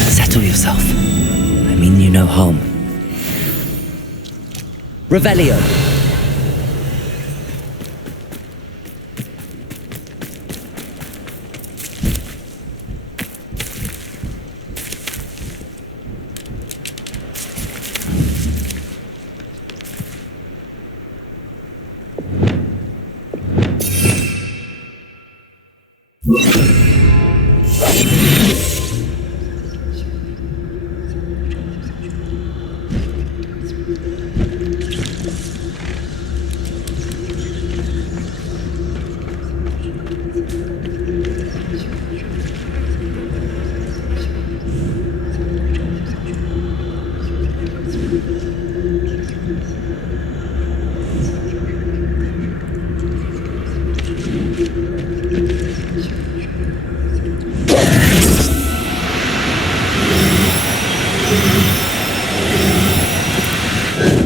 Settle yourself. I mean you no harm. Revelio.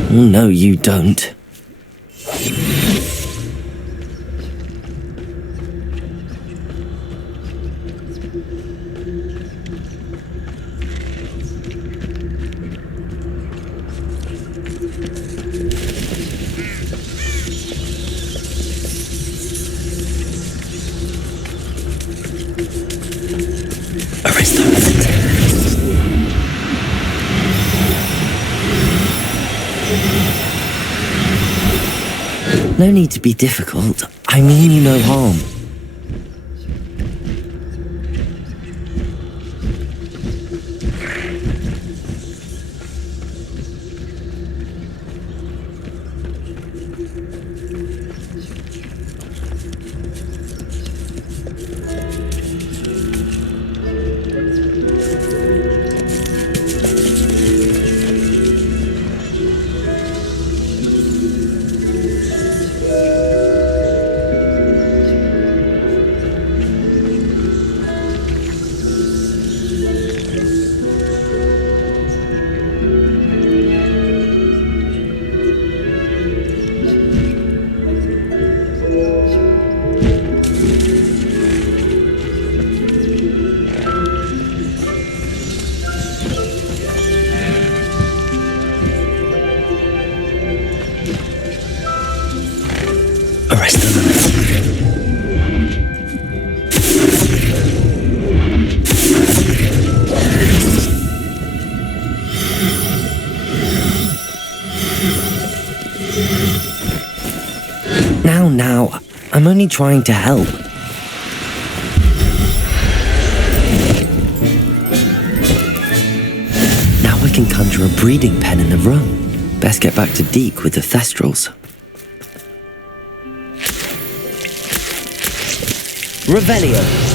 No, you don't. No need to be difficult. I mean you no harm. Now, I'm only trying to help. Now I can conjure a breeding pen in the room. Best get back to Deke with the Thestrals. Revelio.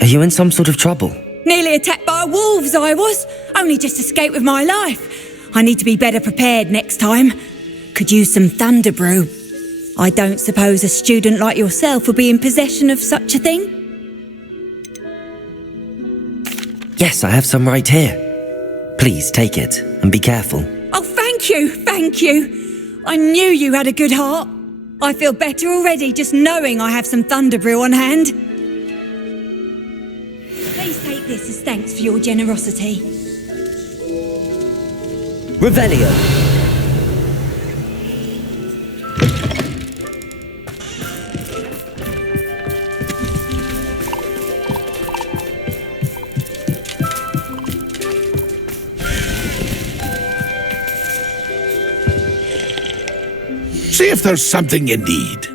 Are you in some sort of trouble? Nearly attacked by wolves, I was. Only just escaped with my life. I need to be better prepared next time. Could use some thunder brew. I don't suppose a student like yourself would be in possession of such a thing? Yes, I have some right here. Please take it and be careful. Oh, thank you. I knew you had a good heart. I feel better already just knowing I have some thunder brew on hand. Please take this as thanks for your generosity. Revelio. See if there's something you need.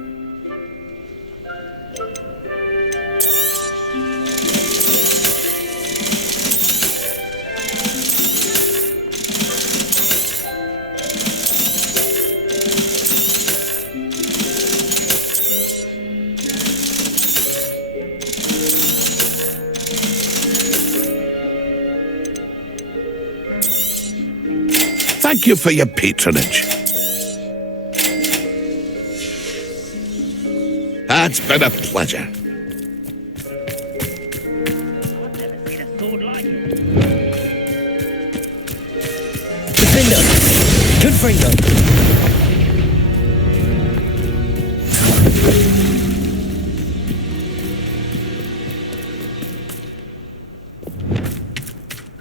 Thank you for your patronage. It's been a pleasure. Defender! Confringo!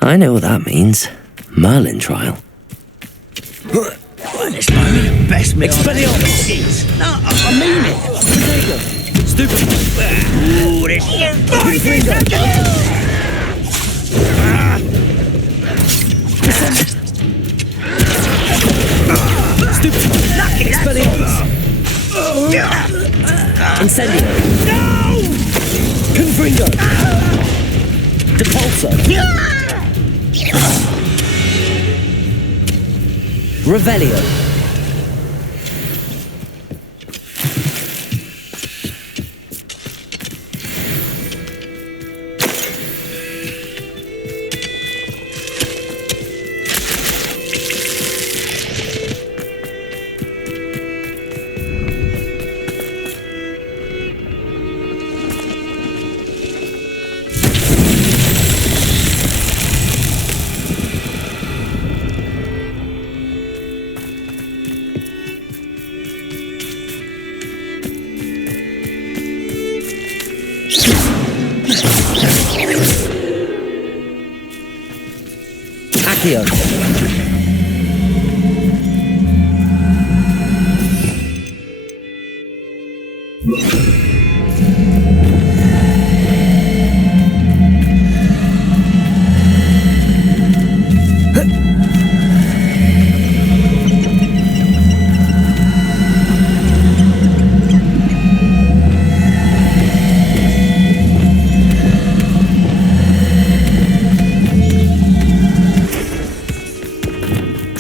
I know what that means. Merlin trial. This might be the best meal Expelliarmus! No, I mean it! Stupid! Ooh, this Stupid! Expelliarmus! Incendio! No! Confringo! Depulso! Revelio!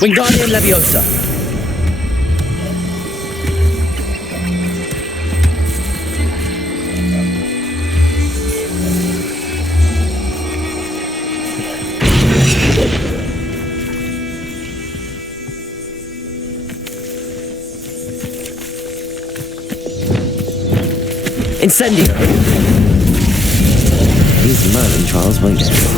Wingardium Leviosa. Incendio. These Merlin trials won't get through.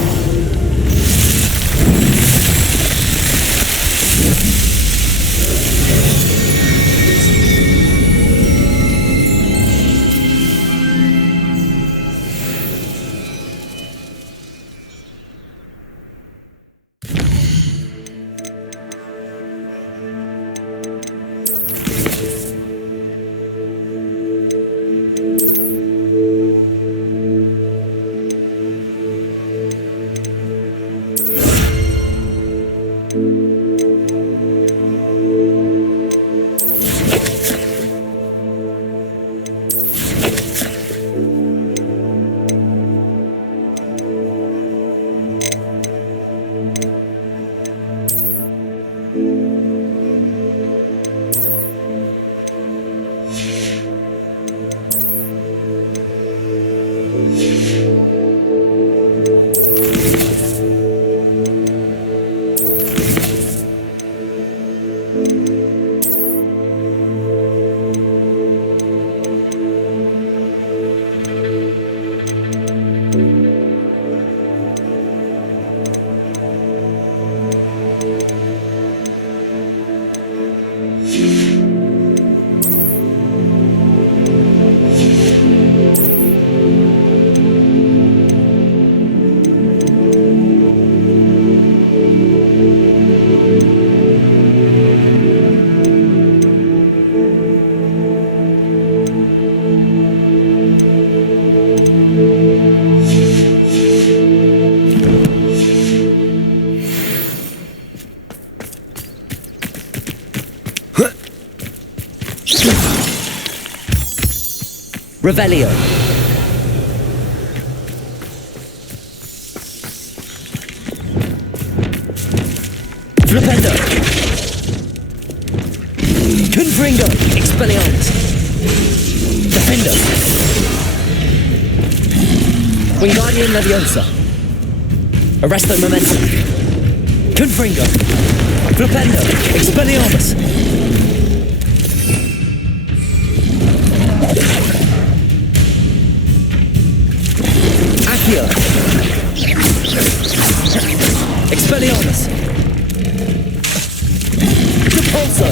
Revelio. Flipendo. Confringo. Expelliarmus. Defendo. Wingardium Leviosa. Arresto Momentum. Confringo. Flipendo. Expelliarmus. Accio. Expelliarmus. Repulso.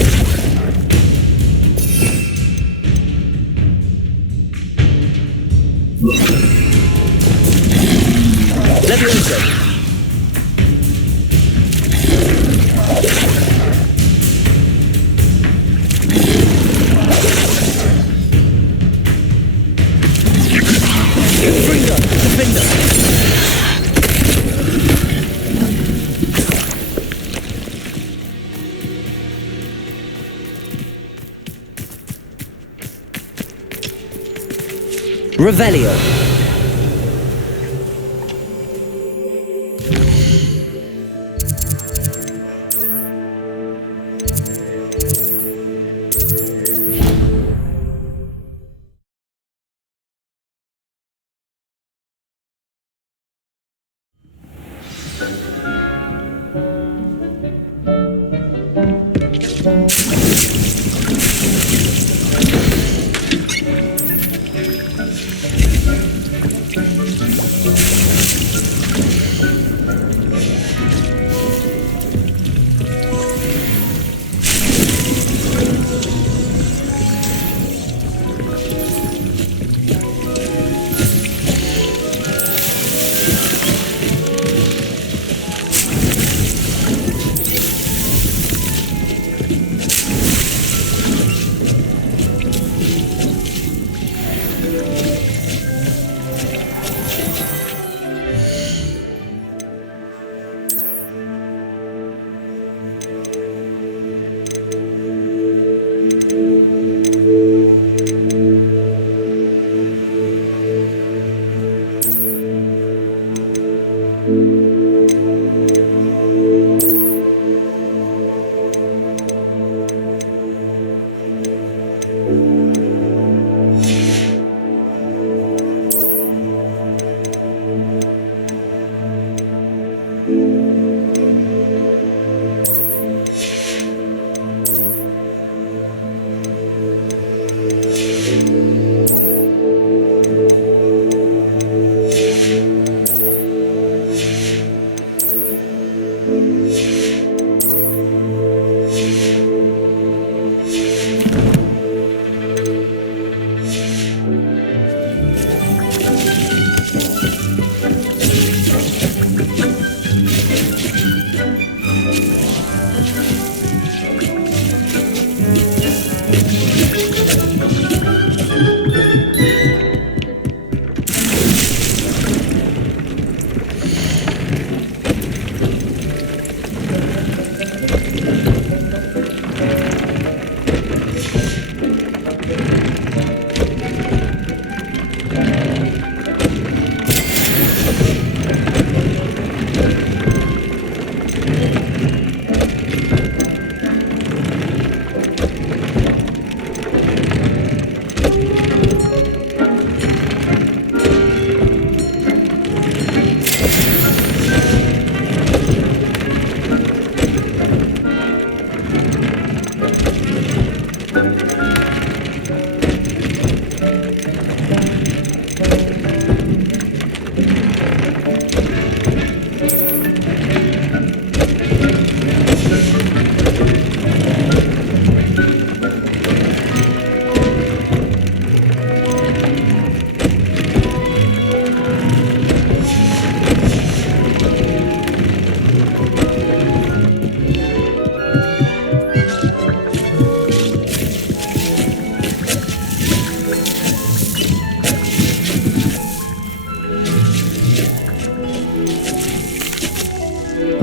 Leviosa. Confringo. Defender. Revelio.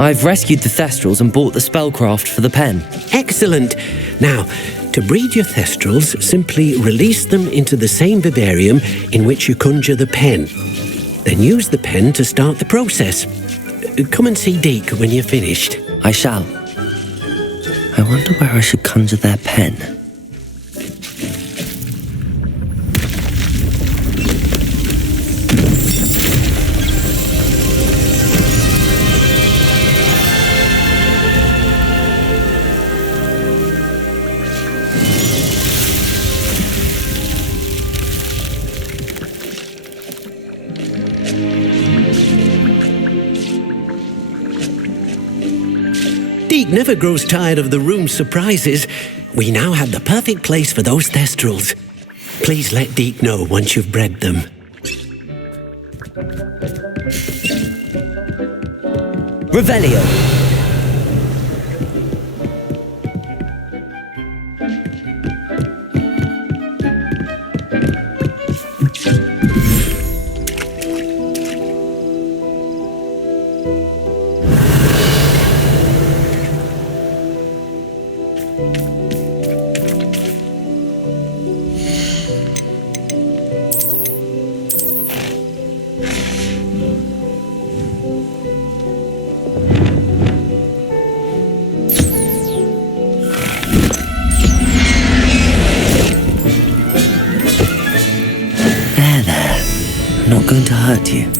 I've rescued the Thestrals and bought the spellcraft for the pen. Excellent. Now, To breed your thestrals, simply release them into the same vivarium in which you conjure the pen. Then use the pen to start the process. Come and see Deke when you're finished. I shall. I wonder where I should conjure their pen. Deke never grows tired of the room's surprises. We now have the perfect place for those thestrals. Please let Deke know once you've bred them. Revelio. Not going to hurt you.